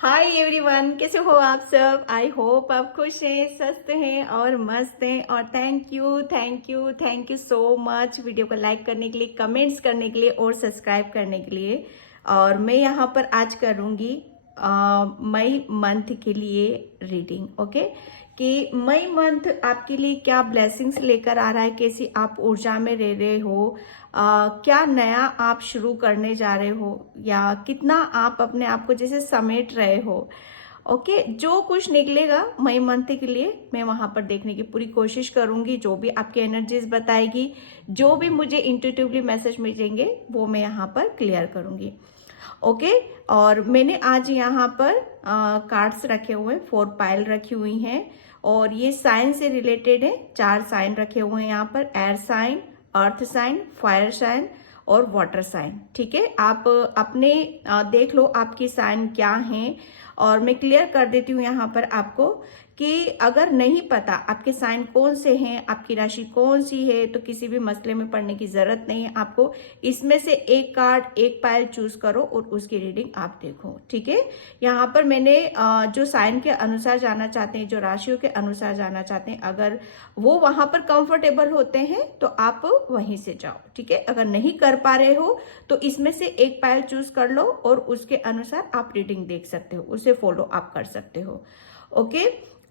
Hi everyone, कैसे हो आप सब। आई होप आप खुश हैं, स्वस्थ हैं और मस्त हैं। और thank you so much video को लाइक करने के लिए, कमेंट्स करने के लिए और सब्सक्राइब करने के लिए। और मैं यहाँ पर आज करूँगी मई मंथ के लिए रीडिंग। ओके, कि मई मंथ आपके लिए क्या ब्लेसिंग्स लेकर आ रहा है, कैसी आप ऊर्जा में रह रहे हो, क्या नया आप शुरू करने जा रहे हो, या कितना आप अपने आप को जैसे समेट रहे हो। ओके, जो कुछ निकलेगा मई मंथ के लिए मैं वहां पर देखने की पूरी कोशिश करूंगी। जो भी आपकी एनर्जीज बताएगी, जो भी मुझे इंट्यूटिवली मैसेज मिलेंगे वो मैं यहाँ पर क्लियर करूंगी। ओके, और मैंने आज यहाँ पर कार्ड्स रखे हुए हैं, 4 पाइल रखी हुई हैं और ये साइन से रिलेटेड है। 4 साइन रखे हुए हैं यहाँ पर, air sign, earth sign, fire sign और वाटर साइन। ठीक है, आप अपने देख लो आपकी साइन क्या है। और मैं क्लियर कर देती हूँ यहाँ पर आपको कि अगर नहीं पता आपके साइन कौन से हैं, आपकी राशि कौन सी है, तो किसी भी मसले में पड़ने की जरूरत नहीं है। आपको इसमें से एक कार्ड, एक पायल चूज करो और उसकी रीडिंग आप देखो। ठीक है, यहाँ पर मैंने जो साइन के अनुसार जाना चाहते हैं, जो राशियों के अनुसार जाना चाहते हैं, अगर वो वहां पर कंफर्टेबल होते हैं तो आप वहीं से जाओ। ठीक है, अगर नहीं कर पा रहे हो तो इसमें से एक पायल चूज कर लो और उसके अनुसार आप रीडिंग देख सकते हो, उसे फॉलो आप कर सकते हो। ओके,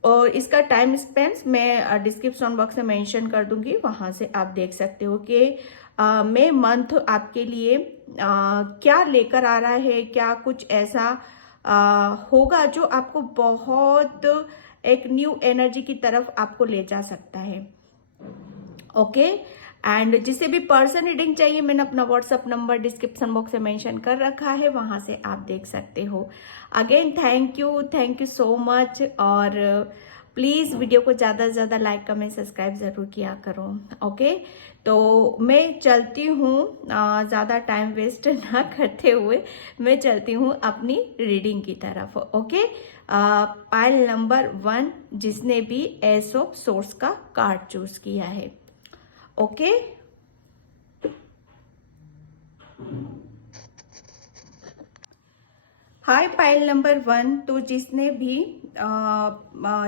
और इसका टाइम स्पेंस मैं डिस्क्रिप्शन बॉक्स में मेंशन कर दूंगी, वहां से आप देख सकते हो कि मई मंथ आपके लिए क्या लेकर आ रहा है, क्या कुछ ऐसा होगा जो आपको बहुत एक न्यू एनर्जी की तरफ आपको ले जा सकता है। ओके, एंड जिसे भी पर्सन रीडिंग चाहिए मैंने अपना व्हाट्सअप नंबर डिस्क्रिप्शन बॉक्स में मेंशन कर रखा है, वहां से आप देख सकते हो। Again thank you so much. और प्लीज वीडियो को ज्यादा से ज्यादा लाइक कमेंट सब्सक्राइब जरूर किया करो। ओके, तो मैं चलती हूँ, ज्यादा टाइम वेस्ट ना करते हुए मैं चलती हूँ अपनी रीडिंग की तरफ। ओके, पाइल नंबर 1 जिसने भी एस ऑफ सोर्स का कार्ड चूज किया है। ओके, हाय पाइल नंबर 1, तो जिसने भी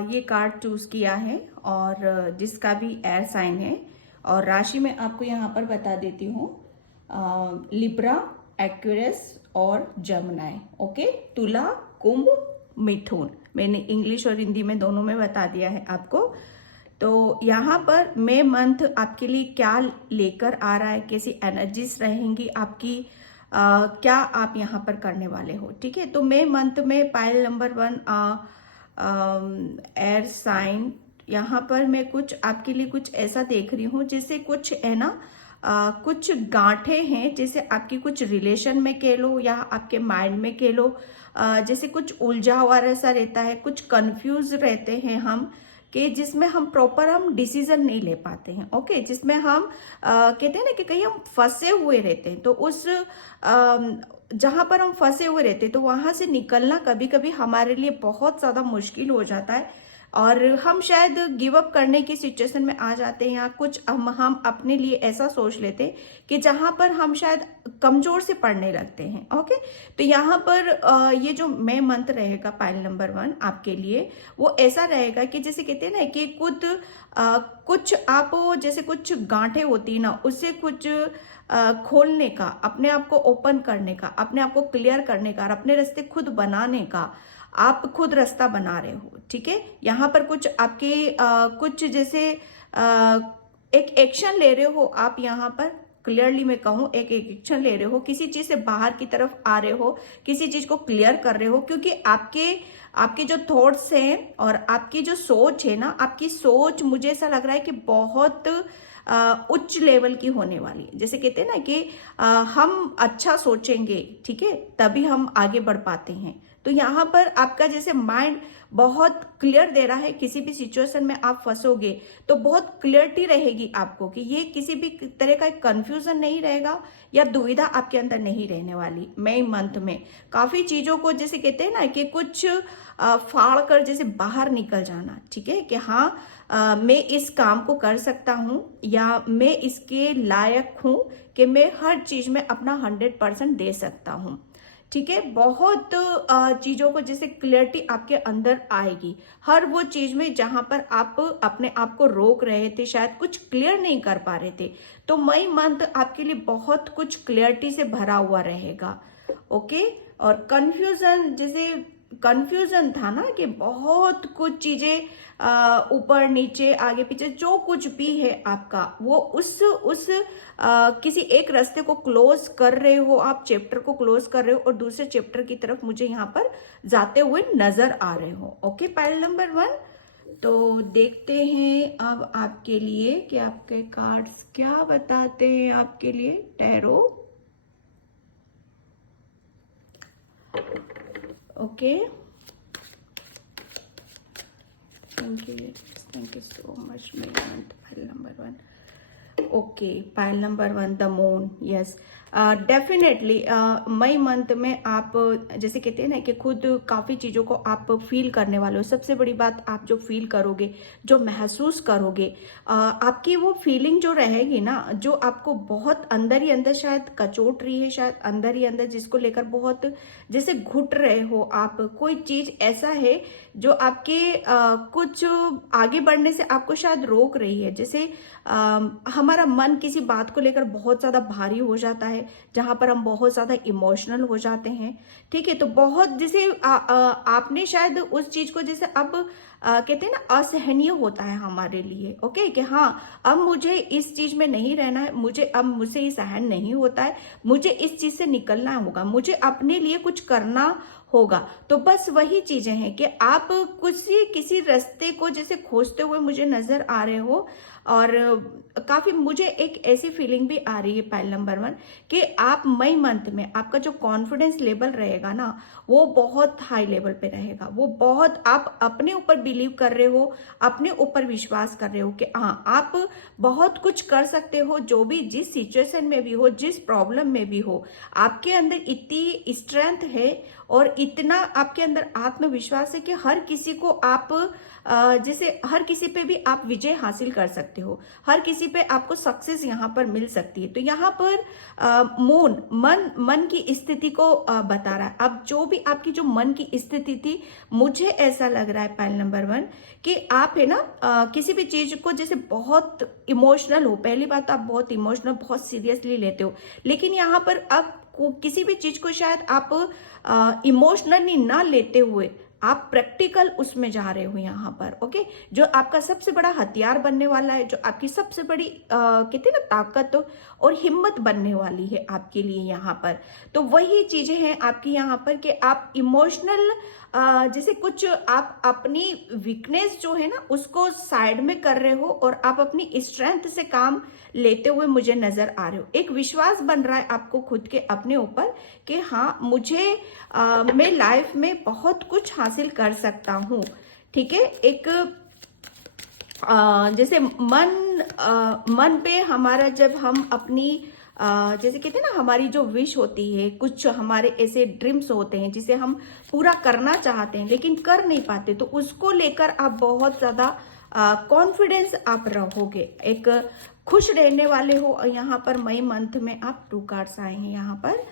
ये कार्ड चूज किया है और जिसका भी एयर साइन है, और राशि में आपको यहाँ पर बता देती हूँ, लिब्रा, एक्वेरियस और जमुनाई। ओके, तुला, कुंभ, मिथुन। मैंने इंग्लिश और हिंदी में दोनों में बता दिया है आपको। तो यहाँ पर मई मंथ आपके लिए क्या लेकर आ रहा है, कैसी एनर्जीज रहेंगी आपकी, क्या आप यहाँ पर करने वाले हो। ठीक है, तो मई मंथ में पाइल नंबर 1 एयर साइन, यहाँ पर मैं कुछ आपके लिए कुछ ऐसा देख रही हूँ जैसे कुछ है ना, कुछ गांठें हैं, जैसे आपकी कुछ रिलेशन में कह लो या आपके माइंड में कह लो, जैसे कुछ उलझा हुआ ऐसा रहता है, कुछ कंफ्यूज रहते हैं हम, कि जिसमें हम डिसीजन नहीं ले पाते हैं। ओके, जिसमें हम कहते हैं ना कि कहीं हम फंसे हुए रहते हैं, तो उस जहां पर हम फंसे हुए रहते हैं तो वहां से निकलना कभी कभी हमारे लिए बहुत ज्यादा मुश्किल हो जाता है और हम शायद गिव अप करने की सिचुएशन में आ जाते हैं, या कुछ हम अपने लिए ऐसा सोच लेते हैं कि जहां पर हम शायद कमजोर से पड़ने लगते हैं। ओके, तो यहाँ पर ये जो मई मंथ रहेगा पाइल नंबर 1 आपके लिए, वो ऐसा रहेगा कि जैसे कहते हैं ना कि कुछ आप जैसे कुछ गांठें होती है ना, उससे कुछ खोलने का, अपने आप को ओपन करने का, अपने आप को क्लियर करने का और अपने रास्ते खुद बनाने का आप खुद रास्ता बना रहे हो। ठीक है, यहाँ पर कुछ आपके कुछ जैसे एक एक्शन ले रहे हो आप, यहाँ पर क्लियरली मैं कहूँ एक एक्शन ले रहे हो, किसी चीज से बाहर की तरफ आ रहे हो, किसी चीज को क्लियर कर रहे हो, क्योंकि आपके आपके जो थॉट्स हैं और आपकी जो सोच है ना, आपकी सोच मुझे ऐसा लग रहा है कि बहुत उच्च लेवल की होने वाली है। जैसे कहते हैं ना कि हम अच्छा सोचेंगे, ठीक है, तभी हम आगे बढ़ पाते हैं। तो यहाँ पर आपका जैसे माइंड बहुत क्लियर दे रहा है, किसी भी सिचुएशन में आप फंसोगे तो बहुत क्लियरिटी रहेगी आपको, कि ये किसी भी तरह का कंफ्यूजन नहीं रहेगा या दुविधा आपके अंदर नहीं रहने वाली। मई मंथ में काफी चीजों को जैसे कहते हैं ना कि कुछ फाड़ कर जैसे बाहर निकल जाना। ठीक है, कि हाँ मैं इस काम को कर सकता हूँ, या मैं इसके लायक हूँ कि मैं हर चीज में अपना 100% दे सकता हूँ। ठीक है, बहुत चीजों को जैसे क्लियरिटी आपके अंदर आएगी हर वो चीज में जहां पर आप अपने आप को रोक रहे थे, शायद कुछ क्लियर नहीं कर पा रहे थे। तो मई मंथ आपके लिए बहुत कुछ क्लियरिटी से भरा हुआ रहेगा। ओके, और कंफ्यूजन, जैसे कंफ्यूजन था ना कि बहुत कुछ चीजें ऊपर नीचे आगे पीछे जो कुछ भी है आपका, वो उस किसी एक रास्ते को क्लोज कर रहे हो, आप चैप्टर को क्लोज कर रहे हो और दूसरे चैप्टर की तरफ मुझे यहाँ पर जाते हुए नजर आ रहे हो। Okay, pile number 1। तो देखते हैं अब आपके लिए कि आपके कार्ड्स क्या बताते हैं आपके लिए। Tarot, okay, thank you so much my pile number 1। Okay, pile number 1, the moon. Yes, definitely May month में आप जैसे कहते हैं ना कि खुद काफी चीजों को आप फील करने वाले हो। सबसे बड़ी बात, आप जो फील करोगे, जो महसूस करोगे, आपकी वो फीलिंग जो रहेगी ना, जो आपको बहुत अंदर ही अंदर शायद कचोट रही है, शायद अंदर ही अंदर जिसको लेकर बहुत जैसे घुट रहे हो आप, कोई चीज ऐसा है जो आपके कुछ आगे बढ़ने से आपको शायद रोक रही है। जैसे हमारा मन किसी बात को लेकर बहुत ज्यादा भारी हो जाता है, जहां पर हम बहुत ज्यादा इमोशनल हो जाते हैं। ठीक है, तो बहुत जैसे आपने शायद उस चीज को जैसे अब कहते हैं ना, असहनीय होता है हमारे लिए। ओके, कि हाँ, अब मुझे इस चीज में नहीं रहना है, मुझे अब मुझसे ये सहन नहीं होता है, मुझे इस चीज से निकलना होगा, मुझे अपने लिए कुछ करना होगा। तो बस वही चीजें हैं कि आप किसी रास्ते को जैसे खोजते हुए मुझे नजर आ रहे हो। और काफी मुझे एक ऐसी फीलिंग भी आ रही है पाइल नंबर 1 कि आप मई मंथ में आपका जो कॉन्फिडेंस लेवल रहेगा ना, वो बहुत हाई लेवल पे रहेगा। वो बहुत, आप अपने ऊपर बिलीव कर रहे हो, अपने ऊपर विश्वास कर रहे हो कि हाँ, आप बहुत कुछ कर सकते हो। जो भी जिस सिचुएशन में भी हो, जिस प्रॉब्लम में भी हो, आपके अंदर इतनी स्ट्रेंथ है और इतना आपके अंदर आत्मविश्वास है कि हर किसी को आप जैसे हर किसी पे भी आप विजय हासिल कर सकते हो, हर किसी पे आपको सक्सेस यहाँ पर मिल सकती है। तो यहाँ पर मून मन की स्थिति को बता रहा है। अब जो भी आपकी जो मन की स्थिति थी, मुझे ऐसा लग रहा है पाइल नंबर 1 कि आप है ना किसी भी चीज को जैसे बहुत इमोशनल हो। पहली बात तो आप बहुत इमोशनल, बहुत सीरियसली लेते हो, लेकिन यहाँ पर अब किसी भी चीज को शायद आप इमोशनली ना लेते हुए आप प्रैक्टिकल उसमें जा रहे हो यहाँ पर। ओके, जो आपका सबसे बड़ा हथियार बनने वाला है, जो आपकी सबसे बड़ी कहते हैं ना ताकत और हिम्मत बनने वाली है आपके लिए यहाँ पर। तो वही चीजें हैं आपकी यहाँ पर कि आप इमोशनल जैसे कुछ आप अपनी वीकनेस जो है ना उसको साइड में कर रहे हो और आप अपनी स्ट्रेंथ से काम लेते हुए मुझे नजर आ रहे हो। एक विश्वास बन रहा है आपको खुद के अपने ऊपर कि हाँ, मुझे मैं लाइफ में बहुत कुछ हासिल कर सकता हूँ। ठीक है, एक जैसे मन पे हमारा, जब हम अपनी जैसे कहते हैं ना, हमारी जो विश होती है, कुछ हमारे ऐसे ड्रीम्स होते हैं जिसे हम पूरा करना चाहते हैं लेकिन कर नहीं पाते, तो उसको लेकर आप बहुत ज्यादा कॉन्फिडेंस आप रहोगे, एक खुश रहने वाले हो। यहाँ पर मई मंथ में आप 2 कार्ड्स आए हैं यहाँ पर।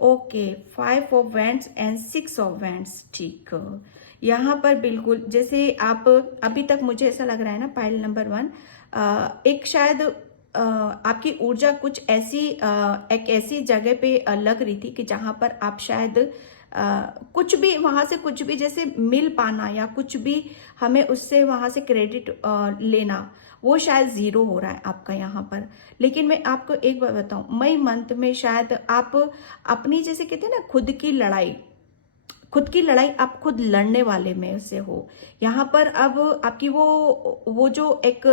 Okay, 5 of wands and 6 of wands. ठीक, यहाँ पर बिल्कुल जैसे आप अभी तक मुझे ऐसा लग रहा है ना पाइल नंबर 1, एक शायद आपकी ऊर्जा कुछ ऐसी एक ऐसी जगह पे लग रही थी कि जहां पर आप शायद कुछ भी वहां से कुछ भी जैसे मिल पाना या कुछ भी हमें उससे वहां से क्रेडिट लेना, वो शायद 0 हो रहा है आपका यहाँ पर। लेकिन मैं आपको एक बात बताऊं, मई मंथ में शायद आप अपनी जैसे कहते हैं ना खुद की लड़ाई आप खुद लड़ने वाले में से हो। यहाँ पर अब आपकी वो जो एक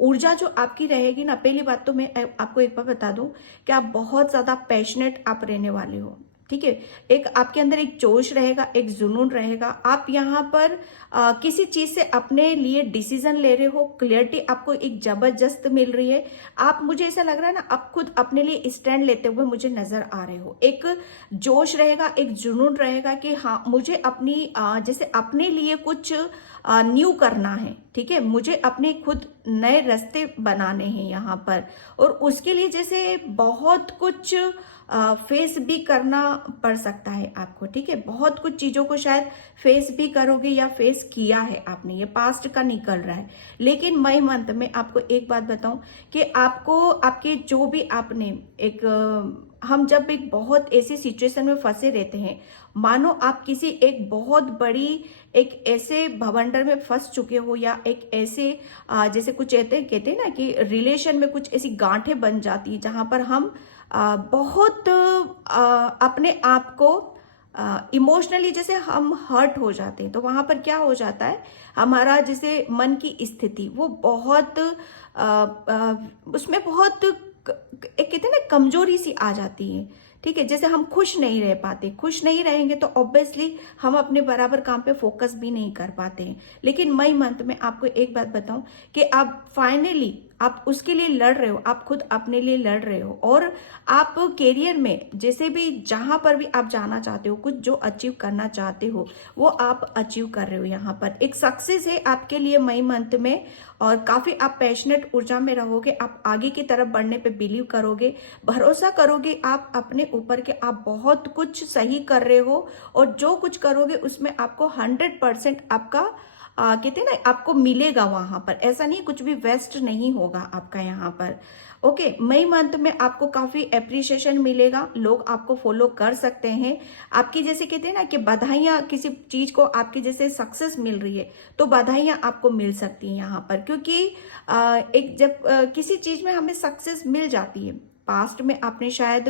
ऊर्जा जो आपकी रहेगी ना, पहली बात तो मैं आपको एक बार बता दूं कि आप बहुत ज्यादा पैशनेट आप रहने वाले हो। ठीक है, एक आपके अंदर एक जोश रहेगा, एक जुनून रहेगा। आप यहाँ पर किसी चीज से अपने लिए डिसीजन ले रहे हो, क्लियरिटी आपको एक जबरदस्त मिल रही है। आप, मुझे ऐसा लग रहा है ना, आप खुद अपने लिए स्टैंड लेते हुए मुझे नजर आ रहे हो। एक जोश रहेगा, एक जुनून रहेगा कि हाँ, मुझे अपनी जैसे अपने लिए कुछ न्यू करना है। ठीक है, मुझे अपने खुद नए रास्ते बनाने हैं यहाँ पर, और उसके लिए जैसे बहुत कुछ फेस भी करना पड़ सकता है आपको, ठीक है। बहुत कुछ चीजों को शायद फेस भी करोगे या फेस किया है आपने, ये पास्ट का निकल रहा है। लेकिन मई मंथ में आपको एक बात बताऊं कि आपको आपके जो भी आपने एक हम जब एक बहुत ऐसी सिचुएशन में फंसे रहते हैं, मानो आप किसी एक बहुत बड़ी एक ऐसे भवंडर में फंस चुके हो, या एक ऐसे जैसे कुछ कहते हैं ना कि रिलेशन में कुछ ऐसी गांठें बन जाती है जहां पर हम बहुत अपने आप को इमोशनली जैसे हम हर्ट हो जाते हैं। तो वहां पर क्या हो जाता है, हमारा जैसे मन की स्थिति वो बहुत उसमें बहुत एक कहते हैं ना कमजोरी सी आ जाती है, ठीक है। जैसे हम खुश नहीं रह पाते, खुश नहीं रहेंगे तो ऑब्वियसली हम अपने बराबर काम पे फोकस भी नहीं कर पाते हैं। लेकिन मई मंथ में आपको एक बात बताऊं कि आप फाइनली आप उसके लिए लड़ रहे हो, आप खुद अपने लिए लड़ रहे हो, और आप कैरियर में जैसे भी जहां पर भी आप जाना चाहते हो, कुछ जो अचीव करना चाहते हो वो आप अचीव कर रहे हो। यहाँ पर एक सक्सेस है आपके लिए मई मंथ में, और काफी आप पैशनेट ऊर्जा में रहोगे। आप आगे की तरफ बढ़ने पे बिलीव करोगे, भरोसा करोगे आप अपने ऊपर के आप बहुत कुछ सही कर रहे हो, और जो कुछ करोगे उसमें आपको 100% आपका कहते हैं ना आपको मिलेगा वहां पर। ऐसा नहीं कुछ भी वेस्ट नहीं होगा आपका यहाँ पर। ओके, मई मंथ में आपको काफी एप्रिसिएशन मिलेगा, लोग आपको फॉलो कर सकते हैं। आपकी जैसे कहते हैं ना कि बधाइयां, किसी चीज को आपकी जैसे सक्सेस मिल रही है तो बधाइयां आपको मिल सकती हैं यहाँ पर, क्योंकि एक जब किसी चीज में हमें सक्सेस मिल जाती है, पास्ट में आपने शायद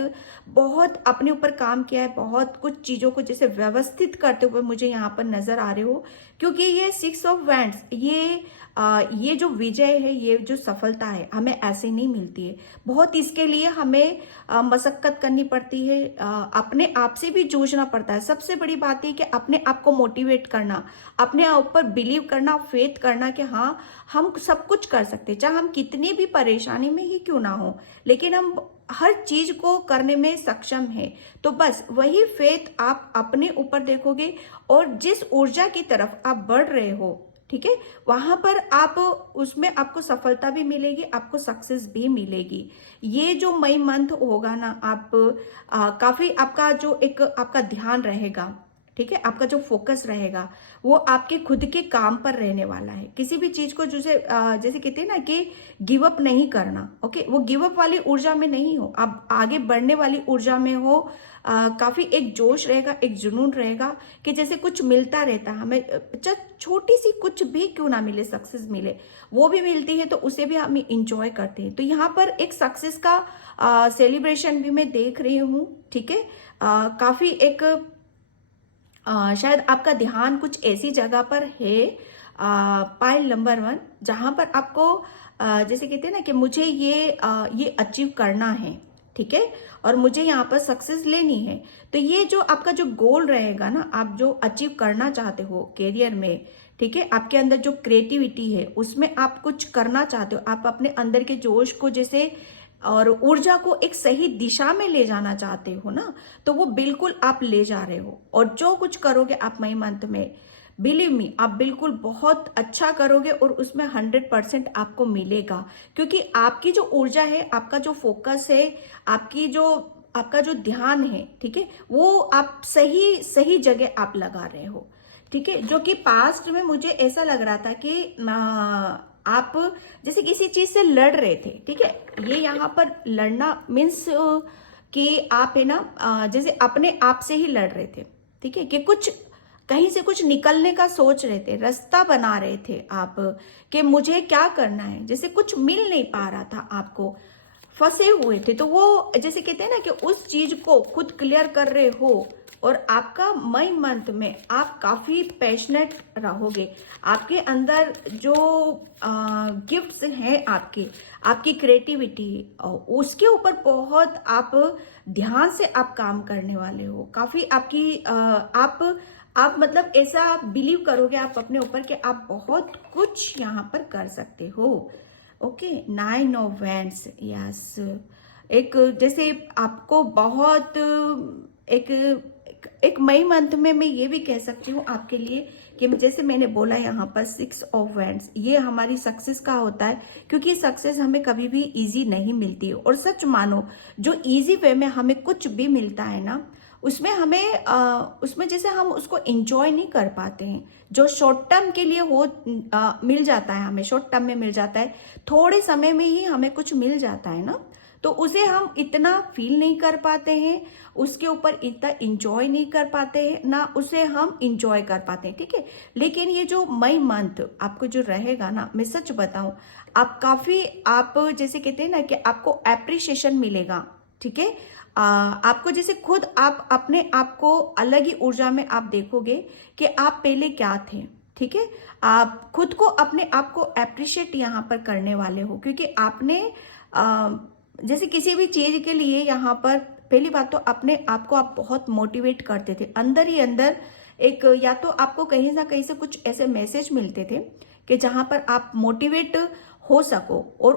बहुत अपने ऊपर काम किया है, बहुत कुछ चीजों को जैसे व्यवस्थित करते हुए मुझे यहाँ पर नजर आ रहे हो, क्योंकि ये 6 ऑफ वैंड्स, ये जो विजय है, ये जो सफलता है हमें ऐसे नहीं मिलती है। बहुत इसके लिए हमें मशक्कत करनी पड़ती है, अपने आप से भी जूझना पड़ता है। सबसे बड़ी बात है कि अपने आप को मोटिवेट करना, अपने ऊपर बिलीव करना, फेथ करना कि हाँ हम सब कुछ कर सकते हैं, चाहे हम कितनी भी परेशानी में ही क्यों ना हो, लेकिन हम हर चीज को करने में सक्षम है। तो बस वही फेथ आप अपने ऊपर देखोगे, और जिस ऊर्जा की तरफ आप बढ़ रहे हो, ठीक है, वहां पर आप उसमें आपको सफलता भी मिलेगी, आपको सक्सेस भी मिलेगी। ये जो मई मंथ होगा ना, आप काफी आपका जो एक आपका ध्यान रहेगा, ठीक है, आपका जो फोकस रहेगा वो आपके खुद के काम पर रहने वाला है। किसी भी चीज को जैसे जैसे कहते हैं ना कि गिव अप नहीं करना, ओके, वो गिव अप वाली ऊर्जा में नहीं हो, आप आगे बढ़ने वाली ऊर्जा में हो। काफी एक जोश रहेगा, एक जुनून रहेगा कि जैसे कुछ मिलता रहता है हमें, छोटी सी कुछ भी क्यों ना मिले, सक्सेस मिले, वो भी मिलती है तो उसे भी हम इंजॉय करते हैं। तो यहाँ पर एक सक्सेस का सेलिब्रेशन भी मैं देख रही हूँ, ठीक है। काफी एक शायद आपका ध्यान कुछ ऐसी जगह पर है, पाइल नंबर 1, जहां पर आपको जैसे कहते हैं ना कि मुझे ये अचीव करना है, ठीक है, और मुझे यहाँ पर सक्सेस लेनी है। तो ये जो आपका जो गोल रहेगा ना, आप जो अचीव करना चाहते हो कैरियर में, ठीक है, आपके अंदर जो क्रिएटिविटी है उसमें आप कुछ करना चाहते हो, आप अपने अंदर के जोश को जैसे और ऊर्जा को एक सही दिशा में ले जाना चाहते हो ना, तो वो बिल्कुल आप ले जा रहे हो। और जो कुछ करोगे आप मई मंथ में, बिलीव मी, आप बिल्कुल बहुत अच्छा करोगे, और उसमें 100% आपको मिलेगा, क्योंकि आपकी जो ऊर्जा है, आपका जो फोकस है, आपका जो ध्यान है, ठीक है, वो आप सही सही जगह आप लगा रहे हो, ठीक है। जो कि पास्ट में मुझे ऐसा लग रहा था कि आप जैसे किसी चीज से लड़ रहे थे, ठीक है, ये यहाँ पर लड़ना मीन्स कि आप है ना जैसे अपने आप से ही लड़ रहे थे, ठीक है, कि कुछ कहीं से कुछ निकलने का सोच रहे थे, रास्ता बना रहे थे आप कि मुझे क्या करना है, जैसे कुछ मिल नहीं पा रहा था आपको, फंसे हुए थे। तो वो जैसे कहते हैं ना कि उस चीज को खुद क्लियर कर रहे हो, और आपका मई मंथ में आप काफी पैशनेट रहोगे। आपके अंदर जो गिफ्ट्स हैं, आपकी क्रिएटिविटी, उसके ऊपर बहुत आप ध्यान से आप काम करने वाले हो। काफी आपकी आप मतलब ऐसा बिलीव करोगे आप अपने ऊपर कि आप बहुत कुछ यहाँ पर कर सकते हो। ओके, 9 ऑफ वैंड्स, यस, एक जैसे आपको बहुत एक एक मई मंथ में मैं ये भी कह सकती हूँ आपके लिए कि जैसे मैंने बोला यहाँ पर 6 ऑफ वैंड्स, ये हमारी सक्सेस का होता है, क्योंकि सक्सेस हमें कभी भी इजी नहीं मिलती है। और सच मानो, जो इजी वे में हमें कुछ भी मिलता है ना, उसमें हमें उसमें जैसे हम उसको एंजॉय नहीं कर पाते हैं। जो शॉर्ट टर्म के लिए मिल जाता है, हमें शॉर्ट टर्म में मिल जाता है, थोड़े समय में ही हमें कुछ मिल जाता है ना, तो उसे हम इतना फील नहीं कर पाते हैं, उसके ऊपर इतना इंजॉय नहीं कर पाते हैं ना, उसे हम इंजॉय कर पाते हैं। ठीक है, लेकिन ये जो मई मंथ आपको जो रहेगा ना, मैं सच बताऊं, आप जैसे कहते हैं ना कि आपको अप्रिशिएशन मिलेगा। ठीक है, आपको जैसे खुद आप अपने आप को अलग ही ऊर्जा में आप देखोगे कि आप पहले क्या थे। ठीक है, आप खुद को अपने आप को अप्रिशिएट यहाँ पर करने वाले हो, क्योंकि आपने जैसे किसी भी चीज के लिए यहाँ पर पहली बात तो अपने आप को आप बहुत मोटिवेट करते थे अंदर ही अंदर। एक या तो आपको कहीं ना कहीं से कुछ ऐसे मैसेज मिलते थे कि जहां पर आप मोटिवेट हो सको और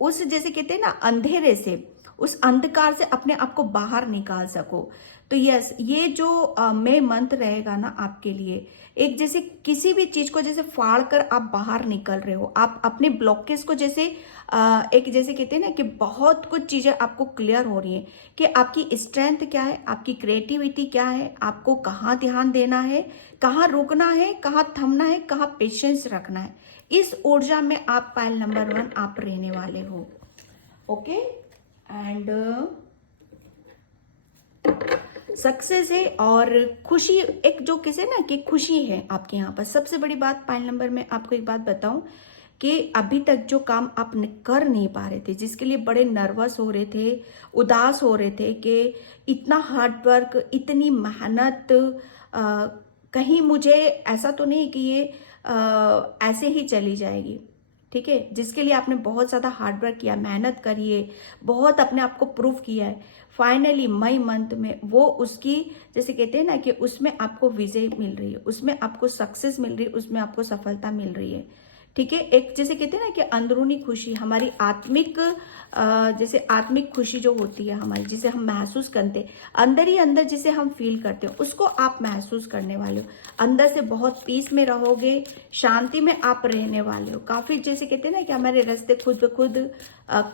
उस जैसे कहते हैं ना अंधेरे से, उस अंधकार से अपने आप को बाहर निकाल सको। तो यस, ये जो मई मंथ रहेगा ना आपके लिए, एक जैसे किसी भी चीज को जैसे फाड़ कर आप बाहर निकल रहे हो, आप अपने ब्लॉकेज को जैसे एक जैसे कहते हैं ना कि बहुत कुछ चीजें आपको क्लियर हो रही हैं कि आपकी स्ट्रेंथ क्या है, आपकी क्रिएटिविटी क्या है, आपको कहाँ ध्यान देना है, कहाँ रुकना है, कहाँ थमना है, कहाँ पेशेंस रखना है। इस ऊर्जा में आप पाइल नंबर 1 आप रहने वाले हो। ओके, एंड सक्सेस है और खुशी, एक जो किसे ना कि खुशी है आपके यहाँ पर। सबसे बड़ी बात पाइल नंबर में आपको एक बात बताऊं कि अभी तक जो काम आप कर नहीं पा रहे थे, जिसके लिए बड़े नर्वस हो रहे थे, उदास हो रहे थे कि इतना हार्ड वर्क, इतनी मेहनत, कहीं मुझे ऐसा तो नहीं कि ये ऐसे ही चली जाएगी। ठीक है, जिसके लिए आपने बहुत ज्यादा हार्ड वर्क किया, मेहनत करी है, बहुत अपने आप को प्रूव किया है, फाइनली मई मंथ में वो उसकी जैसे कहते हैं ना कि उसमें आपको विजय मिल रही है, उसमें आपको सक्सेस मिल रही है, उसमें आपको सफलता मिल रही है। ठीक है, एक जैसे कहते हैं ना कि अंदरूनी खुशी, हमारी आत्मिक जैसे आत्मिक खुशी जो होती है हमारी, जिसे हम महसूस करते हैं अंदर ही अंदर, जिसे हम फील करते हैं, उसको आप महसूस करने वाले हो। अंदर से बहुत पीस में रहोगे, शांति में आप रहने वाले हो। काफी जैसे कहते हैं ना कि हमारे रास्ते खुद ब खुद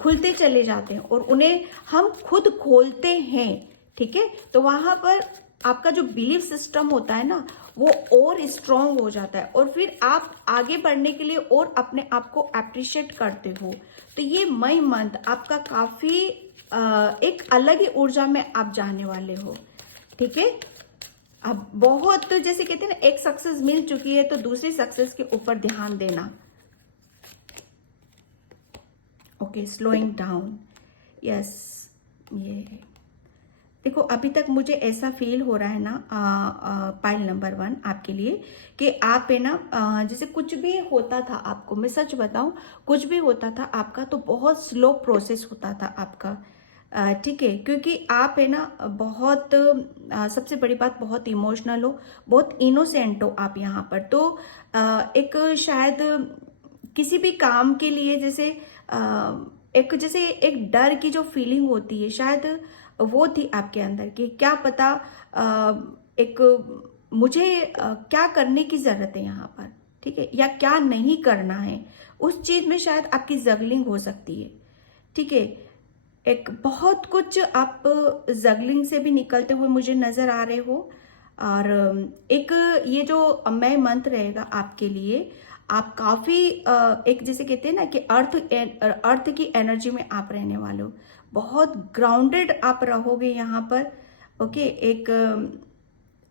खुलते चले जाते हैं और उन्हें हम खुद खोलते हैं। ठीक है, तो वहां पर आपका जो बिलीफ सिस्टम होता है ना, वो और स्ट्रांग हो जाता है और फिर आप आगे बढ़ने के लिए और अपने आप को अप्रिशिएट करते हो। तो ये मई मंथ आपका काफी एक अलग ही ऊर्जा में आप जाने वाले हो। ठीक है, अब बहुत जैसे कहते हैं ना, एक सक्सेस मिल चुकी है तो दूसरी सक्सेस के ऊपर ध्यान देना। Okay, slowing down. यस, ये देखो, अभी तक मुझे ऐसा फील हो रहा है ना पाइल नंबर 1 आपके लिए कि आप है ना जैसे कुछ भी होता था आपको, मैं सच बताऊं, कुछ भी होता था आपका तो बहुत स्लो प्रोसेस होता था आपका। ठीक है, क्योंकि आप है ना बहुत सबसे बड़ी बात, बहुत इमोशनल हो, बहुत इनोसेंट हो आप यहाँ पर। तो एक शायद किसी भी काम के लिए जैसे एक डर की जो फीलिंग होती है, शायद वो थी आपके अंदर कि क्या पता एक मुझे क्या करने की जरूरत है यहाँ पर। ठीक है, या क्या नहीं करना है, उस चीज में शायद आपकी जगलिंग हो सकती है। ठीक है, एक बहुत कुछ आप जगलिंग से भी निकलते हुए मुझे नजर आ रहे हो। और एक ये जो मई मंथ रहेगा आपके लिए, आप काफी एक जैसे कहते हैं ना कि अर्थ की एनर्जी में आप रहने वाले हो, बहुत ग्राउंडेड आप रहोगे यहाँ पर। ओके,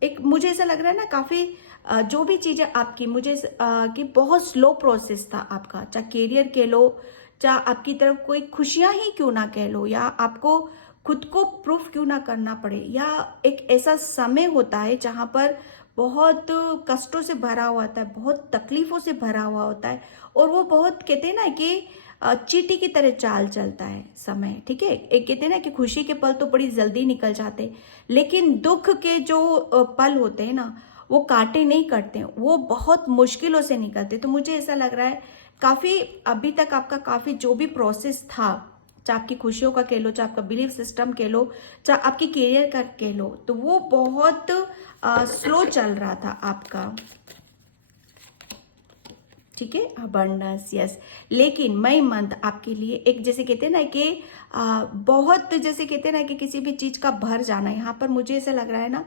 एक मुझे ऐसा लग रहा है ना, काफी जो भी चीजें आपकी मुझे कि बहुत स्लो प्रोसेस था आपका, चाहे कैरियर कह लो, चाहे आपकी तरफ कोई खुशियां ही क्यों ना कह लो, या आपको खुद को प्रूफ क्यों ना करना पड़े, या एक ऐसा समय होता है जहां पर बहुत कष्टों से भरा हुआ होता है, बहुत तकलीफों से भरा हुआ होता है, और वो बहुत कहते हैं ना कि चींटी की तरह चाल चलता है समय। ठीक है, एक कहते हैं ना कि खुशी के पल तो बड़ी जल्दी निकल जाते हैं, लेकिन दुख के जो पल होते हैं ना, वो काटे नहीं कटते, वो बहुत मुश्किलों से निकलते। तो मुझे ऐसा लग रहा है काफी अभी तक आपका काफी जो भी प्रोसेस था, चाहे आपकी खुशियों का कह लो, चाहे आपका बिलीफ सिस्टम कह लो, चाहे आपकी करियर का कह लो, तो वो बहुत स्लो चल रहा था आपका, ठीक है, अबंडेंस, यस। लेकिन मई मंथ आपके लिए एक, जैसे कहते हैं ना कि बहुत, जैसे कहते हैं ना कि किसी भी चीज का भर जाना, यहाँ पर मुझे ऐसा लग रहा है ना,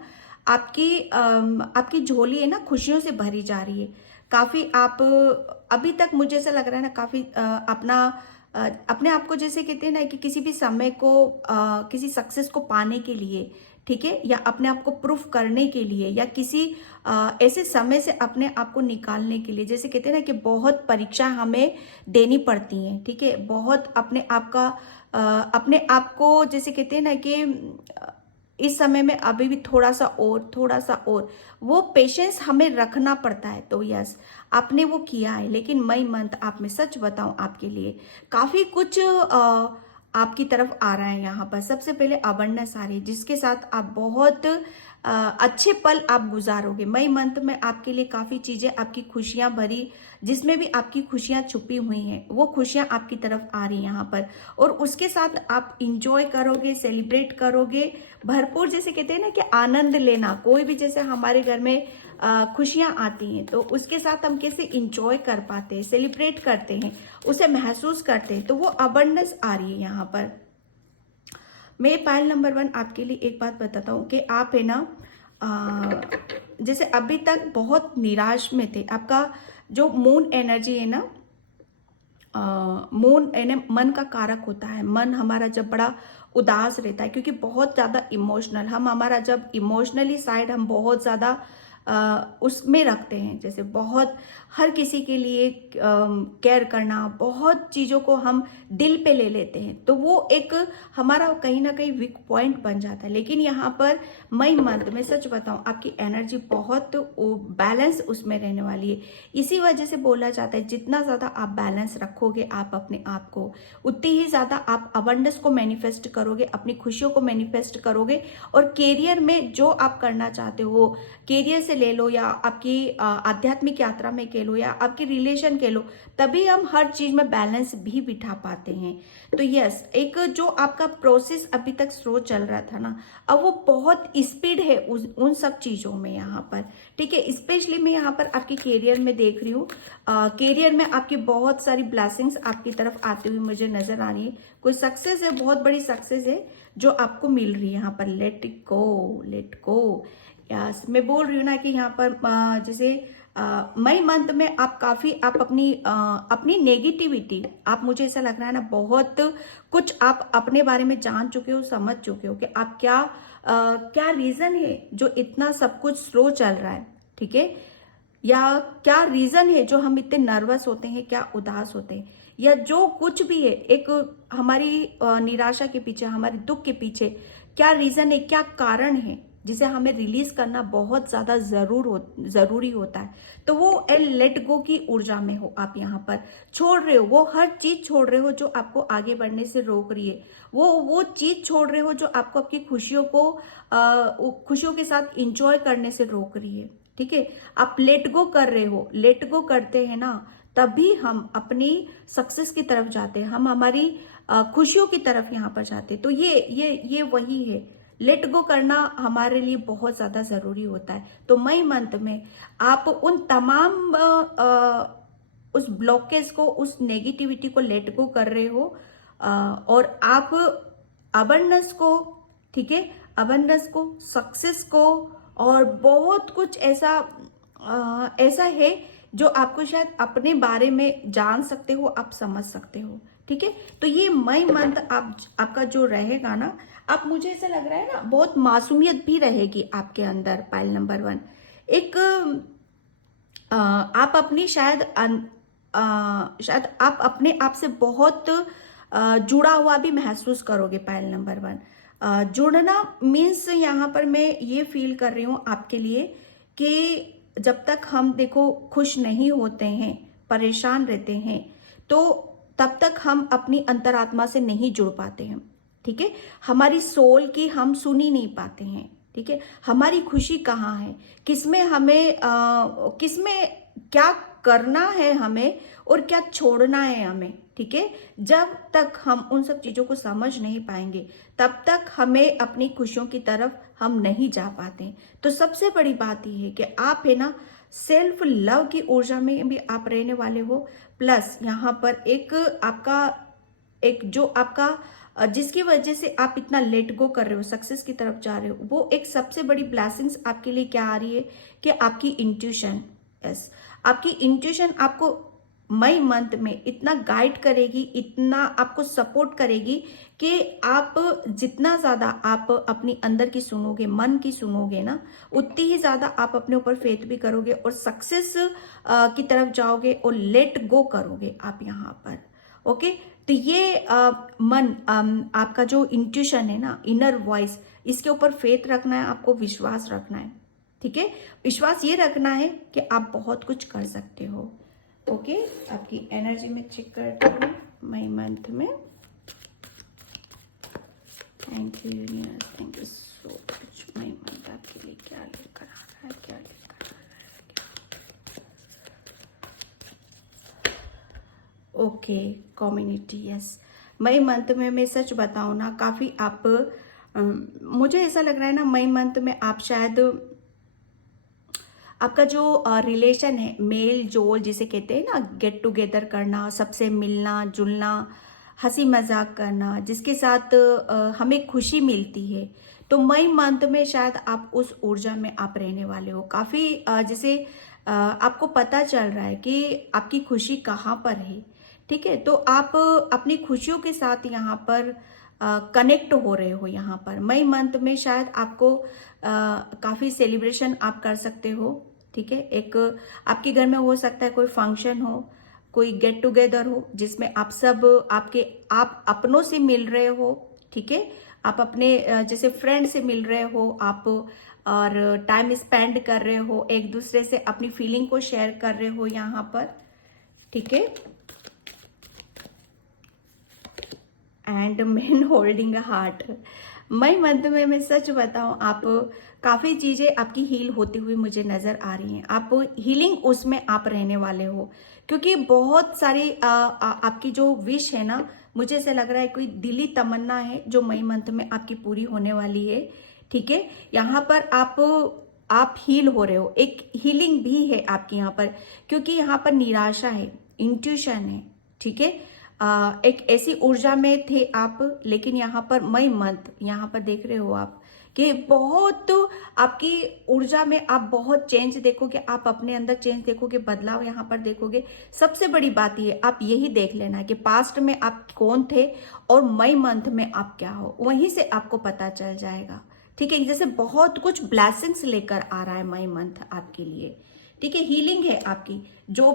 आपकी झोली है ना खुशियों से भरी जा रही है। काफी आप अभी तक मुझे ऐसा लग रहा है ना, काफी अपने आप को, जैसे कहते हैं ना कि किसी भी समय को किसी सक्सेस को पाने के लिए, ठीक है, या अपने आप को प्रूफ करने के लिए, या किसी ऐसे समय से अपने आप को निकालने के लिए, जैसे कहते हैं ना कि बहुत परीक्षा हमें देनी पड़ती हैं, ठीक है, बहुत अपने आप को जैसे कहते हैं ना कि इस समय में अभी भी थोड़ा सा और वो पेशेंस हमें रखना पड़ता है। तो यस, आपने वो किया है, लेकिन मई मंथ आप में सच बताऊं आपके लिए काफी कुछ आपकी तरफ आ रहा है। यहाँ पर सबसे पहले अबंडेंस आ रही है, जिसके साथ आप बहुत अच्छे पल आप गुजारोगे। मई मंथ में आपके लिए काफी चीजें, आपकी खुशियां भरी, जिसमें भी आपकी खुशियां छुपी हुई हैं, वो खुशियां आपकी तरफ आ रही हैं यहाँ पर, और उसके साथ आप इंजॉय करोगे, सेलिब्रेट करोगे भरपूर। जैसे कहते हैं ना कि आनंद लेना, कोई भी जैसे हमारे घर में खुशियां आती हैं तो उसके साथ हम कैसे इंजॉय कर पाते हैं, सेलिब्रेट करते हैं, उसे महसूस करते हैं, तो वो अबंडेंस आ रही है यहाँ पर। मैं पायल नंबर 1 आपके लिए एक बात बताता हूँ कि आप है ना, जैसे अभी तक बहुत निराश में थे। आपका जो मून एनर्जी है ना, मून मन का कारक होता है। मन हमारा जब बड़ा उदास रहता है, क्योंकि बहुत ज्यादा इमोशनल, हमारा जब इमोशनली साइड हम बहुत ज्यादा उसमें रखते हैं, जैसे बहुत हर किसी के लिए केयर करना, बहुत चीजों को हम दिल पे ले लेते हैं, तो वो एक हमारा कहीं ना कहीं वीक पॉइंट बन जाता है। लेकिन यहाँ पर मई मंथ में सच बताऊं, आपकी एनर्जी बहुत बैलेंस उसमें रहने वाली है। इसी वजह से बोला जाता है, जितना ज्यादा आप बैलेंस रखोगे आप अपने आप को, उतनी ही ज्यादा आप अबंडेंस को मैनिफेस्ट करोगे, अपनी खुशियों को मैनिफेस्ट करोगे। और कैरियर में जो आप करना चाहते हो, कैरियर से ले लो, या आपकी आध्यात्मिक यात्रा में कह लो, या आपके रिलेशन कह लो, तभी हम हर चीज में बैलेंस भी बिठा पाते हैं। तो यस, एक जो आपका प्रोसेस अभी तक स्लो चल रहा था ना, अब वो बहुत स्पीड है उन सब चीजों में यहाँ पर, ठीक है। स्पेशली मैं यहाँ पर आपके कैरियर में देख रही हूँ, कैरियर में आपकी बहुत सारी ब्लेसिंग्स आपकी तरफ आती हुई मुझे नजर आ रही है। कोई सक्सेस है, बहुत बड़ी सक्सेस है जो आपको मिल रही है यहाँ पर। Let it go, let go. Yes, मैं बोल रही हूँ ना कि यहाँ पर जैसे मई मंथ में आप अपनी नेगेटिविटी, आप, मुझे ऐसा लग रहा है ना, बहुत कुछ आप अपने बारे में जान चुके हो, समझ चुके हो कि आप क्या रीजन है जो इतना सब कुछ स्लो चल रहा है, ठीक है, या क्या रीजन है जो हम इतने नर्वस होते हैं, क्या उदास होते हैं, या जो कुछ भी है, एक हमारी निराशा के पीछे, हमारे दुख के पीछे क्या रीजन है, क्या कारण है, जिसे हमें रिलीज करना बहुत ज्यादा जरूरी होता है। तो वो लेट गो की ऊर्जा में हो आप, यहाँ पर छोड़ रहे हो, वो हर चीज छोड़ रहे हो जो आपको आगे बढ़ने से रोक रही है, वो चीज छोड़ रहे हो जो आपको आपकी खुशियों के साथ इंजॉय करने से रोक रही है, ठीक है। आप लेट गो कर रहे हो, लेट गो करते हैं ना, तभी हम अपनी सक्सेस की तरफ जाते हैं, हम हमारी खुशियों की तरफ यहाँ पर जाते हैं। तो ये वही है, लेट गो करना हमारे लिए बहुत ज्यादा जरूरी होता है। तो मई मंथ में आप उन तमाम उस ब्लॉकेज को, उस नेगेटिविटी को लेट गो कर रहे हो, और आप अबंडेंस को, ठीक है, अबंडेंस को, सक्सेस को, और बहुत कुछ ऐसा है जो आपको शायद अपने बारे में जान सकते हो, आप समझ सकते हो, ठीक है। तो ये मई मंथ आपका जो रहेगा ना, आप, मुझे ऐसा लग रहा है ना, बहुत मासूमियत भी रहेगी आपके अंदर। पाइल नंबर 1, एक आप अपनी शायद आप अपने आप से बहुत जुड़ा हुआ भी महसूस करोगे। पाइल नंबर 1, जुड़ना मीन्स यहाँ पर मैं ये फील कर रही हूँ आपके लिए कि जब तक हम देखो खुश नहीं होते हैं, परेशान रहते हैं, तो तब तक हम अपनी अंतरात्मा से नहीं जुड़ पाते हैं, ठीक है। हमारी सोल की हम सुन ही नहीं पाते हैं, ठीक है। हमारी खुशी कहाँ है, किसमें क्या करना है हमें, और क्या छोड़ना है हमें, ठीक है। जब तक हम उन सब चीजों को समझ नहीं पाएंगे तब तक हमें अपनी खुशियों की तरफ हम नहीं जा पाते। तो सबसे बड़ी बात यह है कि आप है ना सेल्फ लव की ऊर्जा में भी आप रहने वाले हो, प्लस यहाँ पर एक आपका एक जो आपका जिसकी वजह से आप इतना लेट गो कर रहे हो, सक्सेस की तरफ जा रहे हो, वो एक सबसे बड़ी ब्लेसिंग्स आपके लिए क्या आ रही है कि आपकी इंट्यूशन। यस, आपकी इंट्यूशन आपको मई मंथ में इतना गाइड करेगी, इतना आपको सपोर्ट करेगी कि आप जितना ज्यादा आप अपनी अंदर की सुनोगे, मन की सुनोगे ना, उतनी ही ज्यादा आप अपने ऊपर फेथ भी करोगे और सक्सेस की तरफ जाओगे और लेट गो करोगे आप यहाँ पर। ओके, तो ये आपका जो इंट्यूशन है ना, इनर वॉइस, इसके ऊपर फेथ रखना है, आपको विश्वास रखना है। ठीक है, विश्वास ये रखना है कि आप बहुत कुछ कर सकते हो। ओके, आपकी एनर्जी में चेक करती हूँ मई मंथ में। Thank you universe, thank you so much. May month आपके लिए क्या लेकर आ रहा है, क्या लेकर आ रहा है। Okay, community, yes. मई मंथ में मैं सच बताऊँ ना, काफ़ी आप मुझे ऐसा लग रहा है ना, मई मंथ में आप शायद आपका जो रिलेशन है, मेल जोल जिसे कहते हैं ना, गेट टुगेदर करना, सबसे मिलना जुलना, हंसी मजाक करना, जिसके साथ हमें खुशी मिलती है, तो मई मंथ में शायद आप उस ऊर्जा में आप रहने वाले हो। काफी जैसे आपको पता चल रहा है कि आपकी खुशी कहाँ पर है। ठीक है, तो आप अपनी खुशियों के साथ यहाँ पर कनेक्ट हो रहे हो। यहाँ पर मई मंथ में शायद आपको काफी सेलिब्रेशन आप कर सकते हो। ठीक है, एक आपके घर में हो सकता है कोई फंक्शन हो, कोई गेट टुगेदर हो, जिसमें आप सब आप अपनों से मिल रहे हो। ठीक है, आप अपने जैसे फ्रेंड से मिल रहे हो आप, और टाइम स्पेंड कर रहे हो, एक दूसरे से अपनी फीलिंग को शेयर कर रहे हो यहाँ पर। ठीक है, and man holding a heart. May month में मैं सच बताऊं, आप काफी चीजें आपकी हील होती हुई मुझे नजर आ रही हैं। आप हीलिंग उसमें आप रहने वाले हो, क्योंकि बहुत सारी आपकी जो विश है ना, मुझे ऐसा लग रहा है कोई दिली तमन्ना है जो मई मंथ में आपकी पूरी होने वाली है। ठीक है, यहाँ पर आप हील हो रहे हो, एक हीलिंग भी है आपकी यहाँ पर, क्योंकि यहाँ पर निराशा है, इंट्यूशन है। ठीक है, एक ऐसी ऊर्जा में थे आप, लेकिन यहाँ पर मई मंथ यहाँ पर देख रहे हो आप कि बहुत आपकी ऊर्जा में आप बहुत चेंज देखोगे, आप अपने अंदर चेंज देखोगे, बदलाव यहाँ पर देखोगे। सबसे बड़ी बात ये आप यही देख लेना कि पास्ट में आप कौन थे और मई मंथ में आप क्या हो, वहीं से आपको पता चल जाएगा। ठीक है, जैसे बहुत कुछ ब्लेसिंग्स लेकर आ रहा है मई मंथ आपके लिए। ठीक है, हीलिंग है आपकी, जो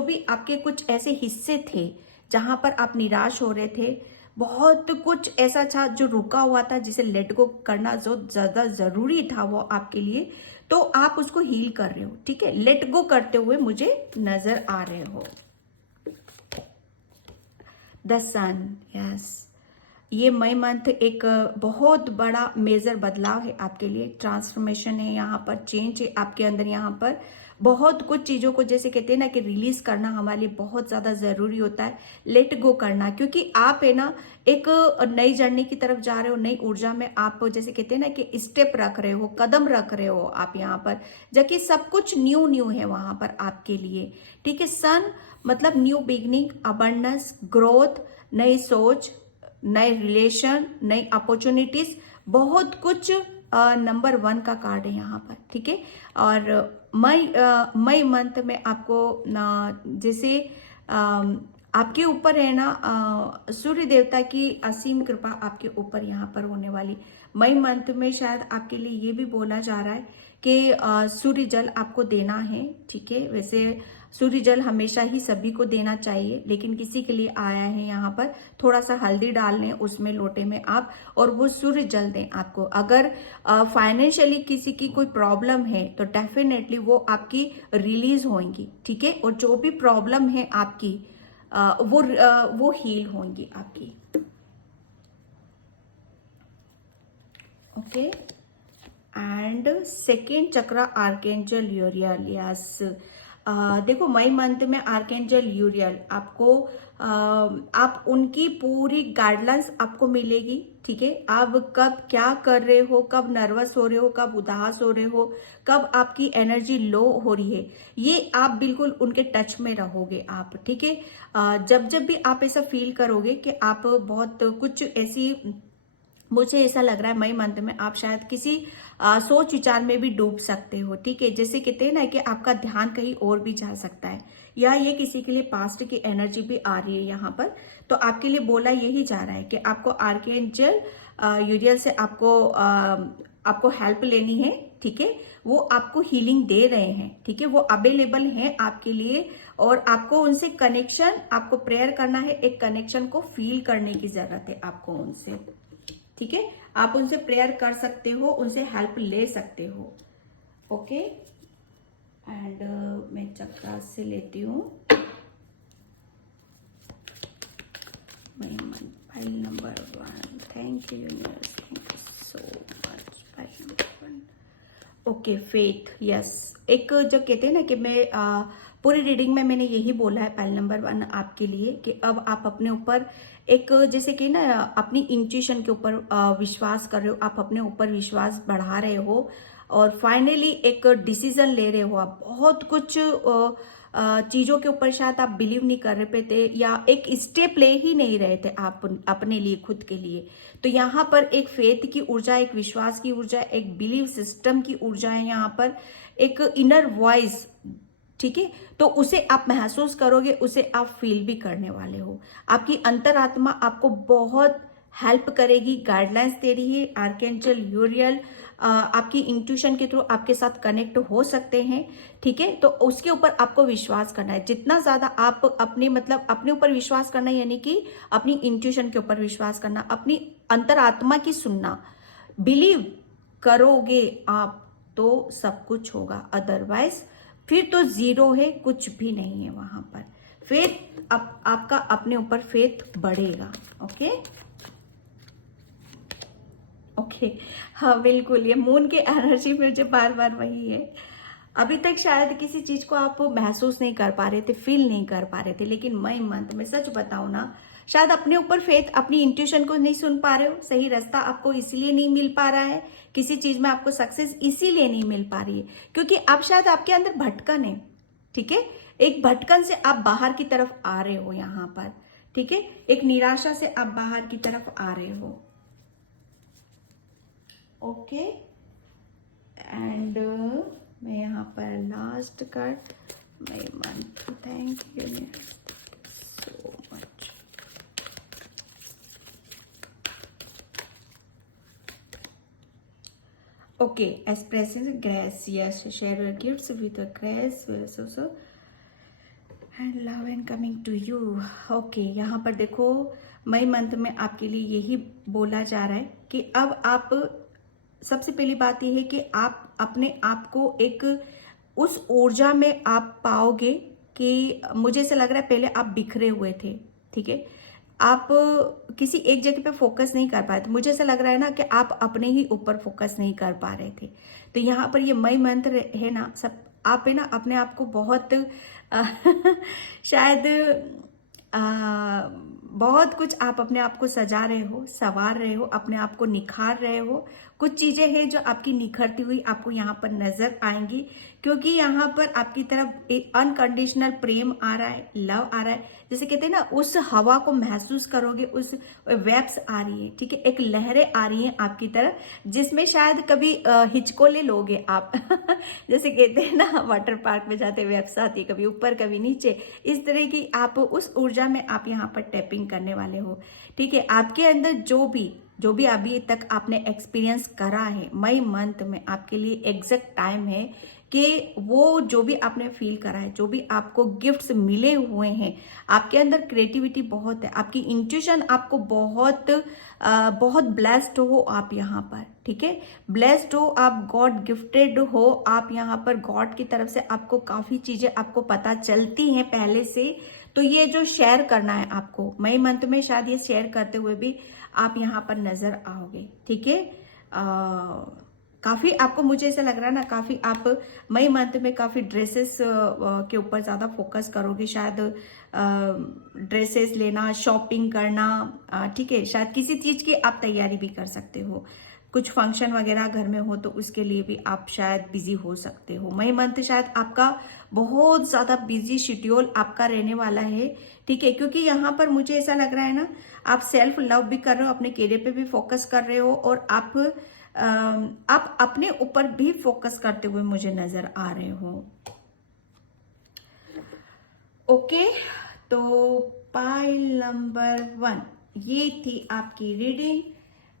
भी आपके कुछ ऐसे हिस्से थे जहां पर आप निराश हो रहे थे, बहुत कुछ ऐसा था जो रुका हुआ था, जिसे लेट गो करना जो ज्यादा जरूरी था वो आपके लिए, तो आप उसको हील कर रहे हो। ठीक है, लेट गो करते हुए मुझे नजर आ रहे हो। द सन, यस, ये मई मंथ एक बहुत बड़ा मेजर बदलाव है आपके लिए, ट्रांसफॉर्मेशन है यहाँ पर, चेंज है आपके अंदर। यहाँ पर बहुत कुछ चीजों को जैसे कहते हैं ना कि रिलीज करना हमारे लिए बहुत ज्यादा जरूरी होता है, लेट गो करना, क्योंकि आप है ना एक नई जर्नी की तरफ जा रहे हो, नई ऊर्जा में आप जैसे कहते हैं ना कि स्टेप रख रहे हो, कदम रख रहे हो आप यहाँ पर, जबकि सब कुछ न्यू न्यू है वहां पर आपके लिए। ठीक है, सन मतलब न्यू बिगनिंग, अबंडेंस, ग्रोथ, नई सोच, नए रिलेशन, नई अपॉर्चुनिटीज, बहुत कुछ नंबर 1 का कार्ड है यहाँ पर। ठीक है, और मई मंथ में आपको जैसे आपके ऊपर है ना सूर्य देवता की असीम कृपा आपके ऊपर यहाँ पर होने वाली। मई मंथ में शायद आपके लिए ये भी बोला जा रहा है कि सूर्य जल आपको देना है। ठीक है, वैसे सूर्य जल हमेशा ही सभी को देना चाहिए, लेकिन किसी के लिए आया है यहाँ पर, थोड़ा सा हल्दी डाल लें उसमें लोटे में आप, और वो सूर्य जल दें आपको। अगर फाइनेंशियली किसी की कोई प्रॉब्लम है तो डेफिनेटली वो आपकी रिलीज होंगी। ठीक है, और जो भी प्रॉब्लम है आपकी वो हील होंगी आपकी। Okay, and second chakra archangel यूरियलियस, देखो मई मंथ में आर्कएंजल यूरियल आपको आप उनकी पूरी गाइडलाइंस आपको मिलेगी। ठीक है, आप कब क्या कर रहे हो, कब नर्वस हो रहे हो, कब उदास हो रहे हो, कब आपकी एनर्जी लो हो रही है, ये आप बिल्कुल उनके टच में रहोगे आप। ठीक है, जब जब भी आप ऐसा फील करोगे कि आप बहुत कुछ ऐसी, मुझे ऐसा लग रहा है मई मंथ में आप शायद किसी सोच विचार में भी डूब सकते हो। ठीक है, जैसे कहते हैं ना कि आपका ध्यान कहीं और भी जा सकता है, या ये किसी के लिए पास्ट की एनर्जी भी आ रही है यहाँ पर। तो आपके लिए बोला यही जा रहा है कि आपको आर्कएंजल यूरियल से आपको हेल्प लेनी है। ठीक है, वो आपको हीलिंग दे रहे हैं। ठीक है, वो अवेलेबल हैं आपके लिए, और आपको उनसे कनेक्शन, आपको प्रेयर करना है, एक कनेक्शन को फील करने की जरूरत है आपको उनसे। ठीक है, आप उनसे प्रेयर कर सकते हो, उनसे हेल्प ले सकते हो। ओके, एंड मैं चक्रा से लेती हूँ file number 1। Thank you universe, thank you so much. File number 1, okay, faith. Yes, एक जो कहते हैं ना कि मैं पूरी रीडिंग में मैंने यही बोला है फाइल नंबर 1 आपके लिए, कि अब आप अपने ऊपर एक, जैसे कि ना अपनी इंट्यूशन के ऊपर विश्वास कर रहे हो, आप अपने ऊपर विश्वास बढ़ा रहे हो, और फाइनली एक डिसीजन ले रहे हो। आप बहुत कुछ चीजों के ऊपर शायद आप बिलीव नहीं कर रहे थे, या एक स्टेप ले ही नहीं रहे थे आप अपने लिए, खुद के लिए। तो यहाँ पर एक फेथ की ऊर्जा, एक विश्वास की ऊर्जा, एक बिलीव सिस्टम की ऊर्जा है यहाँ पर, एक इनर वॉइस। ठीक है, तो उसे आप महसूस करोगे, उसे आप फील भी करने वाले हो। आपकी अंतरात्मा आपको बहुत हेल्प करेगी, गाइडलाइंस दे रही है। आर्कएंजल यूरियल आपकी इंट्यूशन के थ्रू आपके साथ कनेक्ट हो सकते हैं। ठीक है, तो उसके ऊपर आपको विश्वास करना है। जितना ज्यादा आप अपने अपने ऊपर विश्वास करना, यानी कि अपनी इंट्यूशन के ऊपर विश्वास करना, अपनी अंतरात्मा की सुनना, बिलीव करोगे आप तो सब कुछ होगा। अदरवाइज फिर तो जीरो है, कुछ भी नहीं है वहां पर। फेथ आपका अपने ऊपर फेथ बढ़ेगा। ओके ओके, हाँ बिल्कुल, ये मून की एनर्जी में जो बार बार वही है। अभी तक शायद किसी चीज को आप महसूस नहीं कर पा रहे थे, फील नहीं कर पा रहे थे, लेकिन मई मंथ में सच बताऊं ना, शायद अपने ऊपर फेथ, अपनी इंट्यूशन को नहीं सुन पा रहे हो। सही रास्ता आपको इसीलिए नहीं मिल पा रहा है, किसी चीज में आपको सक्सेस इसीलिए नहीं मिल पा रही है क्योंकि आप शायद आपके अंदर भटकन है। ठीक है, एक भटकन से आप बाहर की तरफ आ रहे हो यहाँ पर। ठीक है, एक निराशा से आप बाहर की तरफ आ रहे हो। ओके, एंड मैं यहाँ पर last card, May month, thank you so much. Okay, expressing grace, yes, share your gifts with grace so and love and coming to you. Okay, यहाँ पर देखो मई मंथ में आपके लिए यही बोला जा रहा है कि अब आप, सबसे पहली बात यह है कि आप अपने आप को एक उस ऊर्जा में आप पाओगे कि मुझे ऐसा लग रहा है पहले आप बिखरे हुए थे। ठीक है, आप किसी एक जगह पे फोकस नहीं कर पाए थे। मुझे ऐसा लग रहा है ना कि आप अपने ही ऊपर फोकस नहीं कर पा रहे थे। तो यहाँ पर ये मई मंथ है ना, सब आप है ना अपने आप को बहुत शायद बहुत कुछ आप अपने आप को सजा रहे हो, संवार रहे हो, अपने आप को निखार रहे हो। कुछ चीजें हैं जो आपकी निखरती हुई आपको यहाँ पर नजर आएंगी, क्योंकि यहाँ पर आपकी तरफ एक अनकंडीशनल प्रेम आ रहा है, लव आ रहा है। जैसे कहते हैं ना, उस हवा को महसूस करोगे, उस वेब्स आ रही है। ठीक है, एक लहरें आ रही हैं आपकी तरफ, जिसमें शायद कभी हिचकोले लोगे आप जैसे कहते हैं ना वाटर पार्क में जाते वेब्स आती है, कभी ऊपर कभी नीचे, इस तरह की आप उस ऊर्जा में आप यहाँ पर टैपिंग करने वाले हो। ठीक है, आपके अंदर जो भी अभी तक आपने एक्सपीरियंस करा है, मई मंथ में आपके लिए एग्जैक्ट टाइम है कि वो जो भी आपने फील करा है, जो भी आपको गिफ्ट्स मिले हुए हैं, आपके अंदर क्रिएटिविटी बहुत है, आपकी इंट्यूशन आपको बहुत ब्लेस्ड हो आप यहाँ पर। ठीक है, ब्लेस्ड हो आप, गॉड गिफ्टेड हो आप यहाँ पर। गॉड की तरफ से आपको काफी चीजें आपको पता चलती हैं पहले से। तो ये जो शेयर करना है आपको मई मंथ में, शायद ये शेयर करते हुए भी आप यहाँ पर नजर आओगे। ठीक है, काफ़ी आपको, मुझे ऐसा लग रहा है ना, काफ़ी आप मई मंथ में काफ़ी ड्रेसेस के ऊपर ज़्यादा फोकस करोगे, शायद ड्रेसेस लेना, शॉपिंग करना, ठीक है, शायद किसी चीज़ की आप तैयारी भी कर सकते हो, कुछ फंक्शन वगैरह घर में हो तो उसके लिए भी आप शायद बिजी हो सकते हो। मई मंथ शायद आपका बहुत ज़्यादा बिजी शेड्यूल आपका रहने वाला है, ठीक है, क्योंकि यहाँ पर मुझे ऐसा लग रहा है ना, आप सेल्फ लव भी कर रहे हो, अपने करियर पे भी फोकस कर रहे हो, और आप अपने ऊपर भी फोकस करते हुए मुझे नजर आ रहे हो। ओके, तो पाइल नंबर 1 ये थी आपकी रीडिंग।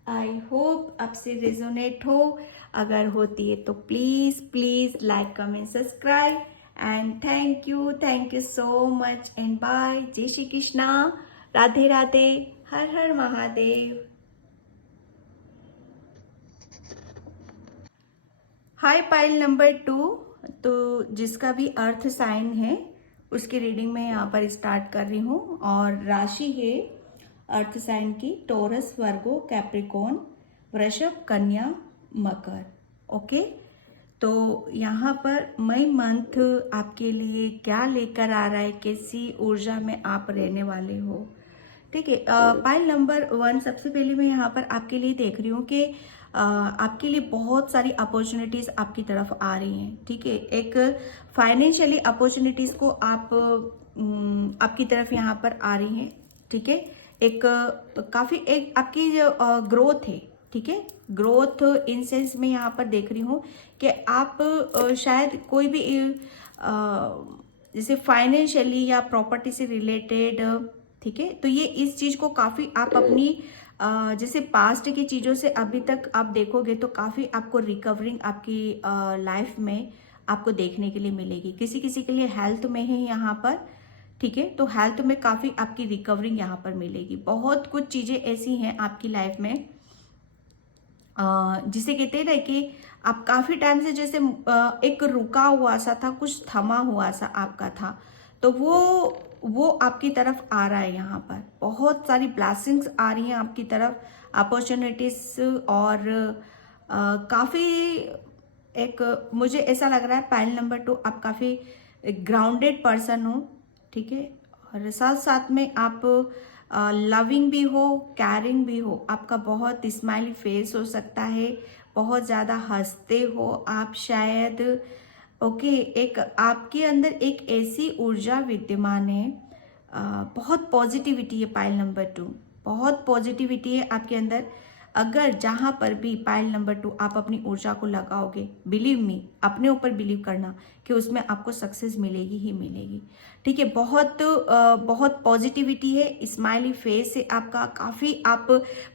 आई होप आपसे रेजोनेट हो। अगर होती है तो please please like, comment, subscribe, and thank you so much and bye. जय Shri Krishna, Radhe Radhe, Har Har Mahadev. Hi pile number 2, तो जिसका भी अर्थ साइन है उसकी रीडिंग में यहाँ पर स्टार्ट कर रही हूँ, और राशि है अर्थ साइन की टोरस, वर्गो, कैप्रिकॉन, वृषभ, कन्या, मकर। ओके, तो यहाँ पर मई मंथ आपके लिए क्या लेकर आ रहा है, कैसी ऊर्जा में आप रहने वाले हो, ठीक है। पाइल नंबर 1, सबसे पहले मैं यहाँ पर आपके लिए देख रही हूँ कि आपके लिए बहुत सारी अपॉर्चुनिटीज आपकी तरफ आ रही हैं, ठीक है। एक फाइनेंशियली अपॉर्चुनिटीज को आपकी तरफ यहाँ पर आ रही हैं, ठीक है। एक काफी एक आपकी ग्रोथ है, ठीक है। ग्रोथ इन सेंस में यहाँ पर देख रही हूँ कि आप शायद कोई भी जैसे फाइनेंशियली या प्रॉपर्टी से रिलेटेड, ठीक है, तो ये इस चीज को काफी आप अपनी जैसे पास्ट की चीजों से अभी तक आप देखोगे तो काफी आपको रिकवरिंग आपकी लाइफ में आपको देखने के लिए मिलेगी। किसी किसी के लिए हेल्थ में है यहाँ पर, ठीक है, तो हेल्थ में काफी आपकी रिकवरिंग यहाँ पर मिलेगी। बहुत कुछ चीजें ऐसी हैं आपकी लाइफ में जिसे कहते हैं ना कि आप काफी टाइम से जैसे एक रुका हुआ सा था, कुछ थमा हुआ सा आपका था, तो वो आपकी तरफ आ रहा है। यहाँ पर बहुत सारी ब्लेसिंग्स आ रही हैं आपकी तरफ, अपॉर्चुनिटीज, और काफी एक मुझे ऐसा लग रहा है पाइल नंबर 2 आप काफी ग्राउंडेड पर्सन हो, ठीक है, और साथ साथ में आप लविंग भी हो, कैरिंग भी हो। आपका बहुत स्माइली फेस हो सकता है, बहुत ज़्यादा हंसते हो आप शायद, ओके। एक आपके अंदर एक ऐसी ऊर्जा विद्यमान है, बहुत पॉजिटिविटी है पाइल नंबर 2, बहुत पॉजिटिविटी है आपके अंदर। अगर जहां पर भी पाइल नंबर 2 आप अपनी ऊर्जा को लगाओगे, बिलीव मी, अपने ऊपर बिलीव करना कि उसमें आपको सक्सेस मिलेगी ही मिलेगी, ठीक है। बहुत पॉजिटिविटी है, स्माइली फेस है आपका, काफी आप,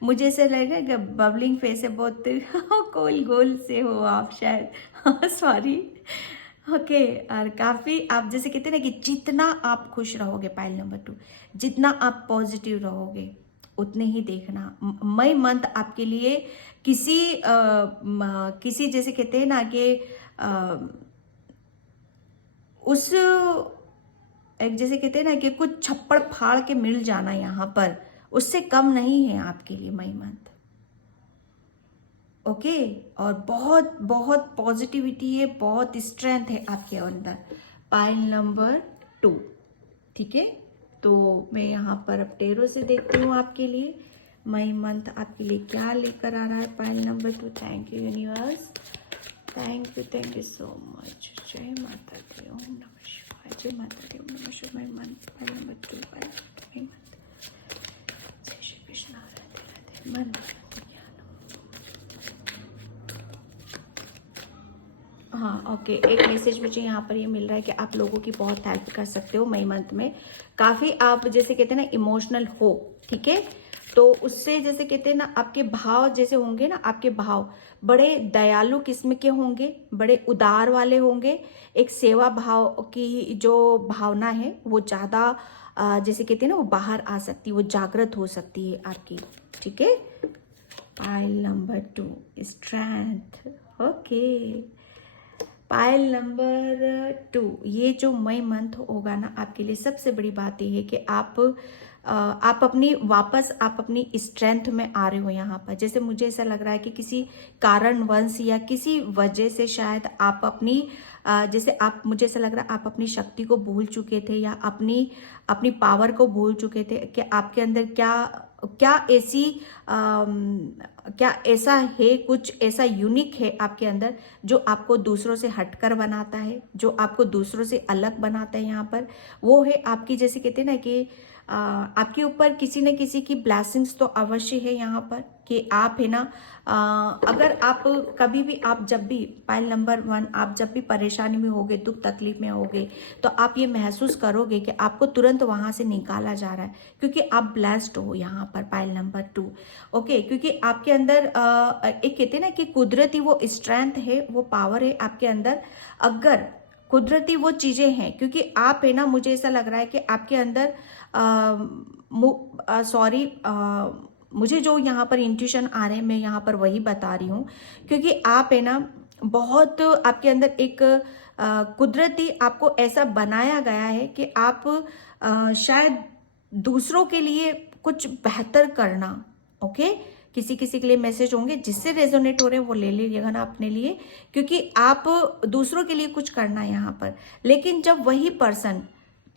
मुझे ऐसा लगेगा कि बबलिंग फेस है, बहुत गोल गोल से हो आप शायद सॉरी, ओके। और काफी आप जैसे कहते हैं ना कि जितना आप खुश रहोगे पाइल नंबर 2, जितना आप पॉजिटिव रहोगे उतने ही देखना मई मंथ आपके लिए किसी जैसे कहते हैं ना कि उस एक जैसे कहते हैं ना कि कुछ छप्पड़ फाड़ के मिल जाना यहाँ पर, उससे कम नहीं है आपके लिए मई मंथ, ओके। और बहुत बहुत पॉजिटिविटी है, बहुत स्ट्रेंथ है आपके अंदर, पाइल नंबर 2, ठीक है। तो मैं यहाँ पर अब टेरो से देखती हूँ आपके लिए मई मंथ आपके लिए क्या लेकर आ रहा है pile number 2। Thank you universe, thank you so much. जय माता दी, ओम नमः शिवाय, जय माता दी, ओम नमः शिवाय। मई मंथ पाइल नंबर 2, मई मंथ। जय श्री कृष्ण, राधे राधे, मन। हाँ, ओके, एक मैसेज मुझे यहाँ पर ये मिल रहा है कि आप लोगों की बहुत हेल्प कर सकते हो मई मंथ में। काफी आप जैसे कहते हैं ना इमोशनल हो, ठीक है, तो उससे जैसे कहते हैं ना आपके भाव जैसे होंगे ना, आपके भाव बड़े दयालु किस्म के होंगे, बड़े उदार वाले होंगे। एक सेवा भाव की जो भावना है वो ज्यादा जैसे कहते हैं ना वो बाहर आ सकती है, वो जागृत हो सकती है आपकी, ठीक है। Pile number 2, strength, okay. Pile number 2, ये जो मई मंथ होगा ना आपके लिए, सबसे बड़ी बात यह है कि आप आप अपनी वापस आप अपनी स्ट्रेंथ में आ रहे हो यहाँ पर। जैसे मुझे ऐसा लग रहा है कि किसी कारणवश या किसी वजह से शायद आप अपनी जैसे आप, मुझे ऐसा लग रहा है आप अपनी शक्ति को भूल चुके थे या अपनी अपनी पावर को भूल चुके थे कि आपके अंदर क्या क्या ऐसी क्या ऐसा है, कुछ ऐसा यूनिक है आपके अंदर जो आपको दूसरों से हटकर बनाता है, जो आपको दूसरों से अलग बनाता है। यहाँ पर वो है आपकी, जैसे कहते हैं ना कि आपके ऊपर किसी न किसी की ब्लेसिंग्स तो अवश्य है यहाँ पर कि आप है ना, अगर आप कभी भी, आप जब भी पाइल नंबर 1, आप जब भी परेशानी में होगे, दुख तकलीफ में होगे, तो आप ये महसूस करोगे कि आपको तुरंत वहां से निकाला जा रहा है, क्योंकि आप ब्लेस्ड हो यहाँ पर पाइल नंबर 2। ओके, क्योंकि आपके अंदर एक कहते हैं ना कि कुदरती वो स्ट्रेंथ है, वो पावर है आपके अंदर। अगर कुदरती वो चीजें हैं, क्योंकि आप है ना, मुझे ऐसा लग रहा है कि आपके अंदर मुझे जो यहाँ पर इंट्यूशन आ रहे हैं, मैं यहाँ पर वही बता रही हूँ, क्योंकि आप है ना, बहुत आपके अंदर एक कुदरती आपको ऐसा बनाया गया है कि आप शायद दूसरों के लिए कुछ बेहतर करना। ओके, किसी किसी के लिए मैसेज होंगे जिससे रेजोनेट हो रहे हैं वो ले लीजिएगा ना अपने लिए, क्योंकि आप दूसरों के लिए कुछ करना है यहाँ पर। लेकिन जब वही पर्सन,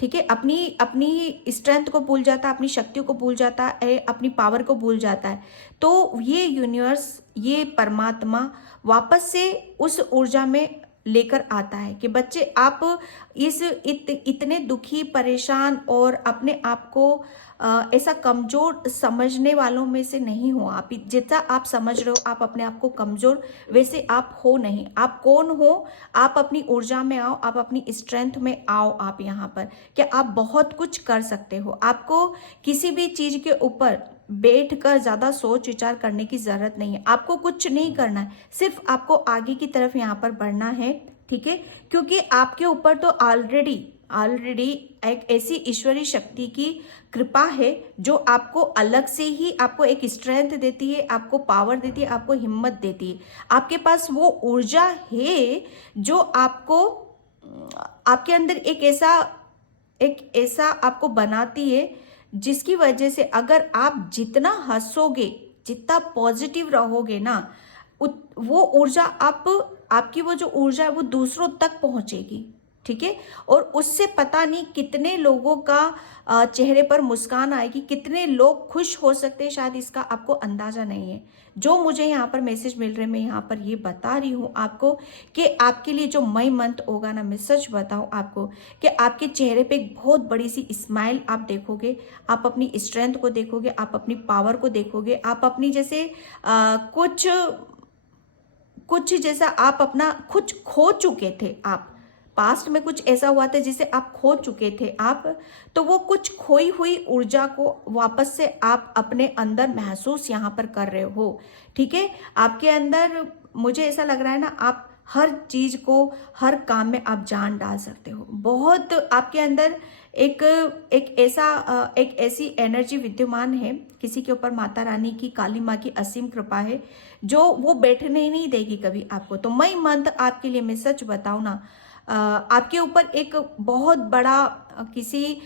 ठीक है, अपनी अपनी स्ट्रेंथ को भूल जाता है, अपनी शक्तियों को भूल जाता है, अपनी पावर को भूल जाता है, तो ये यूनिवर्स, ये परमात्मा वापस से उस ऊर्जा में लेकर आता है कि बच्चे आप इस इतने दुखी, परेशान और अपने आप को ऐसा कमजोर समझने वालों में से नहीं हो। आप जितना आप समझ रहे हो आप अपने आप को कमजोर, वैसे आप हो नहीं। आप कौन हो? आप अपनी ऊर्जा में आओ, आप अपनी स्ट्रेंथ में आओ। आप यहाँ पर कि आप बहुत कुछ कर सकते हो। आपको किसी भी चीज के ऊपर बैठकर ज्यादा सोच विचार करने की जरूरत नहीं है। आपको कुछ नहीं करना है, सिर्फ आपको आगे की तरफ यहाँ पर बढ़ना है। ठीक है, क्योंकि आपके ऊपर तो ऑलरेडी एक ऐसी ईश्वरीय शक्ति की कृपा है जो आपको अलग से ही आपको एक स्ट्रेंथ देती है, आपको पावर देती है, आपको हिम्मत देती है। आपके पास वो ऊर्जा है जो आपको, आपके अंदर एक ऐसा आपको बनाती है जिसकी वजह से अगर आप जितना हंसोगे, जितना पॉजिटिव रहोगे ना, वो ऊर्जा आपकी वो जो ऊर्जा है वो दूसरों तक पहुंचेगी। ठीक है, और उससे पता नहीं कितने लोगों का चेहरे पर मुस्कान आएगी, कितने लोग खुश हो सकते हैं, शायद इसका आपको अंदाजा नहीं है। जो मुझे यहाँ पर मैसेज मिल रहे हैं, मैं यहाँ पर ये बता रही हूँ आपको कि आपके लिए जो मई मंथ होगा ना, मैं सच बताऊँ आपको कि आपके चेहरे पे एक बहुत बड़ी सी स्माइल आप देखोगे। आप अपनी स्ट्रेंथ को देखोगे, आप अपनी पावर को देखोगे, आप अपनी जैसे कुछ जैसा आप अपना कुछ खो चुके थे। आप पास्ट में कुछ ऐसा हुआ था जिसे आप खो चुके थे आप, तो वो कुछ खोई हुई ऊर्जा को वापस से आप अपने अंदर महसूस यहाँ पर कर रहे हो। ठीक है, आपके अंदर मुझे ऐसा लग रहा है ना, आप हर चीज को, हर काम में आप जान डाल सकते हो। बहुत आपके अंदर एक ऐसी एनर्जी विद्यमान है, किसी के ऊपर माता रानी की, काली माँ की असीम कृपा है जो वो बैठने ही नहीं देगी कभी आपको। तो मई मंथ आपके लिए, मैं सच बताऊं ना, आपके ऊपर एक बहुत बड़ा किसी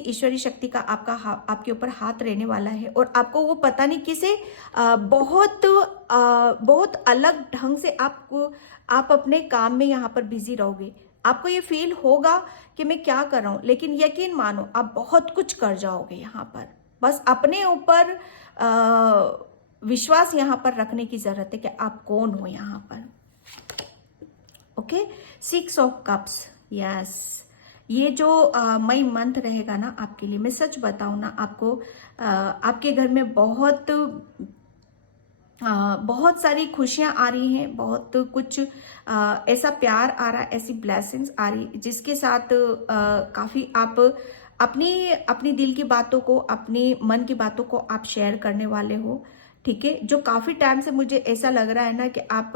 ईश्वरीय शक्ति का आपके ऊपर हाथ रहने वाला है, और आपको वो पता नहीं किसे बहुत अलग ढंग से आप अपने काम में यहाँ पर बिजी रहोगे। आपको ये फील होगा कि मैं क्या कर रहा हूँ, लेकिन यकीन मानो आप बहुत कुछ कर जाओगे यहाँ पर। बस अपने ऊपर विश्वास यहाँ पर रखने की जरूरत है कि आप कौन हो यहाँ पर। Okay, 6 of cups, yes. ये जो मई मंथ रहेगा ना आपके लिए, मैं सच बताऊं ना आपको, आपके घर में बहुत सारी खुशियां आ रही हैं, बहुत कुछ ऐसा प्यार आ रहा है, ऐसी ब्लेसिंग्स आ रही जिसके साथ काफी आप अपनी दिल की बातों को, अपनी मन की बातों को आप शेयर करने वाले हो। ठीक है, जो काफी टाइम से मुझे ऐसा लग रहा है ना कि आप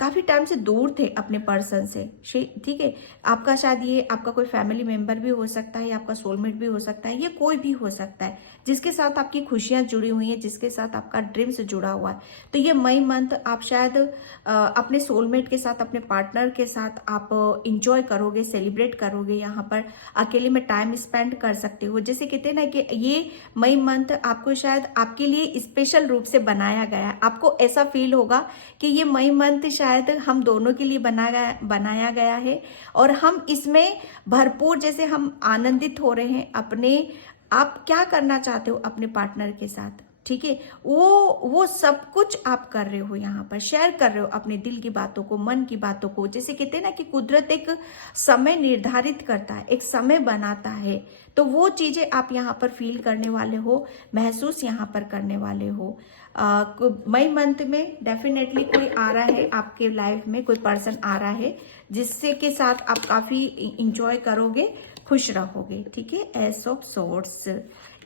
काफी टाइम से दूर थे अपने पर्सन से, ठीक है। आपका शायद ये आपका कोई फैमिली मेंबर भी हो सकता है, आपका सोलमेट भी हो सकता है, ये कोई भी हो सकता है जिसके साथ आपकी खुशियां जुड़ी हुई हैं, जिसके साथ आपका ड्रीम्स जुड़ा हुआ है। तो ये मई मंथ आप शायद अपने सोलमेट के साथ, अपने पार्टनर के साथ आप इंजॉय करोगे, सेलिब्रेट करोगे, यहाँ पर अकेले में टाइम स्पेंड कर सकते हो। जैसे कहते हैं ना कि ये मई मंथ आपको शायद आपके लिए स्पेशल रूप से बनाया गया है। आपको ऐसा फील होगा कि ये मई मंथ शायद हम दोनों के लिए बनाया गया है और हम इसमें भरपूर, जैसे हम आनंदित हो रहे हैं अपने, आप क्या करना चाहते हो अपने पार्टनर के साथ, ठीक है, वो सब कुछ आप कर रहे हो, यहाँ पर शेयर कर रहे हो अपने दिल की बातों को, मन की बातों को। जैसे कहते हैं ना कि कुदरत एक समय निर्धारित करता है, एक समय बनाता है, तो वो चीजें आप यहाँ पर फील करने वाले हो, महसूस यहाँ पर करने वाले हो। मई मंथ में डेफिनेटली कोई आ रहा है आपके लाइफ में, कोई पर्सन आ रहा है जिससे के साथ आप काफी इंजॉय करोगे, खुश रहोगे, ठीक है। एस ऑफ सोर्ड्स,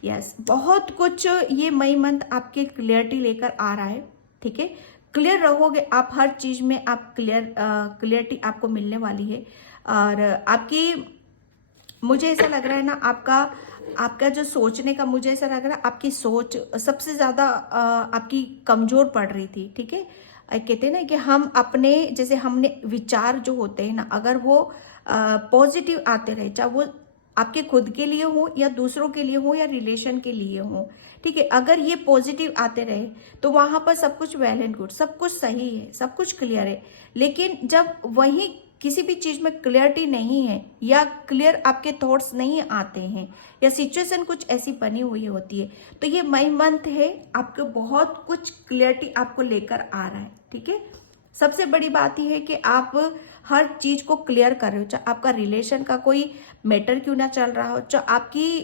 यस, बहुत कुछ ये मई मंथ आपके क्लियरिटी लेकर आ रहा है, ठीक है। क्लियर रहोगे आप हर चीज में, आप क्लियरिटी आपको मिलने वाली है। और आपकी, मुझे ऐसा लग रहा है ना, आपका जो सोचने का, मुझे ऐसा लग रहा है आपकी सोच सबसे ज्यादा आपकी कमजोर पड़ रही थी, ठीक है। कहते हैं ना कि हम अपने, जैसे हमने विचार जो होते हैं ना, अगर वो पॉजिटिव आते रहे, चाहे वो आपके खुद के लिए हो या दूसरों के लिए हो या रिलेशन के लिए हो, ठीक है, अगर ये पॉजिटिव आते रहे तो वहां पर सब कुछ वेल एंड गुड, सब कुछ सही है, सब कुछ क्लियर है। लेकिन जब वही किसी भी चीज में क्लियरिटी नहीं है या क्लियर आपके थॉट्स नहीं आते हैं या सिचुएशन कुछ ऐसी बनी हुई होती है, तो ये मई मंथ है, आपको बहुत कुछ क्लियरिटी आपको लेकर आ रहा है, ठीक है। सबसे बड़ी बात यह है कि आप हर चीज को क्लियर कर रहे हो, चाहे आपका रिलेशन का कोई मैटर क्यों ना चल रहा हो, चाहे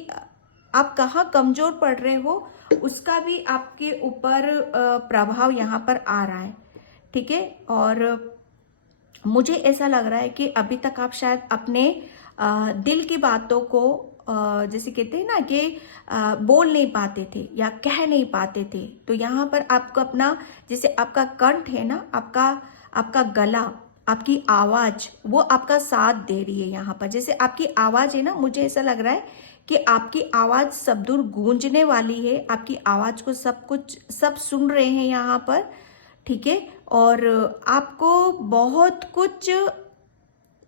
आप कहाँ कमजोर पड़ रहे हो, उसका भी आपके ऊपर प्रभाव यहाँ पर आ रहा है, ठीक है। और मुझे ऐसा लग रहा है कि अभी तक आप शायद अपने दिल की बातों को जैसे कहते हैं ना कि बोल नहीं पाते थे या कह नहीं पाते थे, तो यहाँ पर आपको अपना, जैसे आपका कंठ है ना, आपका गला, आपकी आवाज, वो आपका साथ दे रही है यहाँ पर। जैसे आपकी आवाज है ना, मुझे ऐसा लग रहा है कि आपकी आवाज सब दूर गूंजने वाली है, आपकी आवाज को सब सुन रहे हैं यहाँ पर, ठीक है। और आपको बहुत कुछ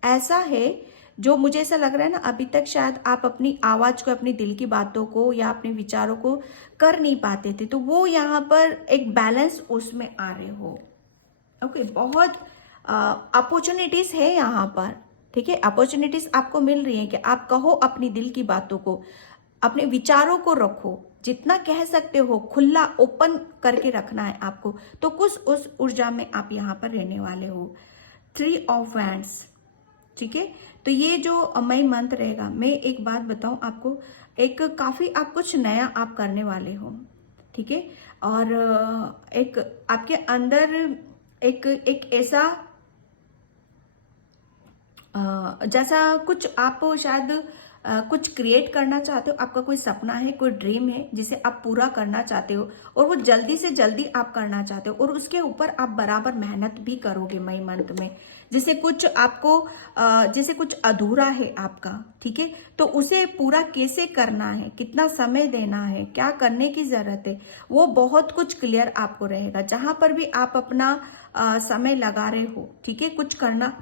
ऐसा है जो मुझे ऐसा लग रहा है ना, अभी तक शायद आप अपनी आवाज को, अपनी दिल की बातों को या अपने विचारों को कर नहीं पाते थे, तो वो यहाँ पर एक बैलेंस उसमें आ रहे हो, ओके। बहुत अपॉर्चुनिटीज है यहाँ पर, ठीक है, अपॉर्चुनिटीज आपको मिल रही है कि आप कहो अपनी दिल की बातों को, अपने विचारों को रखो, जितना कह सकते हो खुला ओपन करके रखना है आपको, तो कुछ उस ऊर्जा में आप यहाँ पर रहने वाले हो। 3 ऑफ वैंड्स, ठीक है। तो ये जो मई मंथ रहेगा, मैं एक बात बताऊं आपको, एक काफी आप कुछ नया आप करने वाले हो, ठीक है। और एक आपके अंदर एक ऐसा जैसा कुछ आप शायद कुछ क्रिएट करना चाहते हो, आपका कोई सपना है, कोई ड्रीम है जिसे आप पूरा करना चाहते हो और वो जल्दी से जल्दी आप करना चाहते हो और उसके ऊपर आप बराबर मेहनत भी करोगे मई मंथ में। जैसे कुछ आपको जैसे कुछ अधूरा है आपका, ठीक है, तो उसे पूरा कैसे करना है, कितना समय देना है, क्या करने की जरूरत है, वो बहुत कुछ क्लियर आपको रहेगा। जहां पर भी आप अपना समय लगा रहे हो, ठीक है, कुछ करना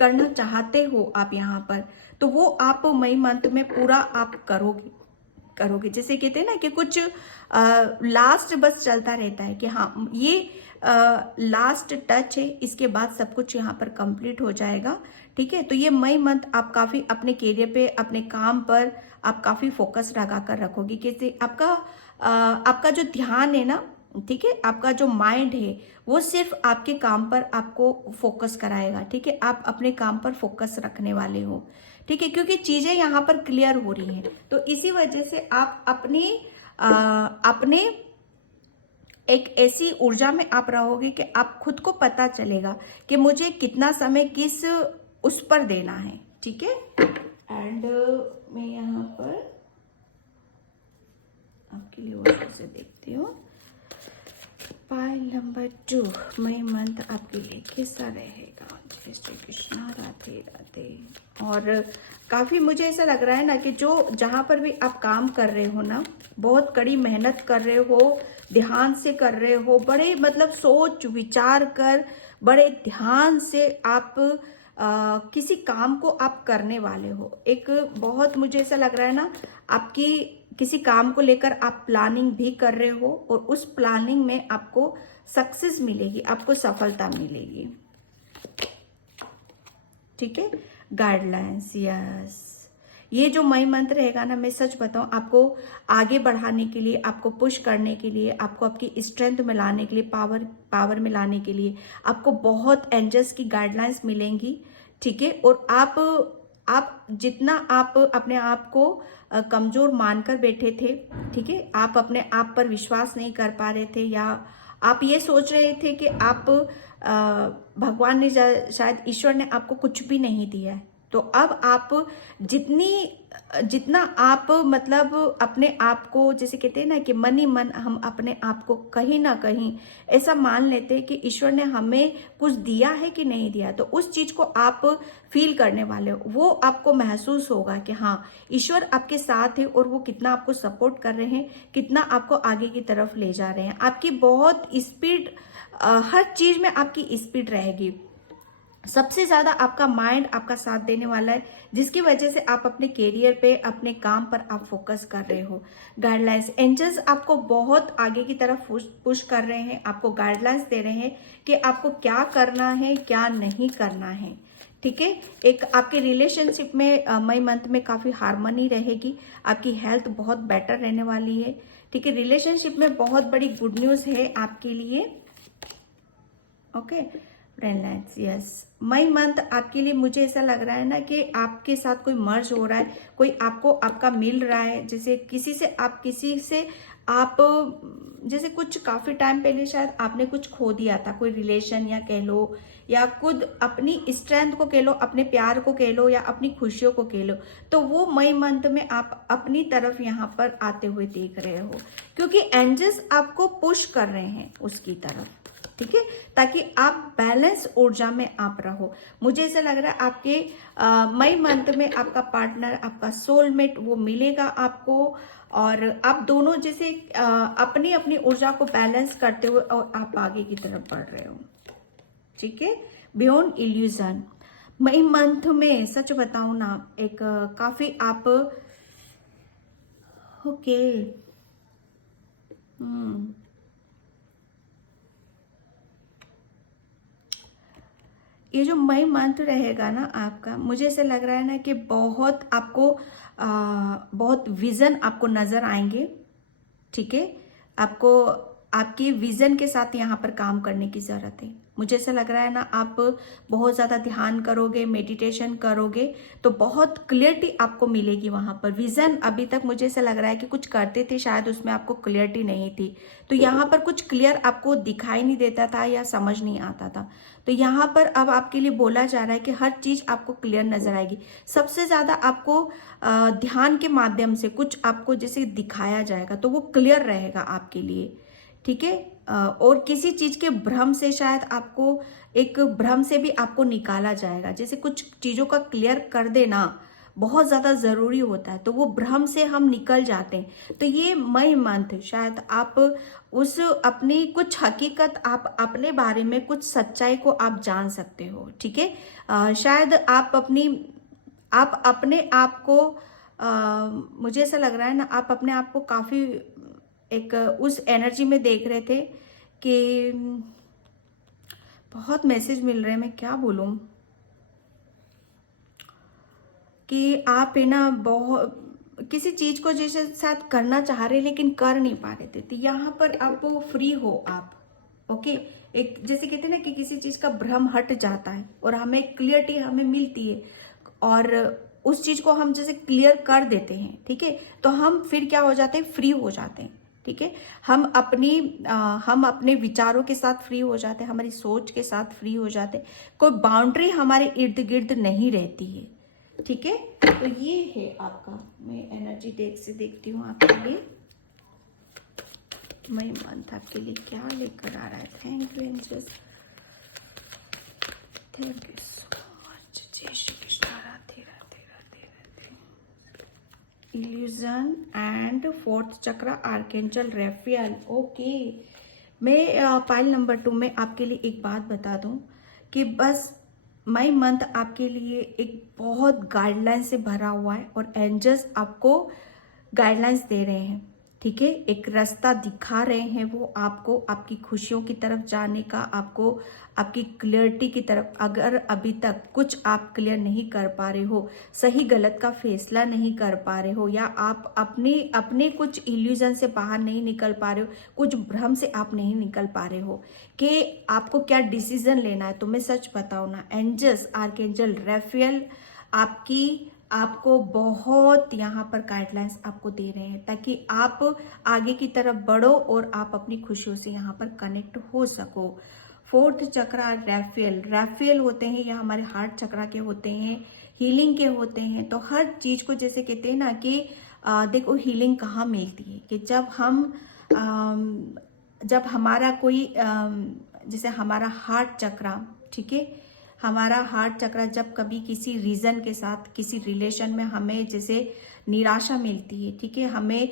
चाहते हो आप यहाँ पर, तो वो आप मई मंथ में पूरा आप करोगे। जैसे कहते हैं ना कि कुछ लास्ट बस चलता रहता है कि हाँ ये लास्ट टच है, इसके बाद सब कुछ यहाँ पर कंप्लीट हो जाएगा, ठीक है। तो ये मई मंथ आप काफी अपने करियर पे, अपने काम पर आप काफी फोकस लगा कर रखोगे। कैसे आपका जो ध्यान है ना, ठीक है, आपका जो माइंड है वो सिर्फ आपके काम पर आपको फोकस कराएगा, ठीक है। आप अपने काम पर फोकस रखने वाले हो, ठीक है, क्योंकि चीजें यहाँ पर क्लियर हो रही हैं। तो इसी वजह से आप अपने एक ऐसी ऊर्जा में आप रहोगे कि आप खुद को पता चलेगा कि मुझे कितना समय किस उस पर देना है, ठीक है। एंड मैं यहाँ पर आपके लिए और से देखती हूँ। पाइल नंबर 2, मई मंथ आपके लिए कैसा रहेगा? जय श्री कृष्णा, राधे राधे। और काफ़ी मुझे ऐसा लग रहा है ना कि जो जहाँ पर भी आप काम कर रहे हो ना, बहुत कड़ी मेहनत कर रहे हो, ध्यान से कर रहे हो, बड़े मतलब सोच विचार कर बड़े ध्यान से आप किसी काम को आप करने वाले हो। एक बहुत मुझे ऐसा लग रहा है ना, आपकी किसी काम को लेकर आप प्लानिंग भी कर रहे हो और उस प्लानिंग में आपको सक्सेस मिलेगी, आपको सफलता मिलेगी। ठीक है, गाइडलाइंस, यस। ये जो मई मंथ रहेगा ना, मैं सच बताऊं, आपको आगे बढ़ाने के लिए, आपको पुश करने के लिए, आपको आपकी स्ट्रेंथ में लाने के लिए, पावर में लाने के लिए आपको बहुत एंजल्स की गाइडलाइंस मिलेंगी। ठीक है, और आप जितना आप अपने आप को कमजोर मानकर बैठे थे, ठीक है, आप अपने आप पर विश्वास नहीं कर पा रहे थे, या आप ये सोच रहे थे कि आप भगवान ने शायद ईश्वर ने आपको कुछ भी नहीं दिया है, तो अब आप जितना आप मतलब अपने आप को, जैसे कहते हैं ना कि मन ही मन हम अपने आप को कहीं ना कहीं ऐसा मान लेते हैं कि ईश्वर ने हमें कुछ दिया है कि नहीं दिया, तो उस चीज को आप फील करने वाले हो। वो आपको महसूस होगा कि हाँ, ईश्वर आपके साथ है और वो कितना आपको सपोर्ट कर रहे हैं, कितना आपको आगे की तरफ ले जा रहे हैं। आपकी बहुत स्पीड, हर चीज में आपकी स्पीड रहेगी। सबसे ज्यादा आपका माइंड आपका साथ देने वाला है, जिसकी वजह से आप अपने कैरियर पे, अपने काम पर आप फोकस कर रहे हो। गाइडलाइंस, एंजल्स आपको बहुत आगे की तरफ पुश कर रहे हैं, आपको गाइडलाइंस दे रहे हैं कि आपको क्या करना है, क्या नहीं करना है। ठीक है, एक आपके रिलेशनशिप में मई मंथ में काफी हार्मनी रहेगी, आपकी हेल्थ बहुत बेटर रहने वाली है। ठीक है, रिलेशनशिप में बहुत बड़ी गुड न्यूज है आपके लिए। ओके, फ्रेंडलाइंस, यस। मई मंथ आपके लिए मुझे ऐसा लग रहा है ना कि आपके साथ कोई मर्ज हो रहा है, कोई आपको आपका मिल रहा है, जैसे किसी से आप जैसे कुछ काफी टाइम पहले शायद आपने कुछ खो दिया था, कोई रिलेशन या कह लो, या खुद अपनी स्ट्रेंथ को कह लो, अपने प्यार को कह लो, या अपनी खुशियों को कह लो, तो वो मई मंथ में आप अपनी तरफ यहाँ पर आते हुए देख रहे हो, क्योंकि एंजल्स आपको पुश कर रहे हैं उसकी तरफ। ठीक है, ताकि आप बैलेंस ऊर्जा में आप रहो। मुझे ऐसा लग रहा है आपके मई मंथ में आपका पार्टनर, आपका सोलमेट वो मिलेगा आपको, और आप दोनों जैसे अपनी अपनी ऊर्जा को बैलेंस करते हुए और आप आगे की तरफ बढ़ रहे हो। ठीक है, बियॉन्ड इल्यूजन। मई मंथ में सच बताऊं ना, एक काफी आप ओके ये जो मई मंथ रहेगा ना आपका, मुझे ऐसा लग रहा है ना कि बहुत आपको बहुत विजन आपको नजर आएंगे। ठीक है, आपको आपकी विजन के साथ यहाँ पर काम करने की जरूरत है। मुझे ऐसा लग रहा है ना, आप बहुत ज्यादा ध्यान करोगे, मेडिटेशन करोगे, तो बहुत क्लियरिटी आपको मिलेगी वहां पर। विजन अभी तक मुझे ऐसा लग रहा है कि कुछ करते थे, शायद उसमें आपको क्लियरिटी नहीं थी, तो यहाँ पर कुछ क्लियर आपको दिखाई नहीं देता था या समझ नहीं आता था, तो यहाँ पर अब आपके लिए बोला जा रहा है कि हर चीज आपको क्लियर नजर आएगी। सबसे ज्यादा आपको ध्यान के माध्यम से कुछ आपको जैसे दिखाया जाएगा, तो वो क्लियर रहेगा आपके लिए। ठीक है, और किसी चीज के भ्रम से, शायद आपको एक भ्रम से भी आपको निकाला जाएगा। जैसे कुछ चीजों का क्लियर कर देना बहुत ज्यादा जरूरी होता है, तो वो भ्रम से हम निकल जाते हैं। तो ये मई मंथ शायद आप उस अपनी कुछ हकीकत, आप अपने बारे में कुछ सच्चाई को आप जान सकते हो। ठीक है, शायद आप अपने आप को मुझे ऐसा लग रहा है ना, आप अपने आप को काफी एक उस एनर्जी में देख रहे थे कि बहुत मैसेज मिल रहे हैं, मैं क्या बोलूं, कि आप है ना बहुत किसी चीज को जैसे साथ करना चाह रहे लेकिन कर नहीं पा रहे थे, तो यहाँ पर आप फ्री हो आप। ओके, एक जैसे कहते हैं ना कि किसी चीज का भ्रम हट जाता है और हमें क्लियरिटी हमें मिलती है, और उस चीज को हम जैसे क्लियर कर देते हैं। ठीक है, तो हम फिर क्या हो जाते हैं, फ्री हो जाते हैं। ठीक है, हम अपने विचारों के साथ फ्री हो जाते हैं, हमारी सोच के साथ फ्री हो जाते हैं, कोई बाउंड्री हमारे इर्द गिर्द नहीं रहती है। ठीक है, तो ये है आपका, मैं एनर्जी डेक से देखती हूँ आपके लिए। मई मंथ आपके लिए क्या लेकर आ रहा है। Thank you angels, thank you so much. जय Shri Krishna. Radhe Radhe Radhe Radhe. Illusion and fourth chakra archangel Raphael. Okay, मैं पाइल नंबर 2 में आपके लिए एक बात बता दूं कि बस मई मंथ आपके लिए एक बहुत गाइडलाइन से भरा हुआ है और एंजल्स आपको गाइडलाइंस दे रहे हैं, ठीक है। एक रास्ता दिखा रहे हैं वो आपको, आपकी खुशियों की तरफ जाने का, आपको आपकी क्लियरिटी की तरफ। अगर अभी तक कुछ आप क्लियर नहीं कर पा रहे हो, सही गलत का फैसला नहीं कर पा रहे हो, या आप अपने अपने कुछ इल्यूजन से बाहर नहीं निकल पा रहे हो, कुछ भ्रम से आप नहीं निकल पा रहे हो कि आपको क्या डिसीजन लेना है, तो मैं सच बताऊं ना, एंजल्स आर्कएंजल रेफियल आपको बहुत यहाँ पर गाइडलाइंस आपको दे रहे हैं ताकि आप आगे की तरफ बढ़ो और आप अपनी खुशियों से यहाँ पर कनेक्ट हो सको। फोर्थ चक्र रैफियल होते हैं, यह हमारे हार्ट चक्र के होते हैं, हीलिंग के होते हैं। तो हर चीज को जैसे कहते हैं ना कि देखो हीलिंग कहाँ मिलती है कि जब हमारा कोई जैसे हमारा हार्ट चक्र, ठीक है, हमारा हार्ट चक्र जब कभी किसी रीजन के साथ किसी रिलेशन में हमें जैसे निराशा मिलती है, ठीक है, हमें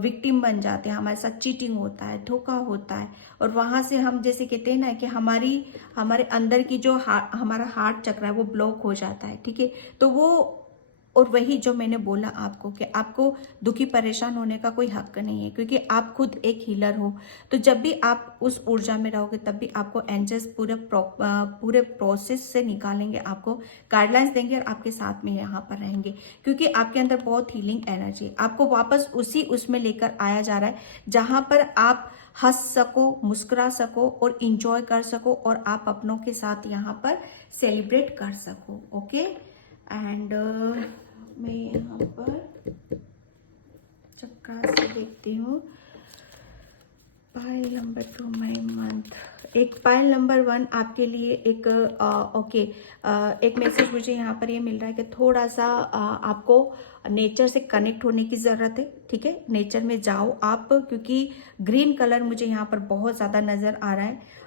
विक्टिम बन जाते हैं, हमारे साथ चीटिंग होता है, धोखा होता है, और वहां से हम जैसे कहते हैं ना कि हमारे अंदर की जो हमारा हार्ट चक्र है वो ब्लॉक हो जाता है, ठीक है। तो वो, और वही जो मैंने बोला आपको कि आपको दुखी परेशान होने का कोई हक नहीं है क्योंकि आप खुद एक हीलर हो। तो जब भी आप उस ऊर्जा में रहोगे तब भी आपको एंजल्स पूरे प्रोसेस से निकालेंगे, आपको गाइडलाइंस देंगे और आपके साथ में यहाँ पर रहेंगे क्योंकि आपके अंदर बहुत हीलिंग एनर्जी, आपको वापस उसमें लेकर आया जा रहा है जहां पर आप हंस सको, मुस्कुरा सको और इंजॉय कर सको और आप अपनों के साथ यहाँ पर सेलिब्रेट कर सको। ओके, एंड मैं यहाँ पर चक्रा से देखती हूँ पाइल नंबर 2 मई मंथ। एक पाइल नंबर 1 आपके लिए एक एक मैसेज मुझे यहाँ पर ये मिल रहा है कि थोड़ा सा आपको नेचर से कनेक्ट होने की ज़रूरत है, ठीक है। नेचर में जाओ आप, क्योंकि ग्रीन कलर मुझे यहाँ पर बहुत ज़्यादा नज़र आ रहा है।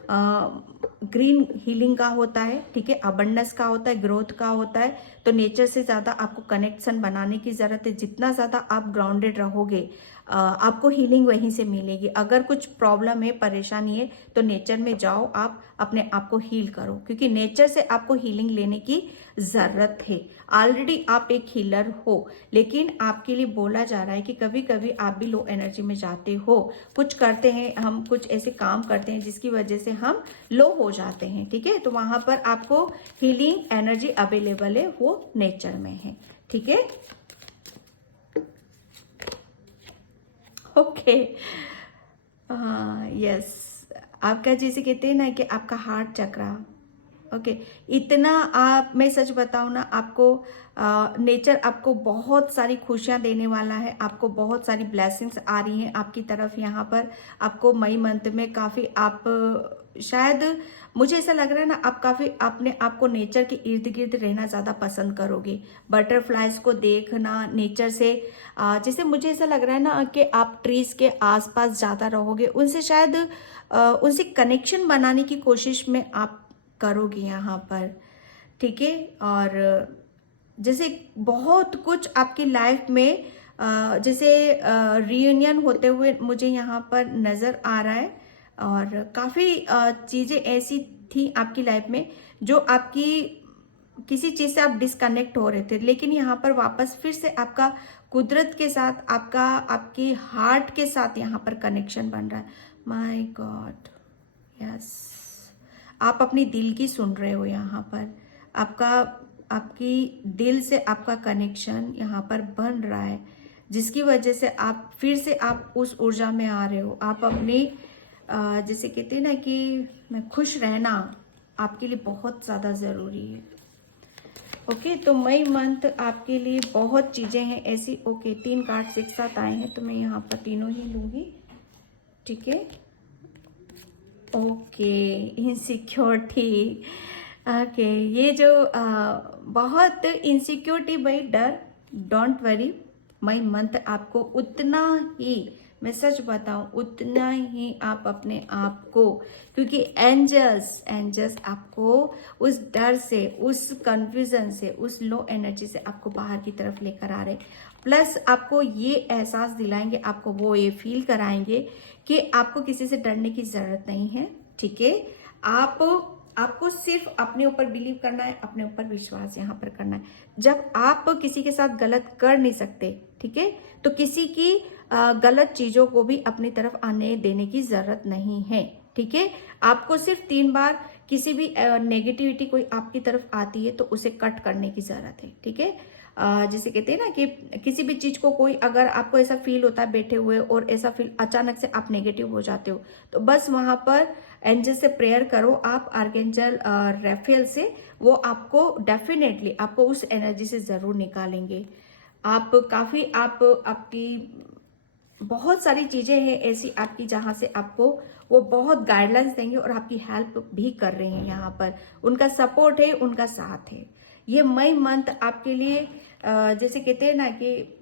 ग्रीन हीलिंग का होता है, ठीक है, अबंडेंस का होता है, ग्रोथ का होता है। तो नेचर से ज़्यादा आपको कनेक्शन बनाने की ज़रूरत है। जितना ज़्यादा आप ग्राउंडेड रहोगे आपको हीलिंग वहीं से मिलेगी। अगर कुछ प्रॉब्लम है, परेशानी है, तो नेचर में जाओ, आप अपने आप को हील करो क्योंकि नेचर से आपको हीलिंग लेने की ज़रूरत है। ऑलरेडी आप एक हीलर हो, लेकिन आपके लिए बोला जा रहा है कि कभी कभी आप भी लो एनर्जी में जाते हो, कुछ करते हैं हम, कुछ ऐसे काम करते हैं जिसकी वजह से हम लो हो जाते हैं, ठीक है। तो वहां पर आपको हीलिंग एनर्जी अवेलेबल है, वो नेचर में है, ठीक है। ओके, यस, आपका जैसे कहते हैं ना कि आपका हार्ट चक्रा, ओके, इतना आप, मैं सच बताऊं ना, आपको नेचर आपको बहुत सारी खुशियां देने वाला है, आपको बहुत सारी ब्लेसिंग्स आ रही हैं आपकी तरफ। यहाँ पर आपको मई मंथ में काफी आप शायद मुझे ऐसा लग रहा है ना, आप काफी अपने आप को नेचर के इर्द गिर्द रहना ज्यादा पसंद करोगे। बटरफ्लाइज को देखना, नेचर से जैसे मुझे ऐसा लग रहा है ना कि आप ट्रीज के आसपास ज्यादा रहोगे, उनसे शायद उनसे कनेक्शन बनाने की कोशिश में आप करोगे यहाँ पर, ठीक है। और जैसे बहुत कुछ आपकी लाइफ में जैसे रियूनियन होते हुए मुझे यहाँ पर नजर आ रहा है, और काफी चीजें ऐसी थी आपकी लाइफ में जो आपकी किसी चीज से आप डिस्कनेक्ट हो रहे थे, लेकिन यहाँ पर वापस फिर से आपका कुदरत के साथ, आपके हार्ट के साथ यहाँ पर कनेक्शन बन रहा है। माय गॉड, यस, आप अपनी दिल की सुन रहे हो यहाँ पर, आपकी दिल से आपका कनेक्शन यहाँ पर बन रहा है, जिसकी वजह से आप फिर से आप उस ऊर्जा में आ रहे हो। आप अपनी जैसे कहते हैं ना कि मैं खुश रहना आपके लिए बहुत ज़्यादा ज़रूरी है। ओके, तो मई मंथ आपके लिए बहुत चीज़ें हैं ऐसी। ओके, 3 कार्ड्स एक साथ आए हैं तो मैं यहाँ पर तीनों ही लूँगी, ठीक है। ओके, इनसिक्योरिटी, ओके, ये जो बहुत इनसिक्योरिटी भाई, डर, डोंट वरी, मई मंथ आपको उतना ही मैं सच बताऊं उतना ही आप अपने आप को, क्योंकि एंजल्स आपको उस डर से, उस कंफ्यूजन से, उस लो एनर्जी से आपको बाहर की तरफ लेकर आ रहे हैं। प्लस आपको ये एहसास दिलाएंगे, आपको वो ये फील कराएंगे कि आपको किसी से डरने की जरूरत नहीं है। ठीक है, आपको सिर्फ अपने ऊपर बिलीव करना है, अपने ऊपर विश्वास यहाँ पर करना है। जब आप किसी के साथ गलत कर नहीं सकते, ठीक है, तो किसी की गलत चीजों को भी अपनी तरफ आने देने की जरूरत नहीं है। ठीक है, आपको सिर्फ 3 बार किसी भी नेगेटिविटी कोई आपकी तरफ आती है तो उसे कट करने की जरूरत है। ठीक है, जैसे कहते हैं ना कि किसी भी चीज को कोई, अगर आपको ऐसा फील होता है बैठे हुए और ऐसा फील अचानक से आप नेगेटिव हो जाते हो, तो बस वहां पर एंजल से प्रेयर करो आप, आर्कएंजल राफेल से, वो आपको डेफिनेटली आपको उस एनर्जी से जरूर निकालेंगे। आप काफी आपकी बहुत सारी चीजें हैं ऐसी आपकी जहां से आपको वो बहुत गाइडलाइंस देंगे और आपकी हेल्प भी कर रहे हैं। यहाँ पर उनका सपोर्ट है, उनका साथ है। ये मई मंथ आपके लिए जैसे कहते हैं ना कि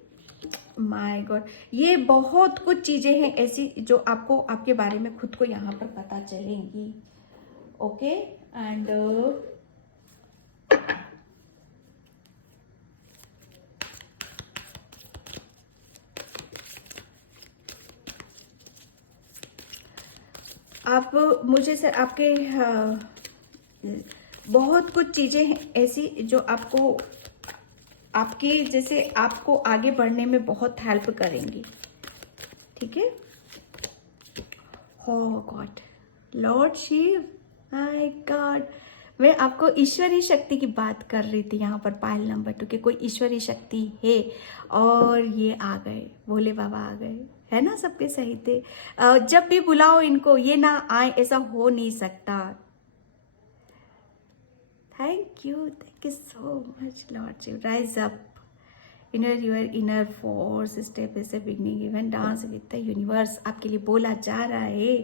माय गॉड, ये बहुत कुछ चीजें हैं ऐसी जो आपको आपके बारे में खुद को यहाँ पर पता चलेंगी। ओके, एंड आप मुझे सर आपके बहुत कुछ चीजें हैं ऐसी जो आपको आपकी जैसे आपको आगे बढ़ने में बहुत हेल्प करेंगी। ठीक है, oh God, Lord Shiva, my God, मैं आपको ईश्वरीय शक्ति की बात कर रही थी यहाँ पर पायल नंबर 2 कि कोई ईश्वरीय शक्ति है और ये आ गए, भोले बाबा आ गए, है ना, सबके सही थे। जब भी बुलाओ इनको ये ना आए, ऐसा हो नहीं सकता। Thank you so much lord Shiva. Rise up your inner force, step is a beginning, even dance with the universe। आपके लिए बोला जा रहा है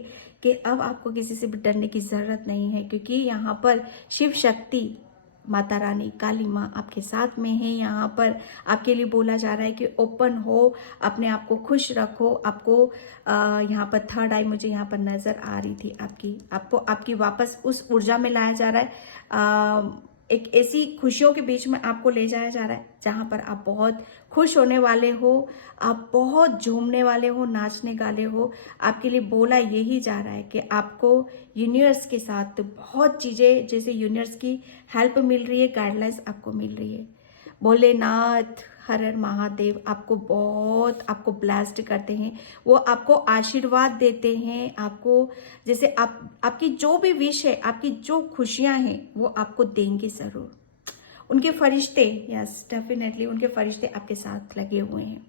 कि अब आपको किसी से भी डरने की जरूरत नहीं है, क्योंकि यहाँ पर शिव शक्ति, माता रानी, काली माँ आपके साथ में है। यहाँ पर आपके लिए बोला जा रहा है कि ओपन हो, अपने आप को खुश रखो। आपको यहाँ पर थर्ड आई मुझे यहाँ पर नजर आ रही थी आपको आपकी वापस उस ऊर्जा में लाया जा रहा है। एक ऐसी खुशियों के बीच में आपको ले जाया जा रहा है जहां पर आप बहुत खुश होने वाले हो, आप बहुत झूमने वाले हो, नाचने गाले हो। आपके लिए बोला यही जा रहा है कि आपको यूनिवर्स के साथ बहुत चीजें, जैसे यूनिवर्स की हेल्प मिल रही है, गाइडलाइंस आपको मिल रही है। भोलेनाथ हर हर महादेव आपको ब्लेस्ड करते हैं, वो आपको आशीर्वाद देते हैं। आपको जैसे आपकी जो भी विश है, आपकी जो खुशियां हैं, वो आपको देंगे जरूर। उनके फरिश्ते, यस डेफिनेटली उनके फरिश्ते आपके साथ लगे हुए हैं।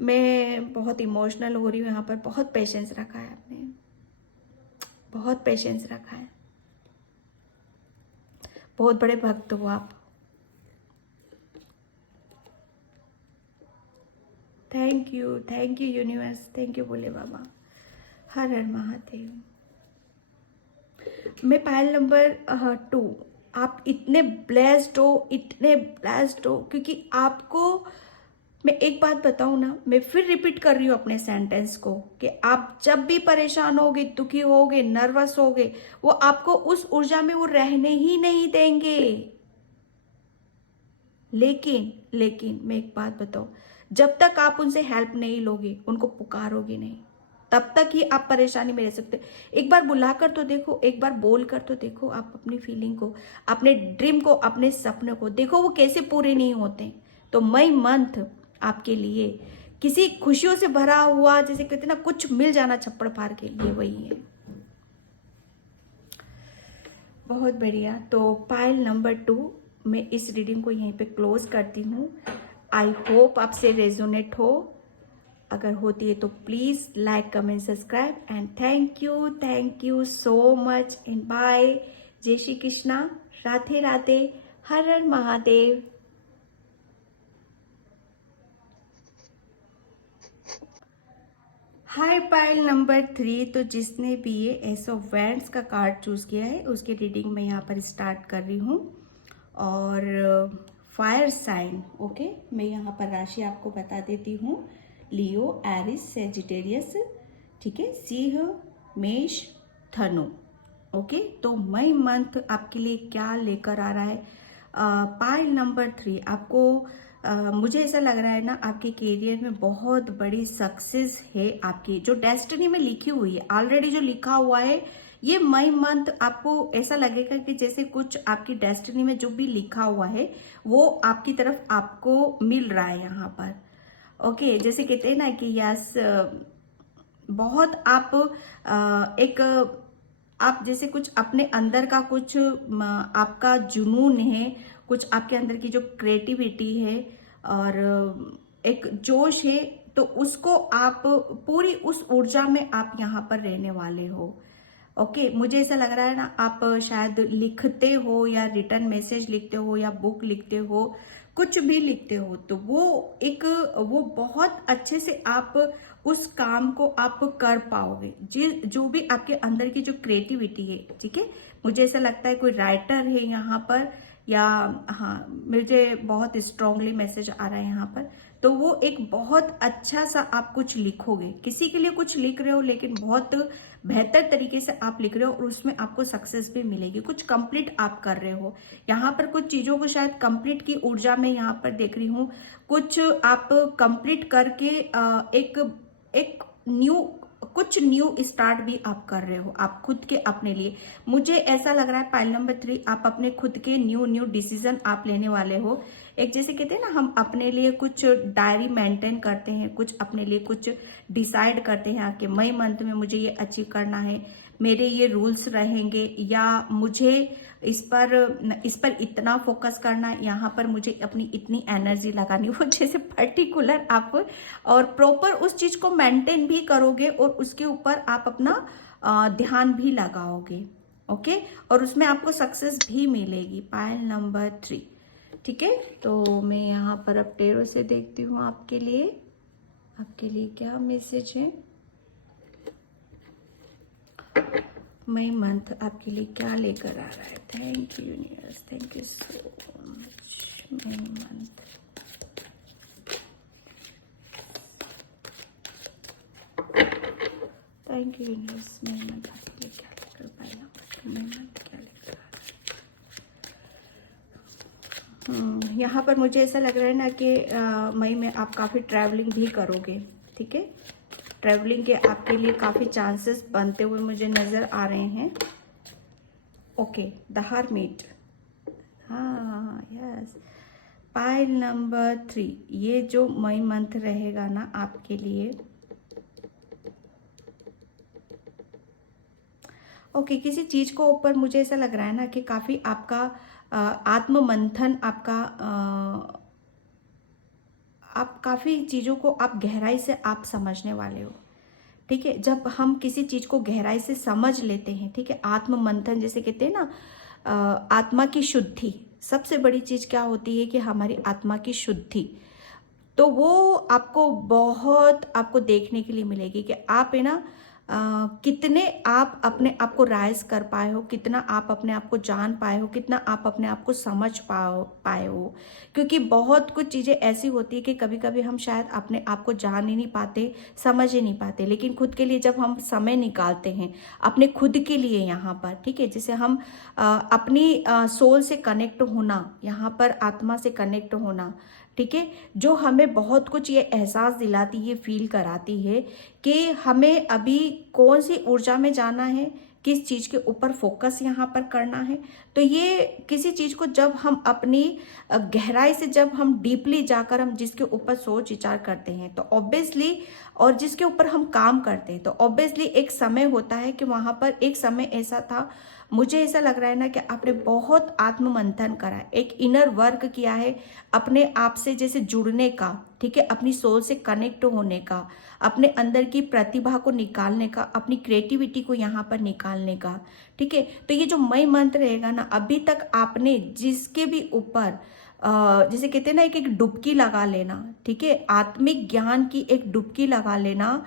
मैं बहुत इमोशनल हो रही हूँ यहाँ पर। बहुत पेशेंस रखा है आपने, बहुत पेशेंस रखा है। बहुत बड़े भक्त हो आप। Thank you universe, thank you Bhole Baba, Har Har Mahadev. मैं पायल नंबर 2, आप इतने ब्लेस्ड हो, क्योंकि आपको मैं एक बात बताऊं ना, मैं फिर रिपीट कर रही हूँ अपने सेंटेंस को कि आप जब भी परेशान होगे, दुखी होगे, नर्वस होगे, वो आपको उस ऊर्जा में वो रहने ही नहीं देंगे। लेकिन मैं एक बात बताऊं, जब तक आप उनसे हेल्प नहीं लोगे, उनको पुकारोगे नहीं, तब तक ही आप परेशानी में रह सकते। एक बार बुला कर तो देखो, एक बार बोल कर तो देखो, आप अपनी फीलिंग को, अपने ड्रीम को, अपने सपने को देखो, वो कैसे पूरे नहीं होते। तो मई मंथ आपके लिए किसी खुशियों से भरा हुआ, जैसे कहते ना कुछ मिल जाना छप्पड़ फाड़ के लिए, वही है। बहुत बढ़िया। तो पायल नंबर 2, मैं इस रीडिंग को यहीं पे क्लोज करती हूँ। आई होप आपसे रेजोनेट हो। अगर होती है तो please like, comment, subscribe and thank you so much and bye. जय Shri Krishna, Radhe Radhe, Har Har Mahadev. Hi pile number 3, तो जिसने भी ये एस ऑफ वैंड्स का कार्ड चूज किया है उसकी रीडिंग मैं यहाँ पर स्टार्ट कर रही हूँ। और फायर साइन। ओके, मैं यहाँ पर राशि आपको बता देती हूँ, लियो, एरिस, सेजिटेरियस, ठीक है, सिंह, मेष, धनु। ओके, तो मई मंथ आपके लिए क्या लेकर आ रहा है? पाइल नंबर 3 आपको मुझे ऐसा लग रहा है ना, आपके करियर में बहुत बड़ी सक्सेस है, आपकी जो डेस्टिनी में लिखी हुई है, ऑलरेडी जो लिखा हुआ है, ये मई मंथ आपको ऐसा लगेगा कि जैसे कुछ आपकी डेस्टिनी में जो भी लिखा हुआ है वो आपकी तरफ आपको मिल रहा है यहाँ पर। ओके, जैसे कहते हैं ना कि यस, बहुत आप एक आप जैसे कुछ अपने अंदर का कुछ आपका जुनून है, कुछ आपके अंदर की जो क्रिएटिविटी है और एक जोश है, तो उसको आप पूरी उस ऊर्जा में आप यहाँ पर रहने वाले हो। ओके, मुझे ऐसा लग रहा है ना, आप शायद लिखते हो या रिटर्न मैसेज लिखते हो या बुक लिखते हो, कुछ भी लिखते हो, तो वो बहुत अच्छे से आप उस काम को आप कर पाओगे, जो भी आपके अंदर की जो क्रिएटिविटी है। ठीक है, मुझे ऐसा लगता है कोई राइटर है यहाँ पर, या हाँ, मुझे बहुत स्ट्रांगली मैसेज आ रहा है यहाँ पर, तो वो एक बहुत अच्छा सा आप कुछ लिखोगे, किसी के लिए कुछ लिख रहे हो, लेकिन बहुत बेहतर तरीके से आप लिख रहे हो और उसमें आपको सक्सेस भी मिलेगी। कुछ कंप्लीट आप कर रहे हो यहाँ पर, कुछ चीजों को शायद कंप्लीट की ऊर्जा में यहाँ पर देख रही हूँ, कुछ आप कंप्लीट करके एक न्यू स्टार्ट भी आप कर रहे हो, आप खुद के अपने लिए। मुझे ऐसा लग रहा है पाइल नंबर 3 आप अपने खुद के न्यू डिसीजन आप लेने वाले हो। एक जैसे कहते हैं ना, हम अपने लिए कुछ डायरी मेंटेन करते हैं, कुछ अपने लिए कुछ डिसाइड करते हैं कि मई मंथ में मुझे ये अचीव करना है, मेरे ये रूल्स रहेंगे, या मुझे इस पर इतना फोकस करना है, यहाँ पर मुझे अपनी इतनी एनर्जी लगानी, वो जैसे पर्टिकुलर आप और प्रॉपर उस चीज को मेंटेन भी करोगे और उसके ऊपर आप अपना ध्यान भी लगाओगे। ओके, और उसमें आपको सक्सेस भी मिलेगी। पाइल नंबर 3, ठीक है, तो मैं यहाँ पर अब टेरो से देखती हूँ आपके लिए क्या मैसेज है। मई मंथ आपके लिए क्या लेकर आ रहा है? Thank you universe, thank you so much. May month, thank you universe. May month आपके लिए क्या लेकर पाएगा? मई मंथ क्या लेकर आ रहा है? यहाँ पर मुझे ऐसा लग रहा है ना कि मई में आप काफ़ी ट्रैवलिंग भी करोगे। ठीक है, ट्रैवलिंग के आपके लिए काफ़ी चांसेस बनते हुए मुझे नज़र आ रहे हैं। ओके, द हर्मिट, हाँ यस, पाइल नंबर 3, ये जो मई मंथ रहेगा ना आपके लिए, ओके, किसी चीज़ को ऊपर मुझे ऐसा लग रहा है ना कि काफ़ी आपका आत्म मंथन, आपका आप काफ़ी चीज़ों को आप गहराई से आप समझने वाले हो। ठीक है, जब हम किसी चीज़ को गहराई से समझ लेते हैं, ठीक है, आत्म मंथन जैसे कहते हैं ना, आत्मा की शुद्धि, सबसे बड़ी चीज़ क्या होती है कि हमारी आत्मा की शुद्धि, तो वो आपको देखने के लिए मिलेगी कि आप है ना कितने आप अपने आप को राइज कर पाए हो, कितना आप अपने आप को जान पाए हो, कितना आप अपने आप को समझ पाए हो। क्योंकि बहुत कुछ चीज़ें ऐसी होती है कि कभी कभी हम शायद अपने आप को जान ही नहीं पाते, समझ ही नहीं पाते, लेकिन खुद के लिए जब हम समय निकालते हैं अपने खुद के लिए यहाँ पर, ठीक है, जैसे हम अपनी सोल से कनेक्ट होना, यहाँ पर आत्मा से कनेक्ट होना, ठीक है, जो हमें बहुत कुछ ये एहसास दिलाती, ये फील कराती है कि हमें अभी कौन सी ऊर्जा में जाना है, किस चीज़ के ऊपर फोकस यहाँ पर करना है। तो ये किसी चीज़ को जब हम अपनी गहराई से, जब हम डीपली जाकर हम जिसके ऊपर सोच विचार करते हैं, तो ऑब्वियसली, और जिसके ऊपर हम काम करते हैं, तो ऑब्वियसली एक समय होता है कि वहाँ पर एक समय ऐसा था, मुझे ऐसा लग रहा है ना कि आपने बहुत आत्म मंथन करा है, एक इनर वर्क किया है अपने आप से जैसे जुड़ने का, ठीक है, अपनी सोल से कनेक्ट होने का, अपने अंदर की प्रतिभा को निकालने का, अपनी क्रिएटिविटी को यहाँ पर निकालने का। ठीक है, तो ये जो मई मंथ रहेगा ना, अभी तक आपने जिसके भी ऊपर जैसे कहते हैं ना, एक डुबकी लगा लेना, ठीक है, आत्मिक ज्ञान की एक डुबकी लगा लेना,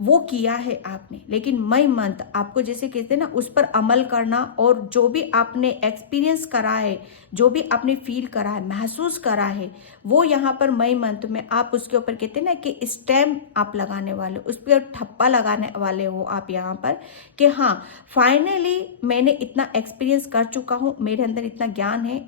वो किया है आपने, लेकिन मई मंथ आपको जैसे कहते हैं ना उस पर अमल करना, और जो भी आपने एक्सपीरियंस करा है, जो भी आपने फील करा है, महसूस करा है, वो यहाँ पर मई मंथ में आप उसके ऊपर कहते हैं ना कि स्टैम्प आप लगाने वाले, उस पर ठप्पा लगाने वाले हो आप यहाँ पर कि हाँ फाइनली मैंने इतना एक्सपीरियंस कर चुका हूँ, मेरे अंदर इतना ज्ञान है,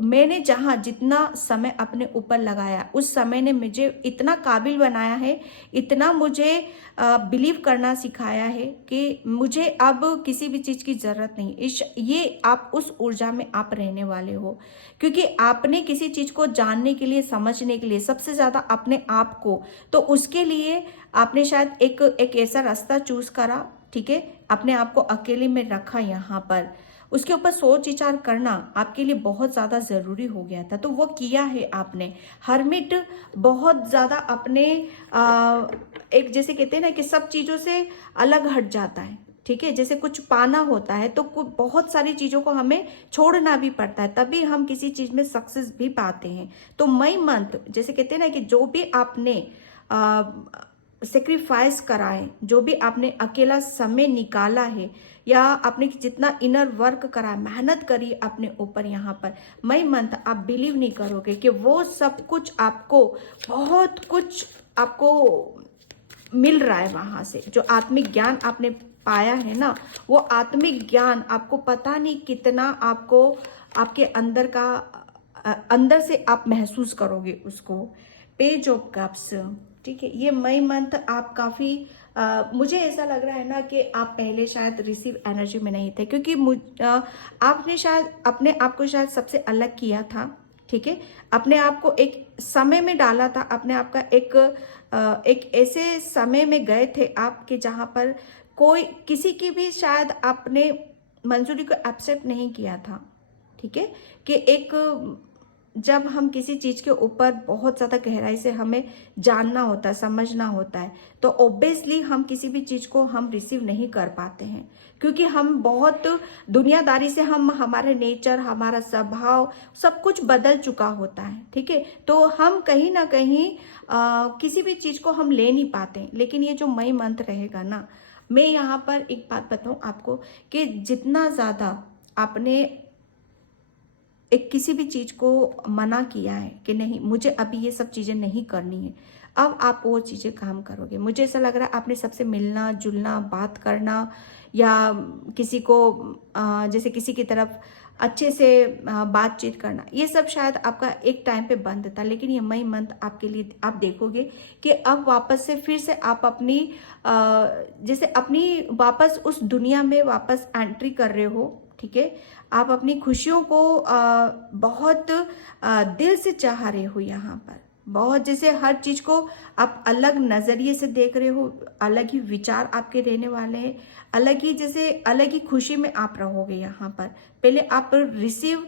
मैंने जहाँ जितना समय अपने ऊपर लगाया उस समय ने मुझे इतना काबिल बनाया है, इतना मुझे बिलीव करना सिखाया है कि मुझे अब किसी भी चीज़ की ज़रूरत नहीं। ये आप उस ऊर्जा में आप रहने वाले हो, क्योंकि आपने किसी चीज़ को जानने के लिए, समझने के लिए सबसे ज़्यादा अपने आप को, तो उसके लिए आपने शायद एक ऐसा रास्ता चूज करा, ठीक है, अपने आप को अकेले में रखा यहाँ पर, उसके ऊपर सोच विचार करना आपके लिए बहुत ज़्यादा ज़रूरी हो गया था, तो वो किया है आपने। हर्मिट बहुत ज़्यादा अपने एक जैसे कहते हैं ना कि सब चीज़ों से अलग हट जाता है, ठीक है, जैसे कुछ पाना होता है तो बहुत सारी चीज़ों को हमें छोड़ना भी पड़ता है, तभी हम किसी चीज़ में सक्सेस भी पाते हैं। तो मई मंथ जैसे कहते हैं ना कि जो भी आपने सेक्रीफाइस करा है, जो भी आपने अकेला समय निकाला है, या आपने जितना इनर वर्क करा, मेहनत करी अपने ऊपर, यहाँ पर मई मंथ आप बिलीव नहीं करोगे कि वो सब कुछ आपको, बहुत कुछ आपको मिल रहा है वहां से। जो आत्मिक ज्ञान आपने पाया है ना, वो आत्मिक ज्ञान आपको पता नहीं कितना आपको आपके अंदर से आप महसूस करोगे उसको। पेज ऑफ कप्स, ठीक है, ये मई मंथ आप काफी मुझे ऐसा लग रहा है ना कि आप पहले शायद रिसीव एनर्जी में नहीं थे, क्योंकि आपने शायद अपने आप को शायद सबसे अलग किया था, ठीक है, अपने आप को एक समय में डाला था, अपने आप का एक ऐसे समय में गए थे आप कि जहाँ पर कोई किसी की भी शायद आपने मंजूरी को एक्सेप्ट नहीं किया था, ठीक है, कि एक जब हम किसी चीज़ के ऊपर बहुत ज़्यादा गहराई से हमें जानना होता है, समझना होता है, तो ऑब्वियसली हम किसी भी चीज़ को हम रिसीव नहीं कर पाते हैं, क्योंकि हम बहुत दुनियादारी से हमारे नेचर, हमारा स्वभाव सब कुछ बदल चुका होता है, ठीक है, तो हम कहीं ना कहीं किसी भी चीज़ को हम ले नहीं पाते। लेकिन ये जो मई मंथ रहेगा ना, मैं यहाँ पर एक बात बताऊँ आपको कि जितना ज़्यादा आपने एक किसी भी चीज को मना किया है कि नहीं मुझे अभी ये सब चीजें नहीं करनी है, अब आप वो चीजें काम करोगे। मुझे ऐसा लग रहा है आपने सबसे मिलना जुलना, बात करना, या किसी को जैसे किसी की तरफ अच्छे से बातचीत करना, ये सब शायद आपका एक टाइम पे बंद था, लेकिन ये मई मंथ आपके लिए आप देखोगे कि अब वापस से फिर से आप अपनी जैसे अपनी वापस उस दुनिया में वापस एंट्री कर रहे हो, ठीक है, आप अपनी खुशियों को बहुत दिल से चाह रहे हो, यहाँ पर बहुत जैसे हर चीज को आप अलग नजरिए से देख रहे हो, अलग ही विचार आपके रहने वाले हैं, अलग ही खुशी में आप रहोगे यहाँ पर। पहले आप रिसीव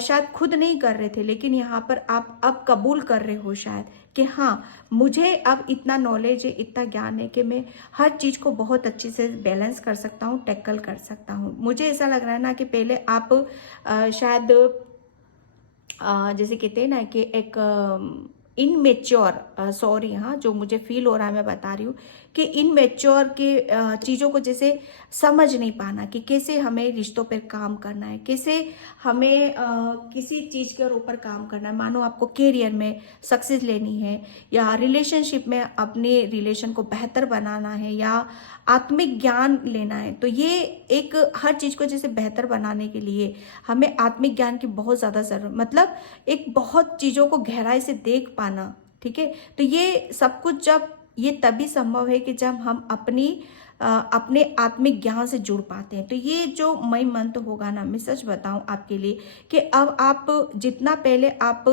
शायद खुद नहीं कर रहे थे, लेकिन यहाँ पर आप अब कबूल कर रहे हो शायद कि हाँ मुझे अब इतना नॉलेज है, इतना ज्ञान है कि मैं हर चीज़ को बहुत अच्छे से बैलेंस कर सकता हूँ, टैकल कर सकता हूँ। मुझे ऐसा लग रहा है ना कि पहले आप शायद जैसे कहते हैं ना कि एक इनमेच्योर, सॉरी हाँ, जो मुझे फील हो रहा है मैं बता रही हूँ कि इनमेच्योर के चीज़ों को जैसे समझ नहीं पाना कि कैसे हमें रिश्तों पर काम करना है, कैसे हमें किसी चीज़ के ऊपर काम करना है। मानो आपको कैरियर में सक्सेस लेनी है, या रिलेशनशिप में अपने रिलेशन को बेहतर बनाना है, या आत्मिक ज्ञान लेना है, तो ये एक हर चीज़ को जैसे बेहतर बनाने के लिए हमें आत्मिक ज्ञान की बहुत ज़्यादा ज़रूरत, मतलब एक बहुत चीज़ों को गहराई से देख पाना, ठीक है। तो ये सब कुछ जब ये तभी संभव है कि जब हम अपने आत्मिक ज्ञान से जुड़ पाते हैं। तो ये जो मई मंथ होगा ना, मैं सच बताऊं आपके लिए कि अब आप जितना पहले आप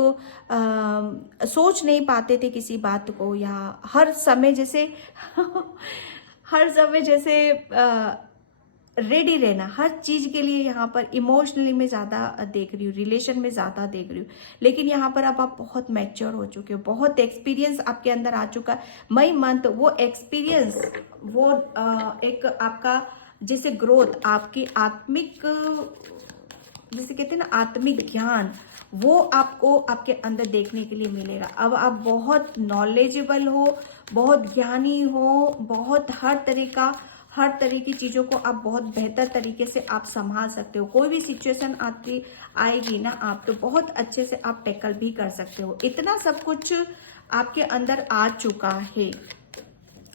सोच नहीं पाते थे किसी बात को, या हर समय जैसे हर समय जैसे रेडी रहना हर चीज के लिए, यहाँ पर इमोशनली में ज्यादा देख रही हूँ, रिलेशन में ज्यादा देख रही हूँ, लेकिन यहाँ पर अब आप बहुत मैच्योर हो चुके हो, बहुत एक्सपीरियंस आपके अंदर आ चुका है। मई मंथ वो एक्सपीरियंस, वो एक आपका जैसे ग्रोथ, आपकी आत्मिक जैसे कहते हैं ना आत्मिक ज्ञान, वो आपको आपके अंदर देखने के लिए मिलेगा। अब आप बहुत नॉलेजेबल हो, बहुत ज्ञानी हो, बहुत हर तरह की चीजों को आप बहुत बेहतर तरीके से आप संभाल सकते हो। कोई भी सिचुएशन आपकी आएगी ना, आप तो बहुत अच्छे से आप टैकल भी कर सकते हो। इतना सब कुछ आपके अंदर आ चुका है।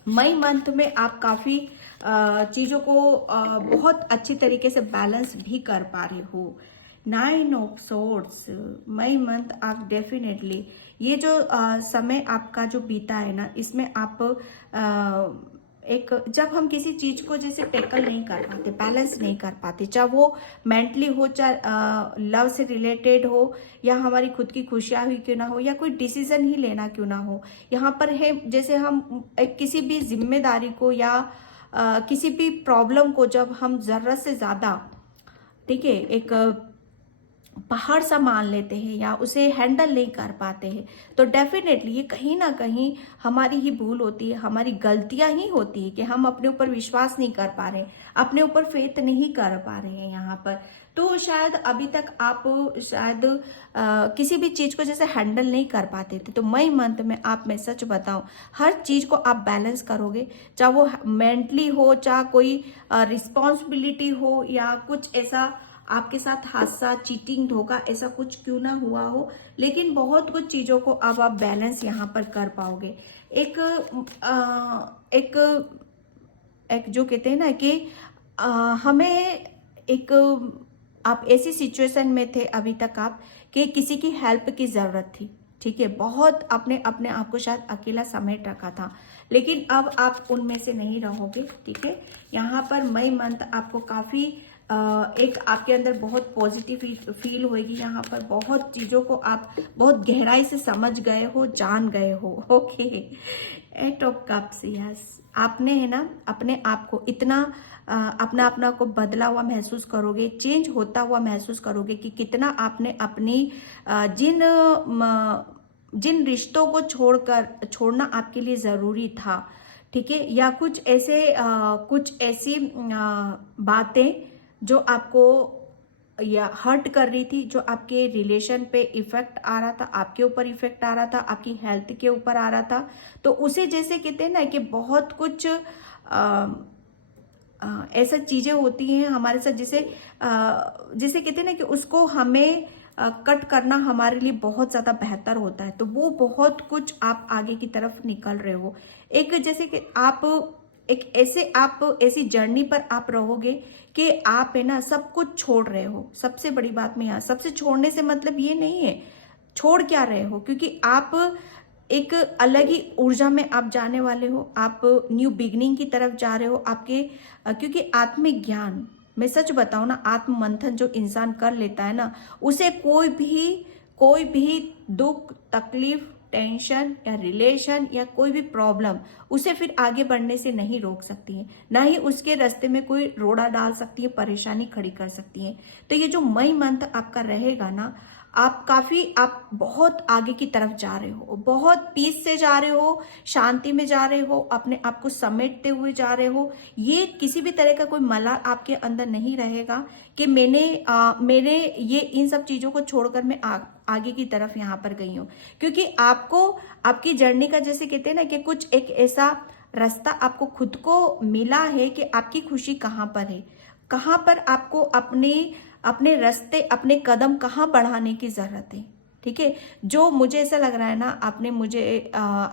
मई मंथ में आप काफी चीजों को बहुत अच्छी तरीके से बैलेंस भी कर पा रहे हो। 9 ऑफ सोर्ड्स, मई मंथ आप डेफिनेटली ये जो समय आपका जो बीता है ना, इसमें आप एक जब हम किसी चीज को जैसे टैकल नहीं कर पाते, बैलेंस नहीं कर पाते, चाहे वो मेंटली हो, चाहे लव से रिलेटेड हो, या हमारी खुद की खुशियां हुई क्यों ना हो, या कोई डिसीजन ही लेना क्यों ना हो, यहाँ पर है जैसे हम किसी भी जिम्मेदारी को या किसी भी प्रॉब्लम को जब हम जरूरत से ज्यादा, ठीक है, एक पहाड़ सा मान लेते हैं या उसे हैंडल नहीं कर पाते हैं, तो डेफिनेटली ये कहीं ना कहीं हमारी ही भूल होती है, हमारी गलतियां ही होती है कि हम अपने ऊपर विश्वास नहीं कर पा रहे, अपने ऊपर फेथ नहीं कर पा रहे हैं यहाँ पर। तो शायद अभी तक आप शायद किसी भी चीज को जैसे हैंडल नहीं कर पाते थे, तो मई मंथ में आप, मैं सच बताऊं, हर चीज को आप बैलेंस करोगे, चाहे वो मेंटली हो, चाहे कोई रिस्पॉन्सिबिलिटी हो, या कुछ ऐसा आपके साथ हादसा, चीटिंग, धोखा ऐसा कुछ क्यों ना हुआ हो, लेकिन बहुत कुछ चीजों को अब आप बैलेंस यहाँ पर कर पाओगे। एक एक एक जो कहते हैं ना कि हमें एक, आप ऐसी सिचुएशन में थे अभी तक आप कि किसी की हेल्प की जरूरत थी, ठीक है, बहुत अपने अपने आप को शायद अकेला समेट रखा था, लेकिन अब आप उनमें से नहीं रहोगे, ठीक है। यहाँ पर मई मंथ आपको काफी एक आपके अंदर बहुत पॉजिटिव फील होगी। यहाँ पर बहुत चीजों को आप बहुत गहराई से समझ गए हो, जान गए हो। ओके, 8 ऑफ कप्स, यस, आपने है ना अपने आप को इतना अपना को बदला हुआ महसूस करोगे, चेंज होता हुआ महसूस करोगे कि कितना आपने अपनी जिन रिश्तों को छोड़ना आपके लिए जरूरी था, ठीक है, या कुछ ऐसी बातें जो आपको या हर्ट कर रही थी, जो आपके रिलेशन पे इफेक्ट आ रहा था, आपके ऊपर इफेक्ट आ रहा था, आपकी हेल्थ के ऊपर आ रहा था, तो उसे जैसे कहते हैं ना कि बहुत कुछ ऐसा चीजें होती हैं हमारे साथ, जैसे कहते हैं ना कि उसको हमें कट करना हमारे लिए बहुत ज्यादा बेहतर होता है। तो वो बहुत कुछ आप आगे की तरफ निकल रहे हो, एक जैसे कि आप ऐसी जर्नी पर आप रहोगे कि आप है ना सब कुछ छोड़ रहे हो। सबसे बड़ी बात में यहाँ सबसे छोड़ने से मतलब ये नहीं है छोड़ क्या रहे हो, क्योंकि आप एक अलग ही ऊर्जा में आप जाने वाले हो, आप न्यू बिगनिंग की तरफ जा रहे हो आपके, क्योंकि आत्मिक ज्ञान, मैं सच बताऊं ना, आत्म मंथन जो इंसान कर लेता है ना, उसे कोई भी दुख, तकलीफ, टेंशन या रिलेशन या कोई भी प्रॉब्लम उसे फिर आगे बढ़ने से नहीं रोक सकती है, ना ही उसके रास्ते में कोई रोड़ा डाल सकती है, परेशानी खड़ी कर सकती है। तो ये जो मई मंथ आपका रहेगा ना, आप बहुत आगे की तरफ जा रहे हो, बहुत पीस से जा रहे हो, शांति में जा रहे हो, अपने आप को समेटते हुए जा रहे हो। ये किसी भी तरह का कोई मलाल आपके अंदर नहीं रहेगा कि मैंने ये इन सब चीजों को छोड़कर मैं आगे की तरफ यहाँ पर गई हूँ, क्योंकि आपको आपकी जर्नी का जैसे कहते हैं ना कि कुछ एक ऐसा रास्ता आपको खुद को मिला है कि आपकी खुशी कहाँ पर है, कहाँ पर आपको अपने रास्ते, अपने कदम कहाँ बढ़ाने की जरूरत है, ठीक है। जो मुझे ऐसा लग रहा है ना,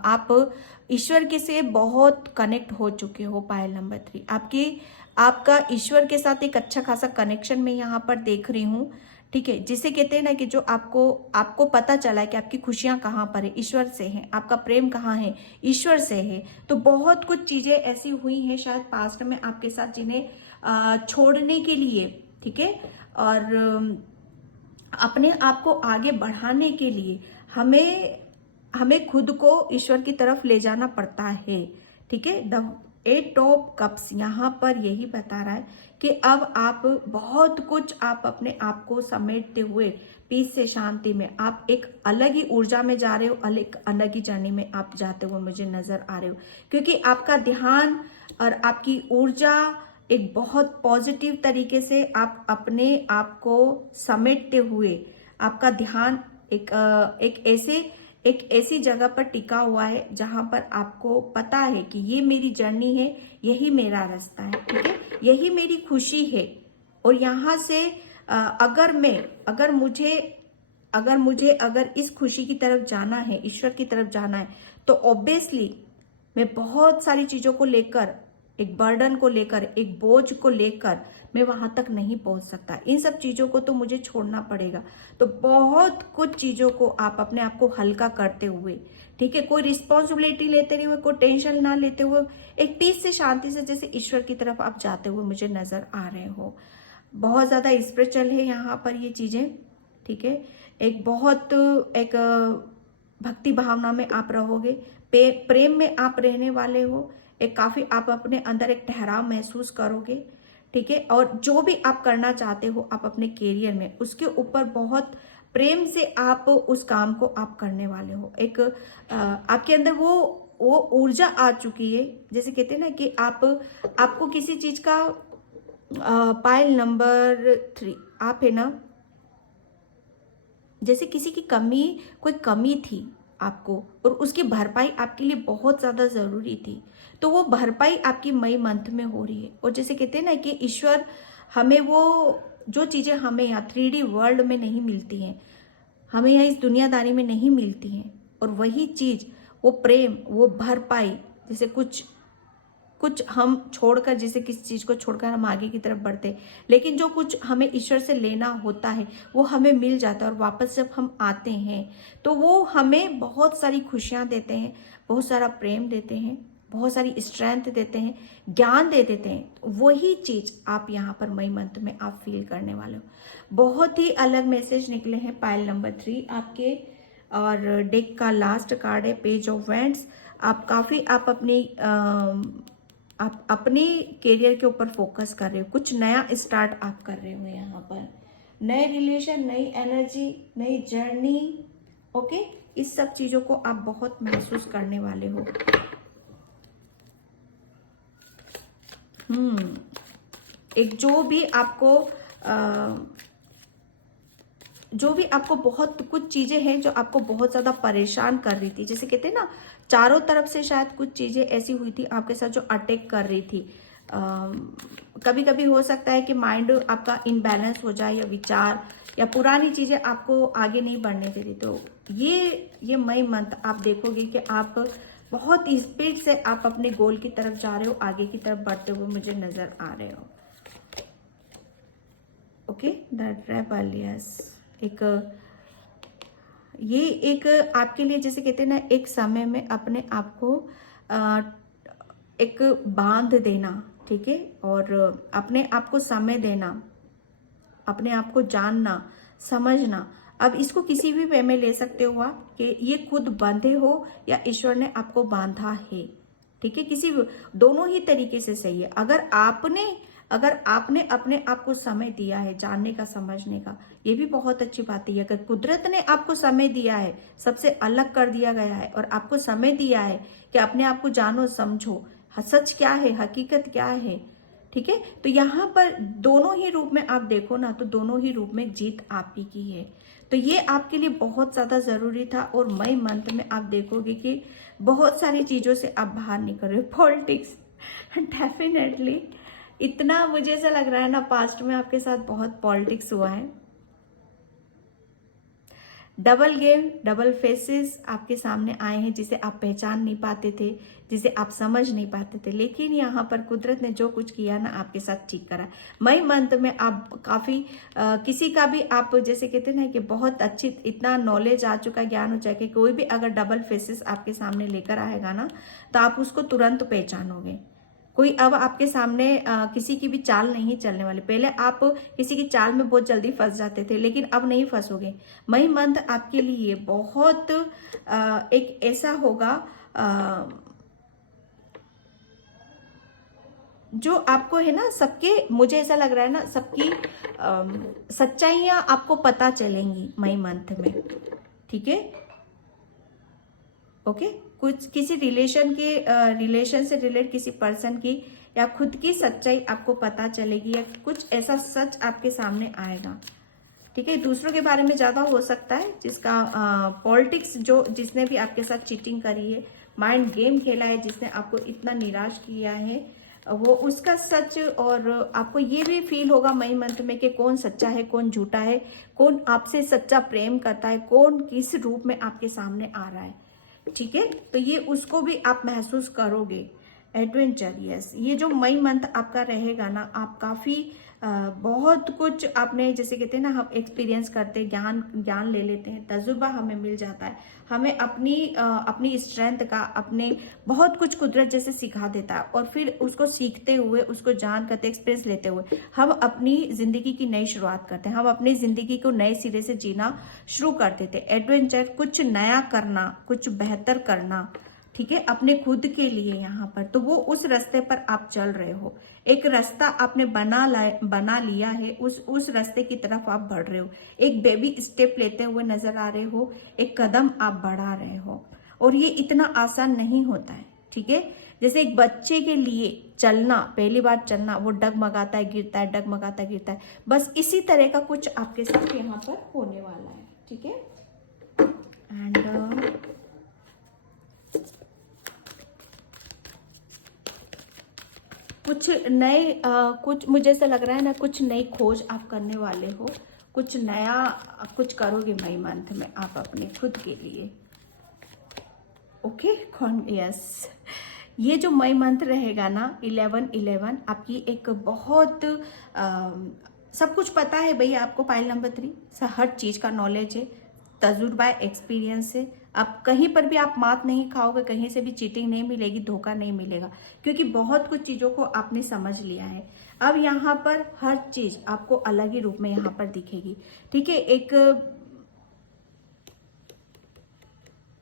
आप ईश्वर के से बहुत कनेक्ट हो चुके हो। पायल नंबर 3 आपका ईश्वर के साथ एक अच्छा खासा कनेक्शन में यहाँ पर देख रही हूँ, ठीक है, जिसे कहते हैं ना कि जो आपको पता चला है कि आपकी खुशियां कहाँ पर है, ईश्वर से है, आपका प्रेम कहाँ है, ईश्वर से है। तो बहुत कुछ चीजें ऐसी हुई हैं शायद पास्ट में आपके साथ, जिन्हें छोड़ने के लिए, ठीक है, और अपने आप को आगे बढ़ाने के लिए हमें खुद को ईश्वर की तरफ ले जाना पड़ता है, ठीक है। द 8 ऑफ कप्स यहाँ पर यही बता रहा है कि अब आप बहुत कुछ आप अपने आप को समेटते हुए पीस से शांति में आप एक अलग ही ऊर्जा में जा रहे हो, अलग ही जर्नी में आप जाते हुए मुझे नजर आ रहे हो, क्योंकि आपका ध्यान और आपकी ऊर्जा एक बहुत पॉजिटिव तरीके से आप अपने आप को समेटते हुए आपका ध्यान एक ऐसी जगह पर टिका हुआ है जहां पर आपको पता है कि ये मेरी जर्नी है, यही मेरा रास्ता है, ठीक है, यही मेरी खुशी है। और यहाँ से अगर इस खुशी की तरफ जाना है, ईश्वर की तरफ जाना है, तो ऑब्वियसली मैं बहुत सारी चीजों को लेकर, एक बर्डन को लेकर, एक बोझ को लेकर मैं वहां तक नहीं पहुंच सकता। इन सब चीजों को तो मुझे छोड़ना पड़ेगा। तो बहुत कुछ चीजों को आप अपने आप को हल्का करते हुए, ठीक है, कोई रिस्पॉन्सिबिलिटी लेते हुए, कोई टेंशन ना लेते हुए, एक पीस से, शांति से जैसे ईश्वर की तरफ आप जाते हुए मुझे नजर आ रहे हो। बहुत ज्यादा स्पिरिचुअल है यहाँ पर ये चीजें, ठीक है। एक भक्ति भावना में आप रहोगे, प्रेम में आप रहने वाले हो, एक काफी आप अपने अंदर एक ठहराव महसूस करोगे, ठीक है। और जो भी आप करना चाहते हो आप अपने कैरियर में, उसके ऊपर बहुत प्रेम से आप उस काम को आप करने वाले हो। एक आपके अंदर वो ऊर्जा आ चुकी है, जैसे कहते हैं ना कि आपको किसी चीज का पाइल नंबर 3 आप है ना, जैसे किसी की कोई कमी थी आपको, और उसकी भरपाई आपके लिए बहुत ज्यादा जरूरी थी, तो वो भरपाई आपकी मई मंथ में हो रही है। और जैसे कहते हैं ना कि ईश्वर हमें वो जो चीजें हमें यहाँ 3D वर्ल्ड में नहीं मिलती हैं, हमें यहाँ इस दुनियादारी में नहीं मिलती हैं, और वही चीज, वो प्रेम, वो भरपाई, जैसे कुछ हम छोड़कर, जैसे किसी चीज को छोड़कर हम आगे की तरफ बढ़ते हैं, लेकिन जो कुछ हमें ईश्वर से लेना होता है वो हमें मिल जाता है। और वापस जब हम आते हैं तो वो हमें बहुत सारी खुशियां देते हैं, बहुत सारा प्रेम देते हैं, बहुत सारी स्ट्रेंथ देते हैं, ज्ञान दे देते हैं। वही चीज आप यहाँ पर मई मंथ में आप फील करने वाले हो। बहुत ही अलग मैसेज निकले हैं पाइल नंबर 3 आपके। और डेक का लास्ट कार्ड है पेज ऑफ वैंड्स। आप अपने कैरियर के ऊपर फोकस कर रहे हो, कुछ नया स्टार्ट आप कर रहे हो यहाँ पर, नए रिलेशन, नई एनर्जी, नई जर्नी, ओके। इस सब चीजों को आप बहुत महसूस करने वाले हो। एक जो भी आपको बहुत कुछ चीजें हैं जो आपको बहुत ज्यादा परेशान कर रही थी, जैसे कहते हैं ना चारों तरफ से शायद कुछ चीजें ऐसी हुई थी आपके साथ जो अटैक कर रही थी। कभी कभी हो सकता है कि माइंड आपका इनबैलेंस हो जाए, या विचार या पुरानी चीजें आपको आगे नहीं बढ़ने दे रही। तो ये मई मंथ आप देखोगे कि आप बहुत स्पीड से आप अपने गोल की तरफ जा रहे हो, आगे की तरफ बढ़ते हुए मुझे नजर आ रहे हो, ओके। द रेबेलियस एक आपके लिए, जैसे कहते हैं ना, एक समय में अपने आप को एक बांध देना, ठीक है, और अपने आप को समय देना, अपने आप को जानना, समझना। अब इसको किसी भी वे में ले सकते हो आप, कि ये खुद बंधे हो या ईश्वर ने आपको बांधा है, ठीक है, दोनों ही तरीके से सही है। अगर आपने अपने आप को समय दिया है जानने का, समझने का, ये भी बहुत अच्छी बात है। अगर कुदरत ने आपको समय दिया है, सबसे अलग कर दिया गया है और आपको समय दिया है कि अपने आप को जानो, समझो, सच क्या है, हकीकत क्या है, ठीक है। तो यहाँ पर दोनों ही रूप में आप देखो ना, तो दोनों ही रूप में जीत आप ही की है। तो ये आपके लिए बहुत ज्यादा जरूरी था। और मई मंथ में आप देखोगे कि बहुत सारी चीजों से आप बाहर निकल रहे हो। पॉलिटिक्स डेफिनेटली, इतना मुझे ऐसा लग रहा है ना, पास्ट में आपके साथ बहुत पॉलिटिक्स हुआ है। डबल गेम, डबल फेसेस आपके सामने आए हैं, जिसे आप पहचान नहीं पाते थे, जिसे आप समझ नहीं पाते थे, लेकिन यहाँ पर कुदरत ने जो कुछ किया ना आपके साथ ठीक करा। मई मंथ में आप काफी किसी का भी आप, जैसे कहते हैं ना कि बहुत अच्छी, इतना नॉलेज आ चुका, ज्ञान हो जाए कि कोई भी अगर डबल फेसेस आपके सामने लेकर आएगा ना, तो आप उसको तुरंत पहचानोगे। कोई अब आपके सामने किसी की भी चाल नहीं चलने वाली। पहले आप किसी की चाल में बहुत जल्दी फंस जाते थे, लेकिन अब नहीं फंसोगे। मई मंथ आपके लिए बहुत एक ऐसा होगा जो आपको है ना, सबके, मुझे ऐसा लग रहा है ना, सबकी सच्चाइयां आपको पता चलेंगी मई मंथ में, ठीक है, ओके। कुछ किसी रिलेशन से रिलेट किसी पर्सन की या खुद की सच्चाई आपको पता चलेगी, या कुछ ऐसा सच आपके सामने आएगा। ठीक है, दूसरों के बारे में ज्यादा हो सकता है, जिसका पॉलिटिक्स जो जिसने भी आपके साथ चीटिंग करी है, माइंड गेम खेला है, जिसने आपको इतना निराश किया है, वो उसका सच। और आपको ये भी फील होगा मई मंथ में कि कौन सच्चा है, कौन झूठा है, कौन आपसे सच्चा प्रेम करता है, कौन किस रूप में आपके सामने आ रहा है। ठीक है, तो ये उसको भी आप महसूस करोगे। एडवेंचर, यस, ये जो मई मंथ आपका रहेगा ना, आप काफी बहुत कुछ आपने, जैसे कहते हैं ना, हम एक्सपीरियंस करते हैं, ज्ञान ले लेते हैं, तजुर्बा हमें मिल जाता है, हमें अपनी स्ट्रेंथ का, अपने बहुत कुछ कुदरत जैसे सिखा देता है। और फिर उसको सीखते हुए, उसको जान करते, एक्सपीरियंस लेते हुए हम अपनी जिंदगी की नई शुरुआत करते हैं, हम अपनी जिंदगी को नए सिरे से जीना शुरू कर देते हैं। एडवेंचर, कुछ नया करना, कुछ बेहतर करना, ठीक है, अपने खुद के लिए यहाँ पर। तो वो उस रास्ते पर आप चल रहे हो, एक रास्ता आपने बना लिया है, उस रास्ते की तरफ आप बढ़ रहे हो, एक बेबी स्टेप लेते हुए नजर आ रहे हो, एक कदम आप बढ़ा रहे हो। और ये इतना आसान नहीं होता है। ठीक है, जैसे एक बच्चे के लिए चलना, पहली बार चलना, वो डगमगाता है, गिरता है, डगमगाता गिरता है, बस इसी तरह का कुछ आपके साथ यहाँ पर होने वाला है। ठीक है, एंड कुछ नए कुछ मुझे ऐसा लग रहा है ना, कुछ नई खोज आप करने वाले हो, कुछ नया कुछ करोगे मई मंथ में आप अपने खुद के लिए। ओके, यस, ये जो मई मंथ रहेगा ना, 11/11 आपकी एक बहुत सब कुछ पता है भैया आपको। पाइल नंबर 3 हर चीज का नॉलेज है, तजुर्बा है, एक्सपीरियंस है। आप कहीं पर भी आप मात नहीं खाओगे, कहीं से भी चीटिंग नहीं मिलेगी, धोखा नहीं मिलेगा, क्योंकि बहुत कुछ चीजों को आपने समझ लिया है। अब यहाँ पर हर चीज आपको अलग ही रूप में यहाँ पर दिखेगी। ठीक है, एक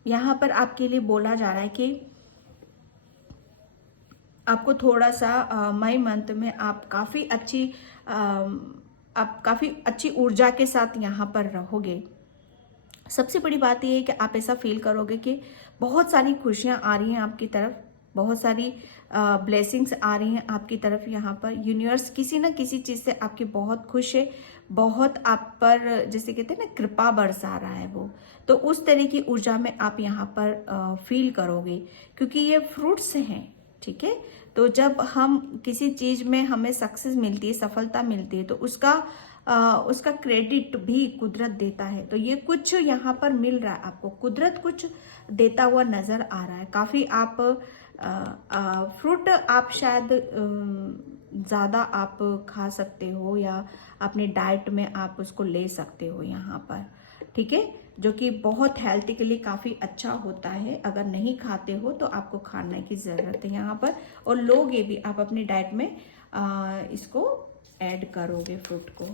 यहाँ पर आपके लिए बोला जा रहा है कि आपको थोड़ा सा मई मंथ में आप काफी अच्छी ऊर्जा के साथ यहाँ पर रहोगे। सबसे बड़ी बात यह है कि आप ऐसा फील करोगे कि बहुत सारी खुशियां आ रही हैं आपकी तरफ, बहुत सारी ब्लेसिंग्स आ रही हैं आपकी तरफ। यहाँ पर यूनिवर्स किसी ना किसी चीज से आपकी बहुत खुश है, बहुत आप पर, जैसे कहते हैं ना, कृपा बरसा रहा है वो। तो उस तरह की ऊर्जा में आप यहाँ पर फील करोगे, क्योंकि ये फ्रूट्स हैं। ठीक है, तो जब हम किसी चीज में हमें सक्सेस मिलती है, सफलता मिलती है, तो उसका क्रेडिट भी कुदरत देता है। तो ये कुछ यहाँ पर मिल रहा है आपको, कुदरत कुछ देता हुआ नजर आ रहा है। काफी आप फ्रूट आप शायद ज्यादा आप खा सकते हो, या अपने डाइट में आप उसको ले सकते हो यहाँ पर। ठीक है, जो कि बहुत हेल्थ के लिए काफी अच्छा होता है। अगर नहीं खाते हो तो आपको खाने की जरूरत है यहाँ पर, और लोगे भी आप अपनी डाइट में इसको ऐड करोगे फ्रूट को।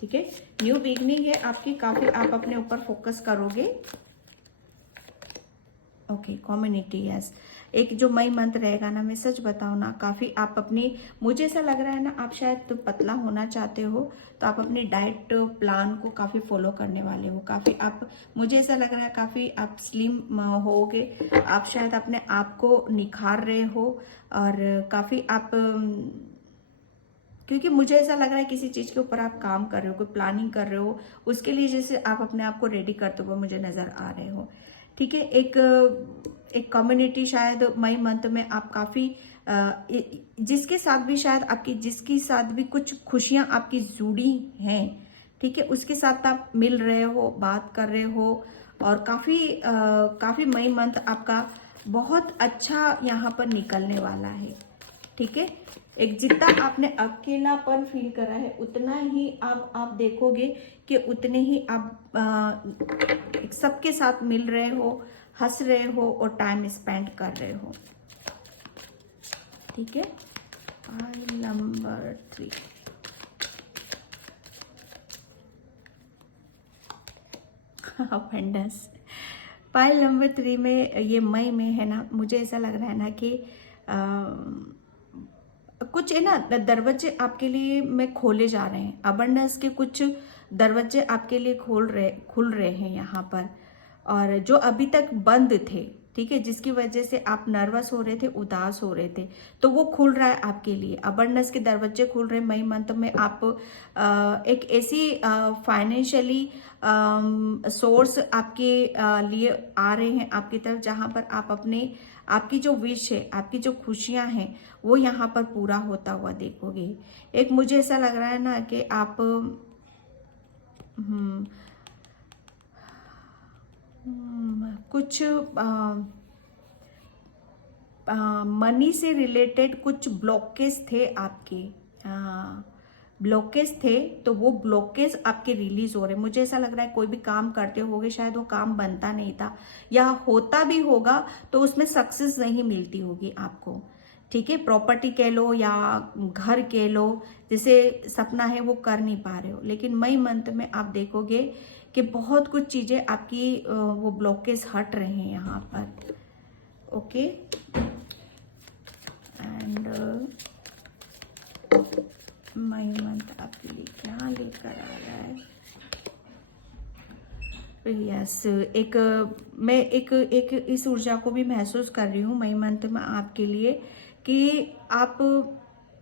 ठीक है, न्यू बिगनिंग है आपकी, काफी आप अपने ऊपर फोकस करोगे। ओके, कम्युनिटी, यस, एक जो मई मंथ रहेगा ना, मैं सच बताऊं ना, काफी आप अपनी, मुझे ऐसा लग रहा है ना, आप शायद तो पतला होना चाहते हो, तो आप अपनी डाइट प्लान को काफी फॉलो करने वाले हो। काफी आप, मुझे ऐसा लग रहा है काफी आप स्लिम होगे, आप शायद अपने आप को निखार रहे हो, और काफी आप, क्योंकि मुझे ऐसा लग रहा है किसी चीज के ऊपर आप काम कर रहे हो, कोई प्लानिंग कर रहे हो, उसके लिए जैसे आप अपने आप को रेडी करते हुए मुझे नजर आ रहे हो। ठीक है, एक कम्युनिटी शायद मई मंथ में आप काफी जिसके साथ भी शायद आपकी, जिसके साथ भी कुछ खुशियां आपकी जुड़ी हैं, ठीक है, उसके साथ आप मिल रहे हो, बात कर रहे हो, और काफी मई मंथ आपका बहुत अच्छा यहाँ पर निकलने वाला है। ठीक है, एक जितना आपने अकेलापन फील करा है, उतना ही आप देखोगे कि उतने ही आप सबके साथ मिल रहे हो, हंस रहे हो, और टाइम स्पेंड कर रहे हो। ठीक है, pile number 3, abundance. Pile number 3 में ये मई में है ना, मुझे ऐसा लग रहा है ना कि कुछ है ना, दरवाजे आपके लिए में खोले जा रहे हैं। अबंडेंस के कुछ दरवाजे आपके लिए खुल रहे हैं यहाँ पर, और जो अभी तक बंद थे, ठीक है, जिसकी वजह से आप नर्वस हो रहे थे, उदास हो रहे थे, तो वो खुल रहा है आपके लिए। अबंडेंस के दरवाजे खुल रहे हैं मई मंथ में। आप एक ऐसी फाइनेंशियली सोर्स आपके लिए आ रहे हैं आपकी तरफ, जहां पर आप अपने आपकी जो विश है, आपकी जो खुशियां हैं, वो यहाँ पर पूरा होता हुआ देखोगे। एक मुझे ऐसा लग रहा है ना कि आप कुछ मनी से रिलेटेड कुछ ब्लॉकेज थे आपके, ब्लॉकेज थे, तो वो ब्लॉकेज आपके रिलीज हो रहे। मुझे ऐसा लग रहा है कोई भी काम करते होगे, शायद वो काम बनता नहीं था, या होता भी होगा तो उसमें सक्सेस नहीं मिलती होगी आपको। ठीक है, प्रॉपर्टी कह लो या घर कह लो, जैसे सपना है वो कर नहीं पा रहे हो, लेकिन मई मंथ में आप देखोगे कि बहुत कुछ चीजें आपकी वो ब्लॉकेज हट रहे हैं यहाँ पर। ओके, एंड मई मंथ आपके लिए क्या लेकर आ रहा है? यस, मैं एक इस ऊर्जा को भी महसूस कर रही हूँ मई मंथ में आपके लिए, कि आप,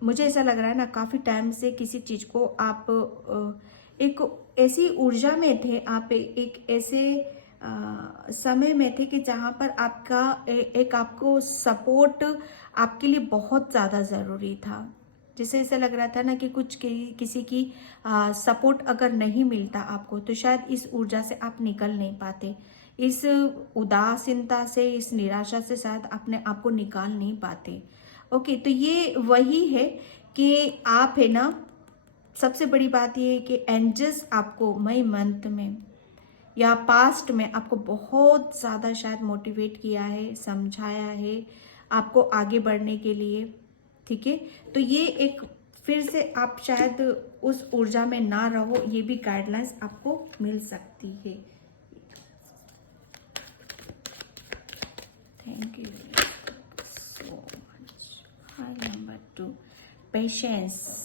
मुझे ऐसा लग रहा है ना, काफी टाइम से किसी चीज को आप एक ऐसी ऊर्जा में थे, आप एक ऐसे समय में थे कि जहां पर आपका एक आपको सपोर्ट आपके लिए बहुत ज्यादा जरूरी था। जैसे ऐसा लग रहा था ना कि किसी की सपोर्ट अगर नहीं मिलता आपको, तो शायद इस ऊर्जा से आप निकल नहीं पाते, इस उदासीनता से, इस निराशा से शायद अपने आप को निकाल नहीं पाते। ओके, तो ये वही है कि आप है ना, सबसे बड़ी बात ये है कि एंजल्स आपको मई मंथ में या पास्ट में आपको बहुत ज़्यादा शायद मोटिवेट किया है, समझाया है आपको आगे बढ़ने के लिए। ठीक है, तो ये एक फिर से आप शायद उस ऊर्जा में ना रहो, ये भी गाइडलाइंस आपको मिल सकती है। Thank you so much. High number 2, patience.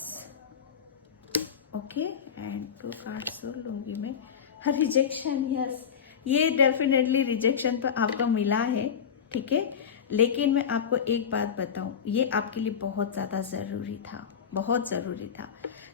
Okay, and 2 cards और लूंगी मैं। रिजेक्शन, यस, ये डेफिनेटली रिजेक्शन तो आपको मिला है। ठीक है, लेकिन मैं आपको एक बात बताऊं, ये आपके लिए बहुत ज्यादा जरूरी था, बहुत जरूरी था।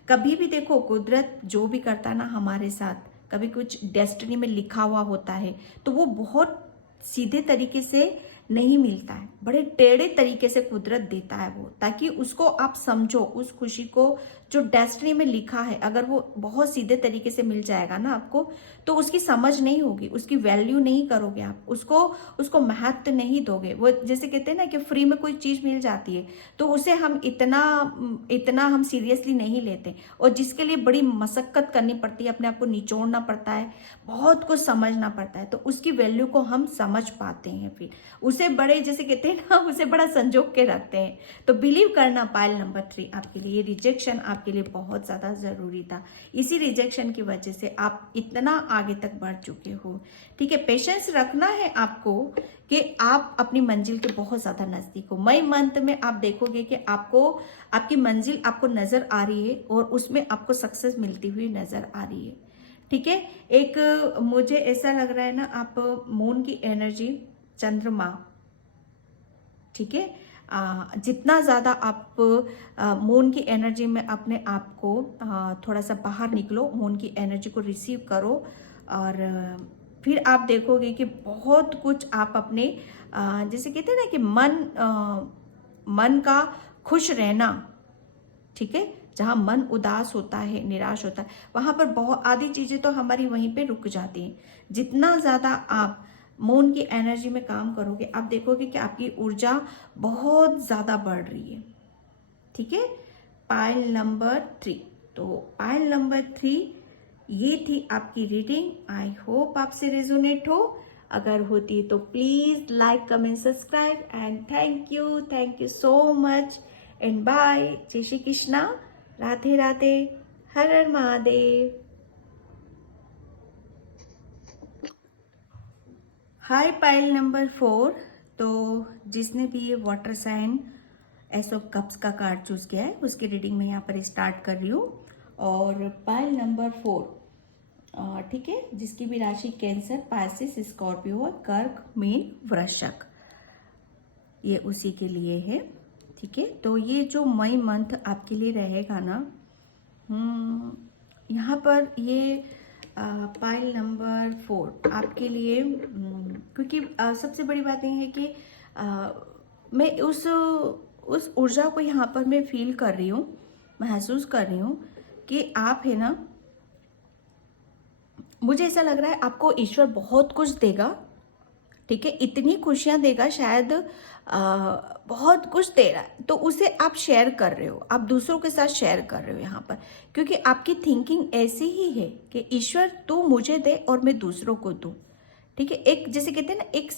कभी भी देखो, कुदरत जो भी करता ना हमारे साथ, कभी कुछ डेस्टिनी में लिखा हुआ होता है, तो वो बहुत सीधे तरीके से नहीं मिलता है, बड़े टेढ़े तरीके से कुदरत देता है वो, ताकि उसको आप समझो, उस खुशी को जो डेस्टिनी में लिखा है, अगर वो बहुत सीधे तरीके से मिल जाएगा ना आपको, तो उसकी समझ नहीं होगी, उसकी वैल्यू नहीं करोगे आप, उसको महत्व नहीं दोगे। वो जैसे कहते हैं ना कि फ्री में कोई चीज मिल जाती है, तो उसे हम इतना हम सीरियसली नहीं लेते, और जिसके लिए बड़ी मशक्कत करनी पड़ती है, अपने आप को निचोड़ना पड़ता है, बहुत कुछ समझना पड़ता है, तो उसकी वैल्यू को हम समझ पाते हैं, फिर उसे बड़े, जैसे कहते हैं ना, उसे बड़ा संजोग के रखते हैं। तो बिलीव करना, पाइल नंबर 3 आपके लिए, ये रिजेक्शन आपके लिए बहुत ज्यादा जरूरी था। इसी रिजेक्शन की वजह से आप इतना आगे तक बढ़ चुके हो। ठीक है, पेशेंस रखना है आपको कि आप अपनी मंजिल के बहुत ज्यादा नजदीक हो। मई मंथ में आप देखोगे कि आपको आपकी मंजिल आपको नजर आ रही है, और उसमें आपको सक्सेस मिलती हुई नजर आ रही है। ठीक है, एक मुझे ऐसा लग रहा है ना, आप मून की एनर्जी, चंद्रमा, ठीक है, जितना ज्यादा आप मून की एनर्जी में अपने आप को थोड़ा सा बाहर निकलो, मून की एनर्जी को रिसीव करो, और फिर आप देखोगे कि बहुत कुछ आप अपने जैसे कहते हैं ना कि मन का खुश रहना, ठीक है, जहां मन उदास होता है, निराश होता है, वहां पर बहुत आधी चीजें तो हमारी वहीं पे रुक जाती हैं। जितना ज्यादा आप मून की एनर्जी में काम करोगे, आप देखोगे कि आपकी ऊर्जा बहुत ज्यादा बढ़ रही है। ठीक है, पाइल नंबर 3, तो पाइल नंबर 3 ये थी आपकी रीडिंग। आई होप आपसे रेजोनेट हो। अगर होती तो please like, comment, subscribe, and thank you so much, and bye. जय Shri Krishna, Radhe Radhe, Har Har Mahadev. Hi pile number 4, तो जिसने भी ये water sign ace of cups का कार्ड चूज किया है, उसकी रीडिंग मैं यहाँ पर स्टार्ट कर रही हूँ। और पाइल नंबर 4, ठीक है, जिसकी भी राशि कैंसर, पाइसेस, स्कॉर्पियो, कर्क, मीन, वृश्चिक। ये उसी के लिए है। ठीक है, तो ये जो मई मंथ आपके लिए रहेगा ना, यहाँ पर ये पाइल नंबर 4 आपके लिए, क्योंकि सबसे बड़ी बात ये है कि मैं उस ऊर्जा को यहाँ पर मैं फील कर रही हूँ, महसूस कर रही हूँ कि आप है ना, मुझे ऐसा लग रहा है आपको ईश्वर बहुत कुछ देगा। ठीक है, इतनी खुशियां देगा, शायद बहुत कुछ दे रहा है, तो उसे आप शेयर कर रहे हो, आप दूसरों के साथ शेयर कर रहे हो यहाँ पर, क्योंकि आपकी थिंकिंग ऐसी ही है कि ईश्वर तू मुझे दे और मैं दूसरों को दूं। ठीक है, एक जैसे कहते हैं ना, एक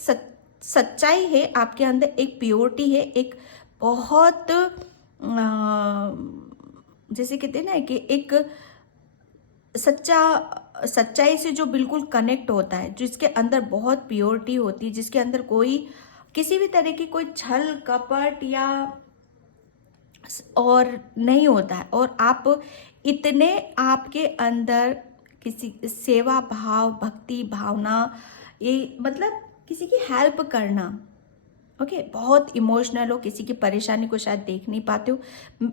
सच्चाई है आपके अंदर, एक प्योरिटी है, एक बहुत जैसे कहते हैं ना कि एक सच्चाई से जो बिल्कुल कनेक्ट होता है, जिसके अंदर बहुत प्योरिटी होती है, जिसके अंदर कोई किसी भी तरह की कोई छल कपट या और नहीं होता है, और आप इतने आपके अंदर किसी सेवा भाव, भक्ति भावना, ये मतलब किसी की हेल्प करना, ओके, बहुत इमोशनल हो, किसी की परेशानी को शायद देख नहीं पाते हो,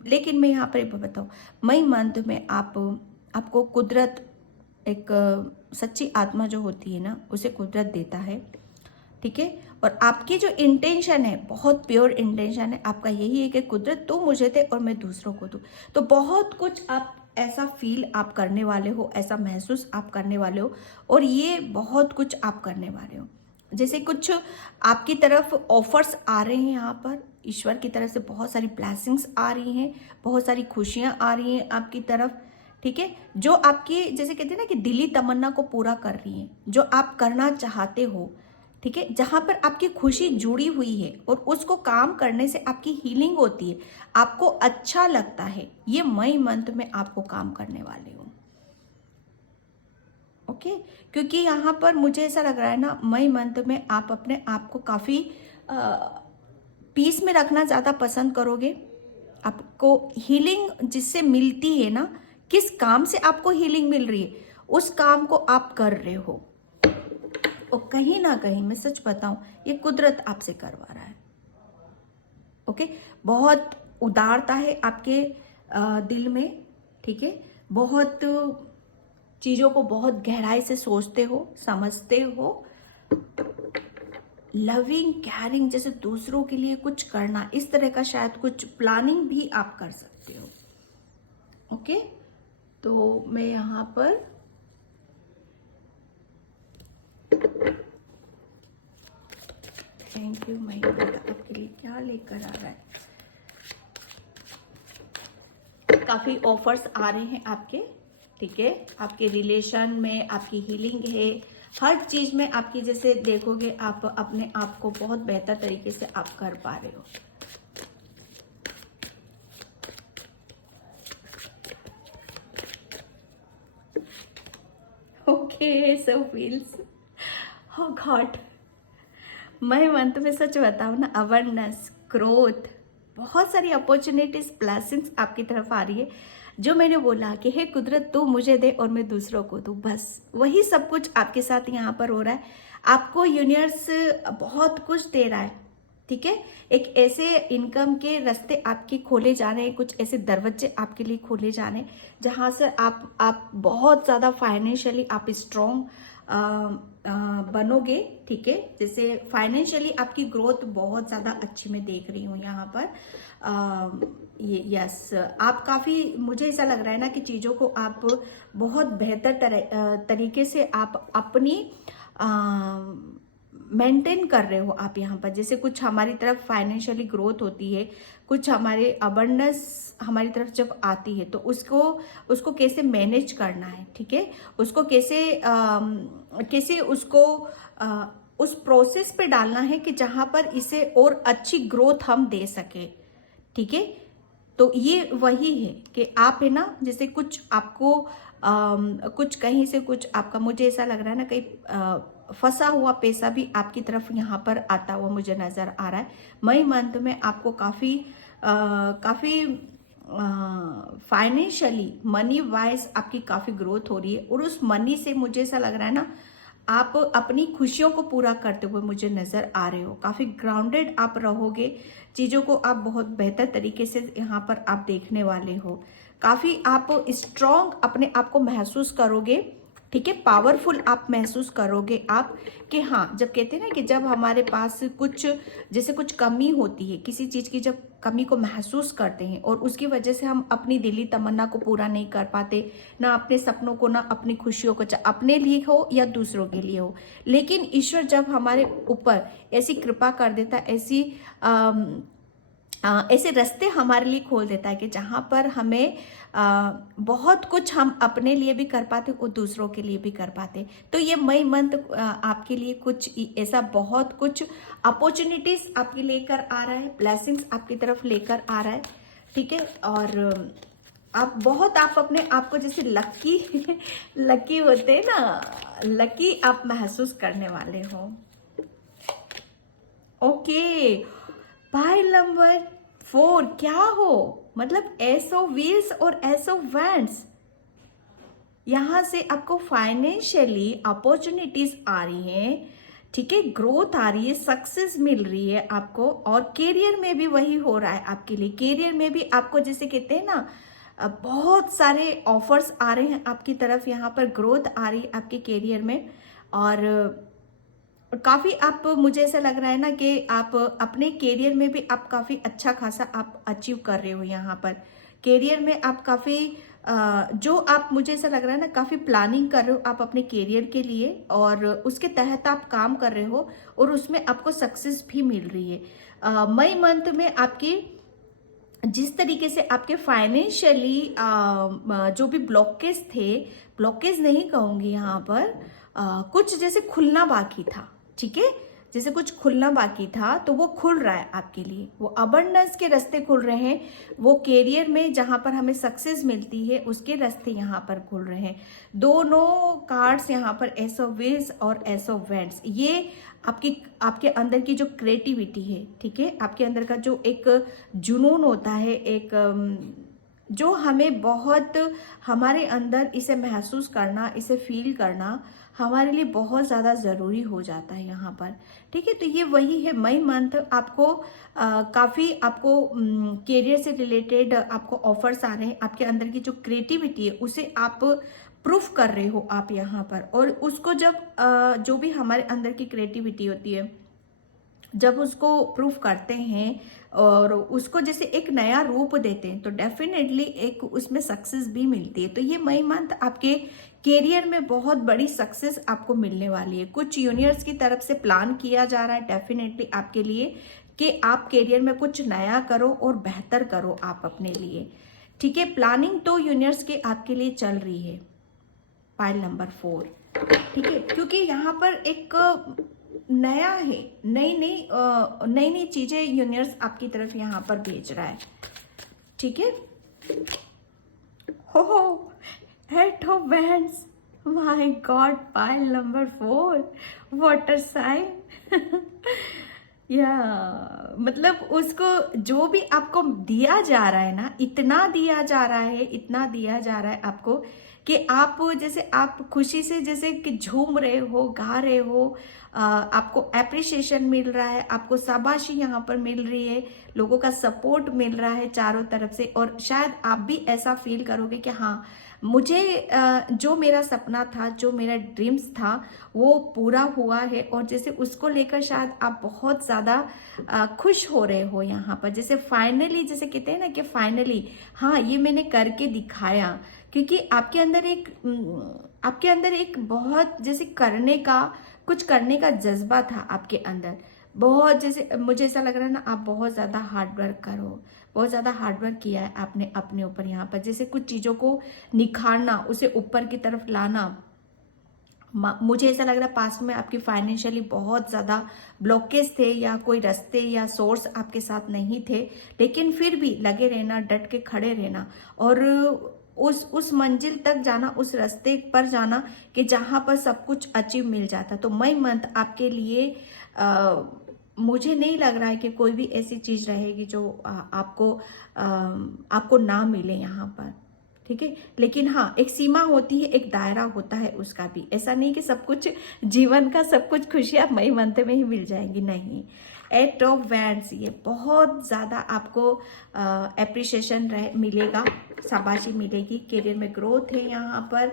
लेकिन मैं यहाँ पर बताऊँ, मई मंथ में आपको कुदरत, एक सच्ची आत्मा जो होती है ना, उसे कुदरत देता है। ठीक है, और आपकी जो इंटेंशन है, बहुत प्योर इंटेंशन है आपका, यही है कि कुदरत तू मुझे दे और मैं दूसरों को दूँ। तो बहुत कुछ आप ऐसा फील आप करने वाले हो, ऐसा महसूस आप करने वाले हो, और ये बहुत कुछ आप करने वाले हो। जैसे कुछ आपकी तरफ ऑफर्स आ रहे हैं, यहाँ पर ईश्वर की तरफ से बहुत सारी ब्लेसिंग्स आ रही हैं, बहुत सारी खुशियाँ आ रही हैं आपकी तरफ। ठीक है, जो आपकी जैसे कहते हैं ना कि दिली तमन्ना को पूरा कर रही हैं, जो आप करना चाहते हो। ठीक है, जहां पर आपकी खुशी जुड़ी हुई है और उसको काम करने से आपकी हीलिंग होती है, आपको अच्छा लगता है, ये मई मंथ में आपको काम करने वाले हो। ओके, क्योंकि यहाँ पर मुझे ऐसा लग रहा है ना, मई मंथ में आप अपने आप को काफ़ी पीस में रखना ज़्यादा पसंद करोगे। आपको हीलिंग जिससे मिलती है ना, किस काम से आपको हीलिंग मिल रही है, उस काम को आप कर रहे हो, और कहीं ना कहीं मैं सच बताऊं, ये कुदरत आपसे करवा रहा है। ओके, बहुत उदारता है आपके दिल में। ठीक है, बहुत चीज़ों को बहुत गहराई से सोचते हो, समझते हो, लविंग केयरिंग, जैसे दूसरों के लिए कुछ करना, इस तरह का शायद कुछ प्लानिंग भी आप कर सकते हो। ओके, तो मैं यहाँ पर थैंक यू मैं आपके लिए क्या लेकर आ रहा है। काफ़ी ऑफर्स आ रहे हैं आपके। ठीक है, आपके रिलेशन में आपकी हीलिंग है, हर चीज में आपकी, जैसे देखोगे आप अपने आप को बहुत बेहतर तरीके से आप कर पा रहे हो। ओके, सो फील्स, oh गॉड, मैं मंथ में सच बताऊं ना, अवेयरनेस, ग्रोथ, बहुत सारी अपॉर्चुनिटीज, ब्लेसिंग्स आपकी तरफ आ रही है। जो मैंने बोला कि हे कुदरत तू मुझे दे और मैं दूसरों को दूं, बस वही सब कुछ आपके साथ यहाँ पर हो रहा है। आपको यूनिवर्स बहुत कुछ दे रहा है। ठीक है, एक ऐसे इनकम के रास्ते आपके खोले जा रहे हैं, कुछ ऐसे दरवाजे आपके लिए खोले जा रहे हैं जहां से आप बहुत ज़्यादा फाइनेंशियली आप स्ट्रॉन्ग बनोगे। ठीक है, जैसे फाइनेंशियली आपकी ग्रोथ बहुत ज़्यादा अच्छी मैं देख रही हूँ यहाँ पर। ये यस, आप काफ़ी, मुझे ऐसा लग रहा है ना कि चीज़ों को आप बहुत बेहतर तरीके से आप अपनी मेंटेन कर रहे हो आप यहाँ पर। जैसे कुछ हमारी तरफ फाइनेंशियली ग्रोथ होती है, कुछ हमारे अबंडेंस हमारी तरफ जब आती है, तो उसको कैसे मैनेज करना है। ठीक है, उसको कैसे उसको उस प्रोसेस पे डालना है कि जहाँ पर इसे और अच्छी ग्रोथ हम दे सके। ठीक है, तो ये वही है कि आप है ना, जैसे कुछ आपको कुछ कहीं से कुछ आपका, मुझे ऐसा लग रहा है ना, कहीं फंसा हुआ पैसा भी आपकी तरफ यहाँ पर आता हुआ मुझे नजर आ रहा है। मई मंथ में आपको काफ़ी फाइनेंशियली, मनी वाइज आपकी काफ़ी ग्रोथ हो रही है, और उस मनी से मुझे ऐसा लग रहा है ना, आप अपनी खुशियों को पूरा करते हुए मुझे नजर आ रहे हो। काफी ग्राउंडेड आप रहोगे, चीजों को आप बहुत बेहतर तरीके से यहाँ पर आप देखने वाले हो। काफी आप स्ट्रॉन्ग अपने आप को महसूस करोगे, ठीक है, पावरफुल आप महसूस करोगे आप, कि हाँ, जब कहते हैं ना कि जब हमारे पास कुछ जैसे कुछ कमी होती है, किसी चीज की जब कमी को महसूस करते हैं और उसकी वजह से हम अपनी दिली तमन्ना को पूरा नहीं कर पाते, ना अपने सपनों को, ना अपनी खुशियों को, चाहे अपने लिए हो या दूसरों के लिए हो, लेकिन ईश्वर जब हमारे ऊपर ऐसी कृपा कर देता, ऐसे रास्ते हमारे लिए खोल देता है कि जहाँ पर हमें बहुत कुछ हम अपने लिए भी कर पाते और दूसरों के लिए भी कर पाते। तो ये मई मंथ आपके लिए कुछ ऐसा बहुत कुछ अपॉर्चुनिटीज आपके लेकर आ रहा है, ब्लेसिंग्स आपकी तरफ लेकर आ रहा है, ठीक है। और आप अपने आप को जैसे लकी लकी होते हैं ना, लकी आप महसूस करने वाले हो। ओके, पाइल नंबर 4 क्या हो, मतलब एसो व्हील्स और एसो वैंड्स। यहां से आपको फाइनेंशियली अपॉर्चुनिटीज आ रही हैं, ठीक है, ग्रोथ आ रही है, सक्सेस मिल रही है आपको। और कैरियर में भी वही हो रहा है आपके लिए। कैरियर में भी आपको जैसे कहते हैं ना, बहुत सारे ऑफर्स आ रहे हैं आपकी तरफ, यहाँ पर ग्रोथ आ रही है आपके कैरियर में। और काफी आप, मुझे ऐसा लग रहा है ना कि आप अपने कैरियर में भी आप काफी अच्छा खासा आप अचीव कर रहे हो। यहाँ पर कैरियर में आप काफी जो आप, मुझे ऐसा लग रहा है ना, काफी प्लानिंग कर रहे हो आप अपने कैरियर के लिए, और उसके तहत आप काम कर रहे हो और उसमें आपको सक्सेस भी मिल रही है। मई मंथ में आपकी जिस तरीके से आपके फाइनेंशियली जो भी ब्लॉकेज थे, ब्लॉकेज नहीं कहूंगी यहाँ पर, कुछ जैसे खुलना बाकी था, ठीक है, जैसे कुछ खुलना बाकी था तो वो खुल रहा है आपके लिए। वो अबंडेंस के रास्ते खुल रहे हैं, वो कैरियर में जहां पर हमें सक्सेस मिलती है उसके रास्ते यहाँ पर खुल रहे हैं। दोनों कार्ड्स यहाँ पर एस ऑफ व्हील्स और एस ऑफ वैंड्स, ये आपके अंदर की जो क्रिएटिविटी है, ठीक है, आपके अंदर का जो एक जुनून होता है, एक जो हमें बहुत, हमारे अंदर इसे महसूस करना, इसे फील करना हमारे लिए बहुत ज़्यादा ज़रूरी हो जाता है यहाँ पर, ठीक है। तो ये वही है, मई मंथ आपको काफ़ी आपको कैरियर से रिलेटेड आपको ऑफर्स आ रहे हैं। आपके अंदर की जो क्रिएटिविटी है उसे आप प्रूफ कर रहे हो आप यहाँ पर। और उसको जब जो भी हमारे अंदर की क्रिएटिविटी होती है, जब उसको प्रूफ करते हैं और उसको जैसे एक नया रूप देते हैं, तो डेफिनेटली एक उसमें सक्सेस भी मिलती है। तो ये मई मंथ आपके कैरियर में बहुत बड़ी सक्सेस आपको मिलने वाली है। कुछ यूनिवर्स की तरफ से प्लान किया जा रहा है डेफिनेटली आपके लिए, कि आप कैरियर में कुछ नया करो और बेहतर करो आप अपने लिए, ठीक है। प्लानिंग तो यूनिवर्स के आपके लिए चल रही है, पाइल नंबर 4, ठीक है, क्योंकि यहाँ पर एक नया है, नई नई चीजें यूनिवर्स आपकी तरफ यहाँ पर भेज रहा है, ठीक है। हो eight of wands, my god, pile number 4, water sign. या मतलब उसको जो भी आपको दिया जा रहा है ना, इतना दिया जा रहा है, इतना दिया जा रहा है आपको, कि आप जैसे आप खुशी से जैसे कि झूम रहे हो, गा रहे हो, आपको एप्रिसिएशन मिल रहा है, आपको शाबाशी यहाँ पर मिल रही है, लोगों का सपोर्ट मिल रहा है चारों तरफ से। और शायद आप भी ऐसा फील करोगे कि हाँ, मुझे जो मेरा सपना था, जो मेरा ड्रीम्स था, वो पूरा हुआ है। और जैसे उसको लेकर शायद आप बहुत ज़्यादा खुश हो रहे हो यहाँ पर, जैसे फाइनली, जैसे कहते हैं ना कि फाइनली हाँ, ये मैंने करके दिखाया। क्योंकि आपके अंदर एक बहुत जैसे कुछ करने का जज्बा था आपके अंदर, बहुत, जैसे मुझे ऐसा लग रहा है ना, आप बहुत ज़्यादा हार्डवर्क करो, बहुत ज़्यादा हार्डवर्क किया है आपने अपने ऊपर यहाँ पर, जैसे कुछ चीज़ों को निखारना, उसे ऊपर की तरफ लाना। मुझे ऐसा लग रहा है पास्ट में आपकी फाइनेंशियली बहुत ज़्यादा ब्लॉकेज थे, या कोई रास्ते या सोर्स आपके साथ नहीं थे, लेकिन फिर भी लगे रहना, डट के खड़े रहना, और उस मंजिल तक जाना, उस रास्ते पर जाना कि जहाँ पर सब कुछ अचीव मिल जाता। तो मई मंथ आपके लिए मुझे नहीं लग रहा है कि कोई भी ऐसी चीज़ रहेगी जो आपको ना मिले यहाँ पर, ठीक है। लेकिन हाँ, एक सीमा होती है, एक दायरा होता है उसका भी। ऐसा नहीं कि सब कुछ जीवन का सब कुछ खुशियां मई मंथ में ही मिल जाएंगी, नहीं। 8 ऑफ वैंड्स, ये बहुत ज़्यादा आपको एप्रिसिएशन मिलेगा, शाबाशी मिलेगी, करियर में ग्रोथ है यहाँ पर।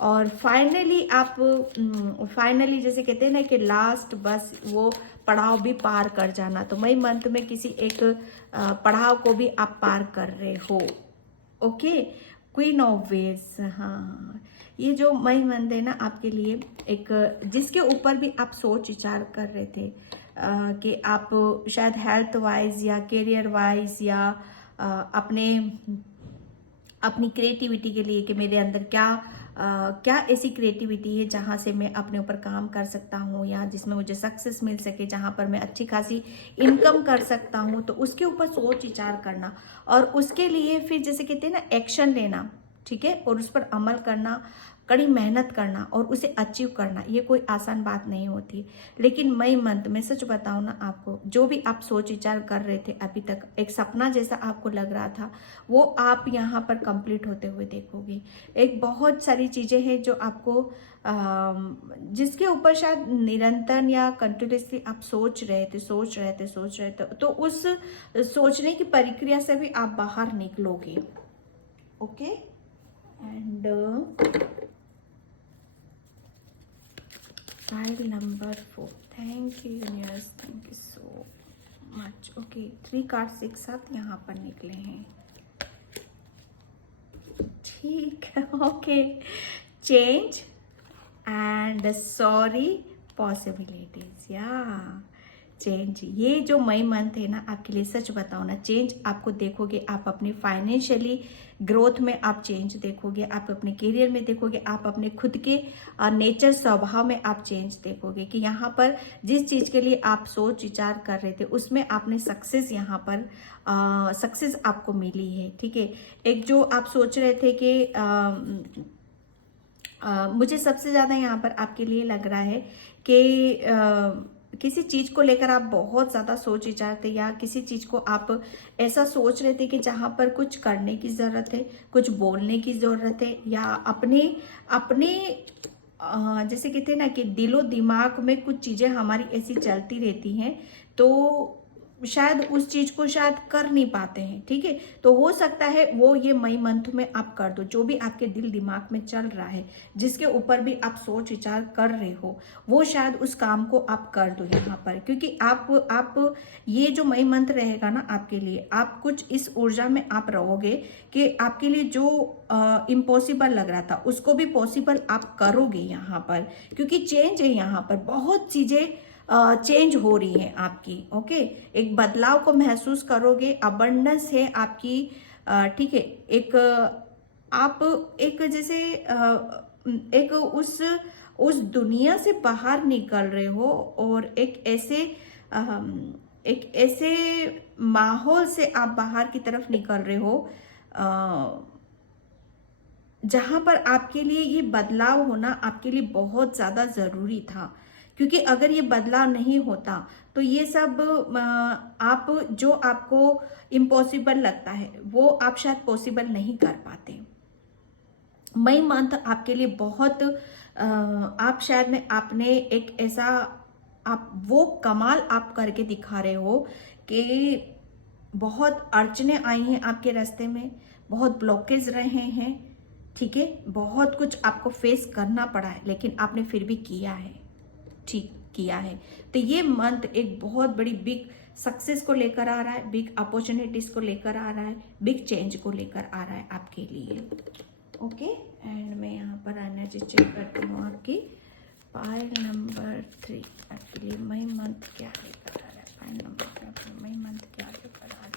और फाइनली आप फाइनली जैसे कहते हैं ना कि लास्ट बस वो पड़ाव भी पार कर जाना, तो मई मंथ में किसी एक पड़ाव को भी आप पार कर रहे हो। ओके, क्वीन ऑफ वेज, हाँ, ये जो मई मंथ है ना आपके लिए एक, जिसके ऊपर भी आप सोच विचार कर रहे थे कि आप शायद हेल्थ वाइज या करियर वाइज या अपनी क्रिएटिविटी के लिए कि मेरे अंदर क्या ऐसी क्रिएटिविटी है जहाँ से मैं अपने ऊपर काम कर सकता हूँ या जिसमें मुझे सक्सेस मिल सके, जहाँ पर मैं अच्छी खासी इनकम कर सकता हूँ, तो उसके ऊपर सोच विचार करना और उसके लिए फिर जैसे कहते हैं ना एक्शन लेना, ठीक है, और उस पर अमल करना, कड़ी मेहनत करना और उसे अचीव करना, ये कोई आसान बात नहीं होती। लेकिन मई मंथ में सच बताऊं ना आपको, जो भी आप सोच विचार कर रहे थे अभी तक, एक सपना जैसा आपको लग रहा था, वो आप यहाँ पर कंप्लीट होते हुए देखोगे। एक बहुत सारी चीजें हैं जो आपको जिसके ऊपर शायद निरंतर या कंटिन्यूसली आप सोच रहे थे, तो उस सोचने की प्रक्रिया से भी आप बाहर निकलोगे। Okay, and file number 4, thank you universe, thank you so much. Okay, 3 cards एक साथ यहाँ पर निकले हैं, ठीक है। Okay, change and sorry possibilities, या चेंज, ये जो मई मंथ है ना आपके लिए, सच बताओ ना, चेंज आपको देखोगे, आप अपनी फाइनेंशियली ग्रोथ में आप चेंज देखोगे, आप अपने करियर में देखोगे, आप अपने खुद के नेचर स्वभाव में आप चेंज देखोगे कि यहाँ पर जिस चीज के लिए आप सोच विचार कर रहे थे उसमें आपने सक्सेस, यहाँ पर सक्सेस आपको मिली है, ठीक है। एक जो आप सोच रहे थे कि मुझे सबसे ज्यादा यहाँ पर आपके लिए लग रहा है कि किसी चीज को लेकर आप बहुत ज्यादा सोच विचार थे, या किसी चीज को आप ऐसा सोच रहे थे कि जहां पर कुछ करने की जरूरत है, कुछ बोलने की जरूरत है, या अपने अपने जैसे कहते हैं ना कि दिलो दिमाग में कुछ चीजें हमारी ऐसी चलती रहती हैं, तो शायद उस चीज को शायद कर नहीं पाते हैं, ठीक है। तो हो सकता है वो ये मई मंथ में आप कर दो, जो भी आपके दिल दिमाग में चल रहा है, जिसके ऊपर भी आप सोच विचार कर रहे हो, वो शायद उस काम को आप कर दो यहाँ पर, क्योंकि आप ये जो मई मंथ रहेगा ना आपके लिए, आप कुछ इस ऊर्जा में आप रहोगे कि आपके लिए जो इम्पॉसिबल लग रहा था उसको भी पॉसिबल आप करोगे यहाँ पर, क्योंकि चेंज है यहाँ पर, बहुत चीजें चेंज हो रही है आपकी। ओके, एक बदलाव को महसूस करोगे, अबंडेंस है आपकी, ठीक है। एक आप एक जैसे एक उस दुनिया से बाहर निकल रहे हो और एक ऐसे माहौल से आप बाहर की तरफ निकल रहे हो जहां पर आपके लिए ये बदलाव होना आपके लिए बहुत ज्यादा जरूरी था, क्योंकि अगर ये बदलाव नहीं होता तो ये सब आप जो आपको इम्पॉसिबल लगता है वो आप शायद पॉसिबल नहीं कर पाते। मई मंथ आपके लिए बहुत आप शायद में आपने एक ऐसा आप वो कमाल आप करके दिखा रहे हो कि बहुत अड़चने आई हैं आपके रास्ते में, बहुत ब्लॉकेज रहे हैं, ठीक है, बहुत कुछ आपको फेस करना पड़ा है, लेकिन आपने फिर भी किया है, ठीक किया है। तो ये मंथ एक बहुत बड़ी बिग सक्सेस को लेकर आ रहा है, बिग अपॉर्चुनिटीज को लेकर आ रहा है, बिग चेंज को लेकर आ रहा है आपके लिए। ओके, एंड मैं यहाँ पर एनर्जी चेक करती हूँ आपकी पाइल नंबर 3 आपके लिए मई मंथ क्या लेकर आ रहा है, पाइल नंबर 3 मई मंथ क्या लेकर आ रहा है।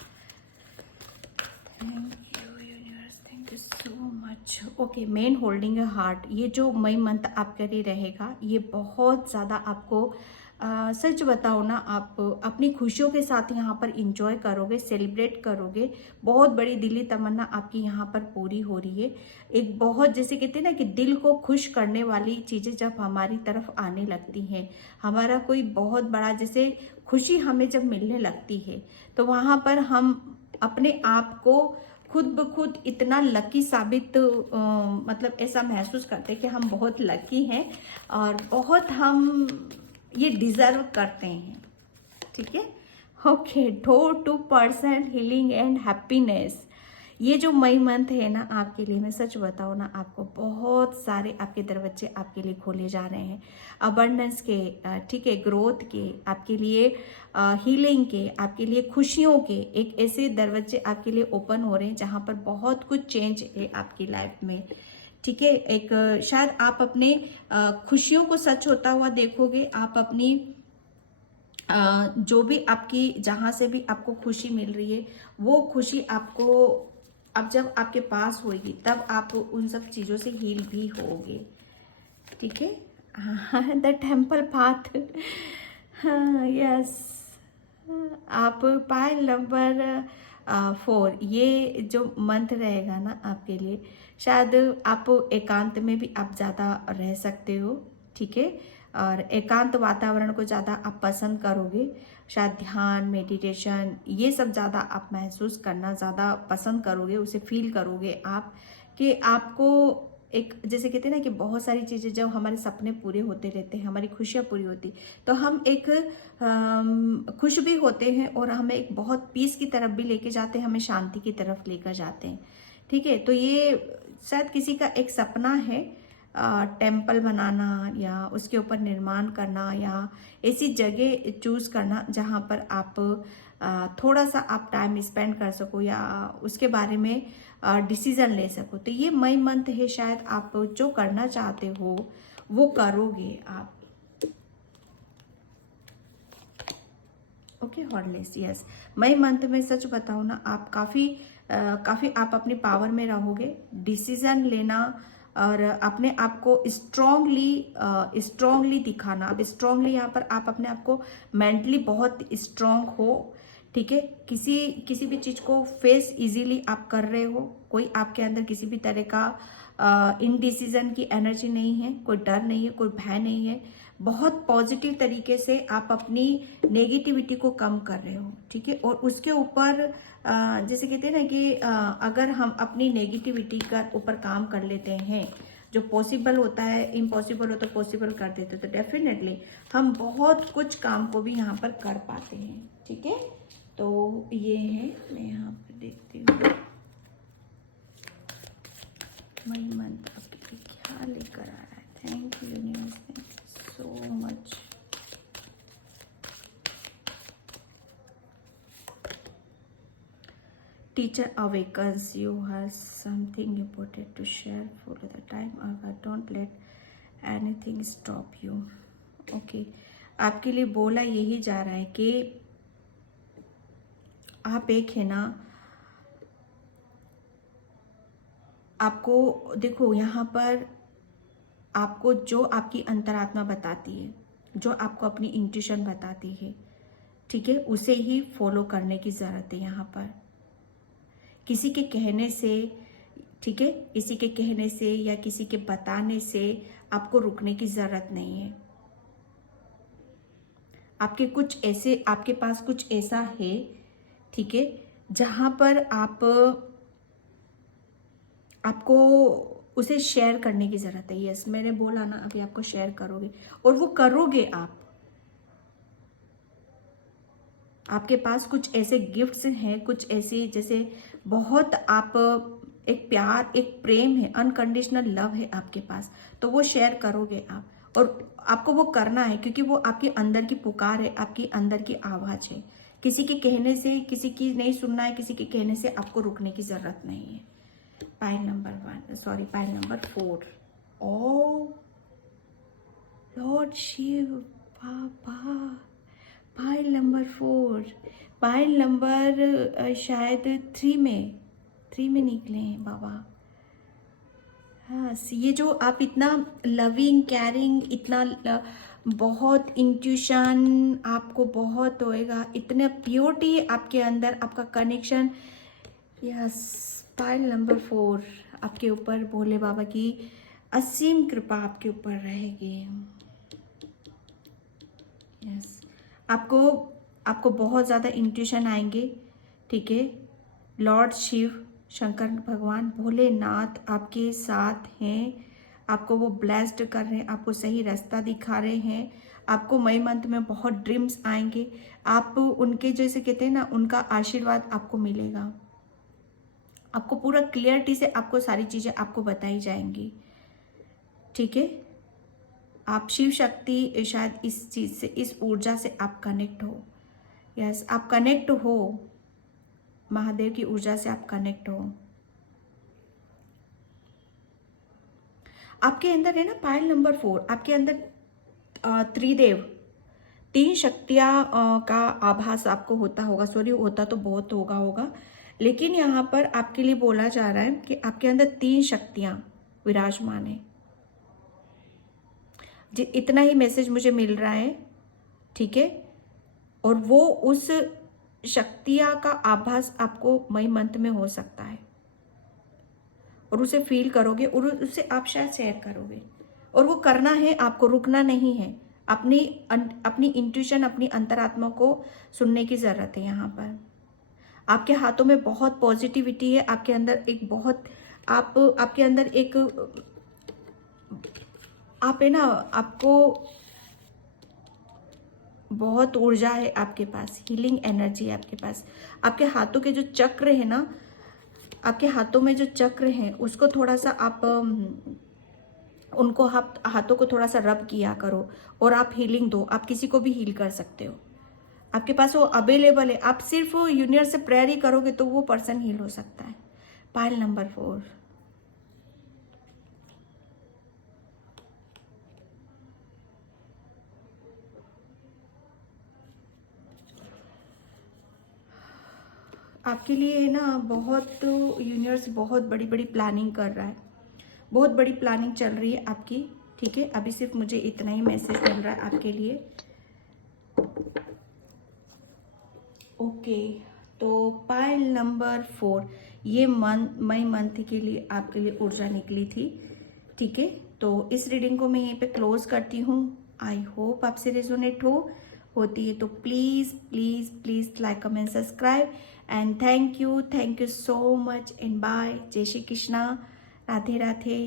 Thank you universe, thank you so much. Okay, main holding A heart, ये जो मई मंथ आपके लिए रहेगा ये बहुत ज़्यादा आपको सच बताओ ना, आप अपनी खुशियों के साथ यहाँ पर इंजॉय करोगे, सेलिब्रेट करोगे, बहुत बड़ी दिली तमन्ना आपकी यहाँ पर पूरी हो रही है। एक बहुत जैसे कहते हैं ना कि दिल को खुश करने वाली चीज़ें जब हमारी तरफ आने लगती हैं, हमारा कोई बहुत बड़ा जैसे खुशी हमें जब मिलने लगती है, तो वहाँ पर हम अपने आप को खुद ब खुद इतना लकी साबित मतलब ऐसा महसूस करते हैं कि हम बहुत लकी हैं और बहुत हम ये डिजर्व करते हैं। ठीक है, okay. Door to person healing and happiness, ये जो मई मंथ है ना आपके लिए, मैं सच बताऊँ ना, आपको बहुत सारे आपके दरवाजे आपके लिए खोले जा रहे हैं, अबंडेंस के, ठीक है, ग्रोथ के, आपके लिए हीलिंग के, आपके लिए खुशियों के, एक ऐसे दरवाजे आपके लिए ओपन हो रहे हैं जहाँ पर बहुत कुछ चेंज है आपकी लाइफ में। ठीक है, एक शायद आप अपने खुशियों को सच होता हुआ देखोगे, आप अपनी जो भी आपकी, जहाँ से भी आपको खुशी मिल रही है, वो खुशी आपको अब जब आपके पास होगी तब आप उन सब चीज़ों से हील भी होगे। ठीक है, हाँ, द टेम्पल पाथ, हाँ, यस। आप पायल नंबर 4, ये जो मंथ रहेगा ना आपके लिए, शायद आप एकांत में भी आप ज़्यादा रह सकते हो। ठीक है, और एकांत वातावरण को ज़्यादा आप पसंद करोगे, शायद ध्यान, मेडिटेशन, ये सब ज़्यादा आप महसूस करना ज़्यादा पसंद करोगे, उसे फील करोगे आप, कि आपको एक, जैसे कहते हैं ना कि बहुत सारी चीज़ें जब हमारे सपने पूरे होते रहते हैं, हमारी खुशियाँ पूरी होती, तो हम एक खुश भी होते हैं और हमें एक बहुत पीस की तरफ भी लेके जाते हैं, हमें शांति की तरफ लेकर जाते हैं। ठीक है, तो ये शायद किसी का एक सपना है, टेम्पल बनाना या उसके ऊपर निर्माण करना या ऐसी जगह चूज करना जहाँ पर आप थोड़ा सा आप टाइम स्पेंड कर सको या उसके बारे में डिसीजन ले सको। तो ये मई मंथ है, शायद आप जो करना चाहते हो वो करोगे आप। Okay, hornless, yes. मई मंथ में सच बताओ ना, आप काफ़ी आप अपनी पावर में रहोगे, डिसीजन लेना और अपने आप को स्ट्रांगली दिखाना। अब स्ट्रांगली यहाँ पर आप अपने आप को मेंटली बहुत स्ट्रांग हो। ठीक है, किसी भी चीज़ को फेस इजीली आप कर रहे हो, कोई आपके अंदर किसी भी तरह का इनडिसीजन की एनर्जी नहीं है, कोई डर नहीं है, कोई भय नहीं है, बहुत पॉजिटिव तरीके से आप अपनी नेगेटिविटी को कम कर रहे हो। ठीक है, और उसके ऊपर जैसे कहते हैं ना कि अगर हम अपनी नेगेटिविटी का ऊपर काम कर लेते हैं, जो पॉसिबल होता है, इम्पॉसिबल होता है, पॉसिबल कर देते, तो डेफिनेटली हम बहुत कुछ काम को भी यहाँ पर कर पाते हैं। ठीक है, तो ये है, मैं यहाँ पर देखती हूँ मई मंथ आपके लिए क्या लेकर आ रहा है। Thank you universe, thank you so much. Teacher awakens you, has something important to share. Follow the time or don't let anything stop you. Okay, आपके लिए बोला यही जा रहा है कि आप एक है ना, आपको देखो यहाँ पर आपको जो आपकी अंतरात्मा बताती है, जो आपको अपनी इंट्यूशन बताती है, ठीक है, उसे ही फॉलो करने की ज़रूरत है यहाँ पर। किसी के कहने से, ठीक है, किसी के कहने से या किसी के बताने से आपको रुकने की ज़रूरत नहीं है। आपके पास कुछ ऐसा है, ठीक है, जहाँ पर आपको उसे शेयर करने की ज़रूरत है। यस, मैंने बोला ना, अभी आपको शेयर करोगे और वो करोगे आप। आपके पास कुछ ऐसे गिफ्ट्स हैं, कुछ ऐसे जैसे बहुत आप एक प्यार, एक प्रेम है, अनकंडीशनल लव है आपके पास, तो वो शेयर करोगे आप। और आपको वो करना है क्योंकि वो आपके अंदर की पुकार है, आपकी अंदर की आवाज़ है। किसी के कहने से, किसी की नहीं सुनना है, किसी के कहने से आपको रुकने की ज़रूरत नहीं है। Pile number 4। ओ लॉर्ड शिव बाबा, पाइल नंबर 4, पाइल नंबर शायद 3 में निकले हैं बाबा। हाँ, ये जो आप इतना लविंग, कैरिंग, इतना बहुत इंट्यूशन आपको बहुत होएगा, इतना प्योरिटी आपके अंदर, आपका कनेक्शन। यस, पाइल नंबर 4, आपके ऊपर भोले बाबा की असीम कृपा आपके ऊपर रहेगी। यस, आपको बहुत ज़्यादा इंट्यूशन आएंगे। ठीक है, लॉर्ड शिव शंकर भगवान भोलेनाथ आपके साथ हैं, आपको वो ब्लेस्ड कर रहे हैं, आपको सही रास्ता दिखा रहे हैं। आपको मई मंथ में बहुत ड्रीम्स आएंगे, आप उनके जैसे कहते हैं ना, उनका आशीर्वाद आपको मिलेगा। आपको पूरा क्लियरिटी से आपको सारी चीज़ें आपको बताई जाएंगी, ठीक है। आप शिव शक्ति शायद इस चीज़ से, इस ऊर्जा से आप कनेक्ट हो। यस, आप कनेक्ट हो, महादेव की ऊर्जा से आप कनेक्ट हो। आपके अंदर है ना पायल नंबर 4, आपके अंदर त्रिदेव, 3 शक्तियां का आभास आपको होता होगा। सॉरी, होता तो बहुत होगा, लेकिन यहाँ पर आपके लिए बोला जा रहा है कि आपके अंदर 3 शक्तियां विराजमान है। इतना ही मैसेज मुझे मिल रहा है, ठीक है। और वो उस शक्तियां का आभास आपको मई मंथ में हो सकता है, और उसे फील करोगे और उसे आप शायद शेयर करोगे। और वो करना है आपको, रुकना नहीं है। अपनी इंट्यूशन, अपनी अंतरात्मा को सुनने की जरूरत है। यहाँ पर आपके हाथों में बहुत पॉजिटिविटी है, आपके अंदर एक बहुत आपके अंदर एक आप है ना, आपको बहुत ऊर्जा है आपके पास, हीलिंग एनर्जी है आपके पास। आपके हाथों के जो चक्र है ना, आपके हाथों में जो चक्र हैं उसको थोड़ा सा आप उनको हाथों को थोड़ा सा रब किया करो और आप हीलिंग दो। आप किसी को भी हील कर सकते हो, आपके पास वो अवेलेबल है। आप सिर्फ यूनिवर्स से प्रेयर ही करोगे तो वो पर्सन हील हो सकता है। पायल नंबर 4, आपके लिए है ना, बहुत यूनिवर्स बहुत बड़ी बड़ी प्लानिंग कर रहा है, बहुत बड़ी प्लानिंग चल रही है आपकी, ठीक है। अभी सिर्फ मुझे इतना ही मैसेज मिल रहा है आपके लिए। ओके, तो पायल नंबर 4, ये मई मंथ के लिए आपके लिए ऊर्जा निकली थी, ठीक है। तो इस रीडिंग को मैं यहीं पे क्लोज करती हूँ। आई होप आपसे रेजोनेट होती है तो please please please like comment subscribe and thank you so much and bye. जय श्री कृष्णा, राधे राधे,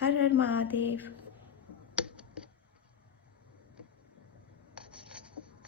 हर हर महादेव।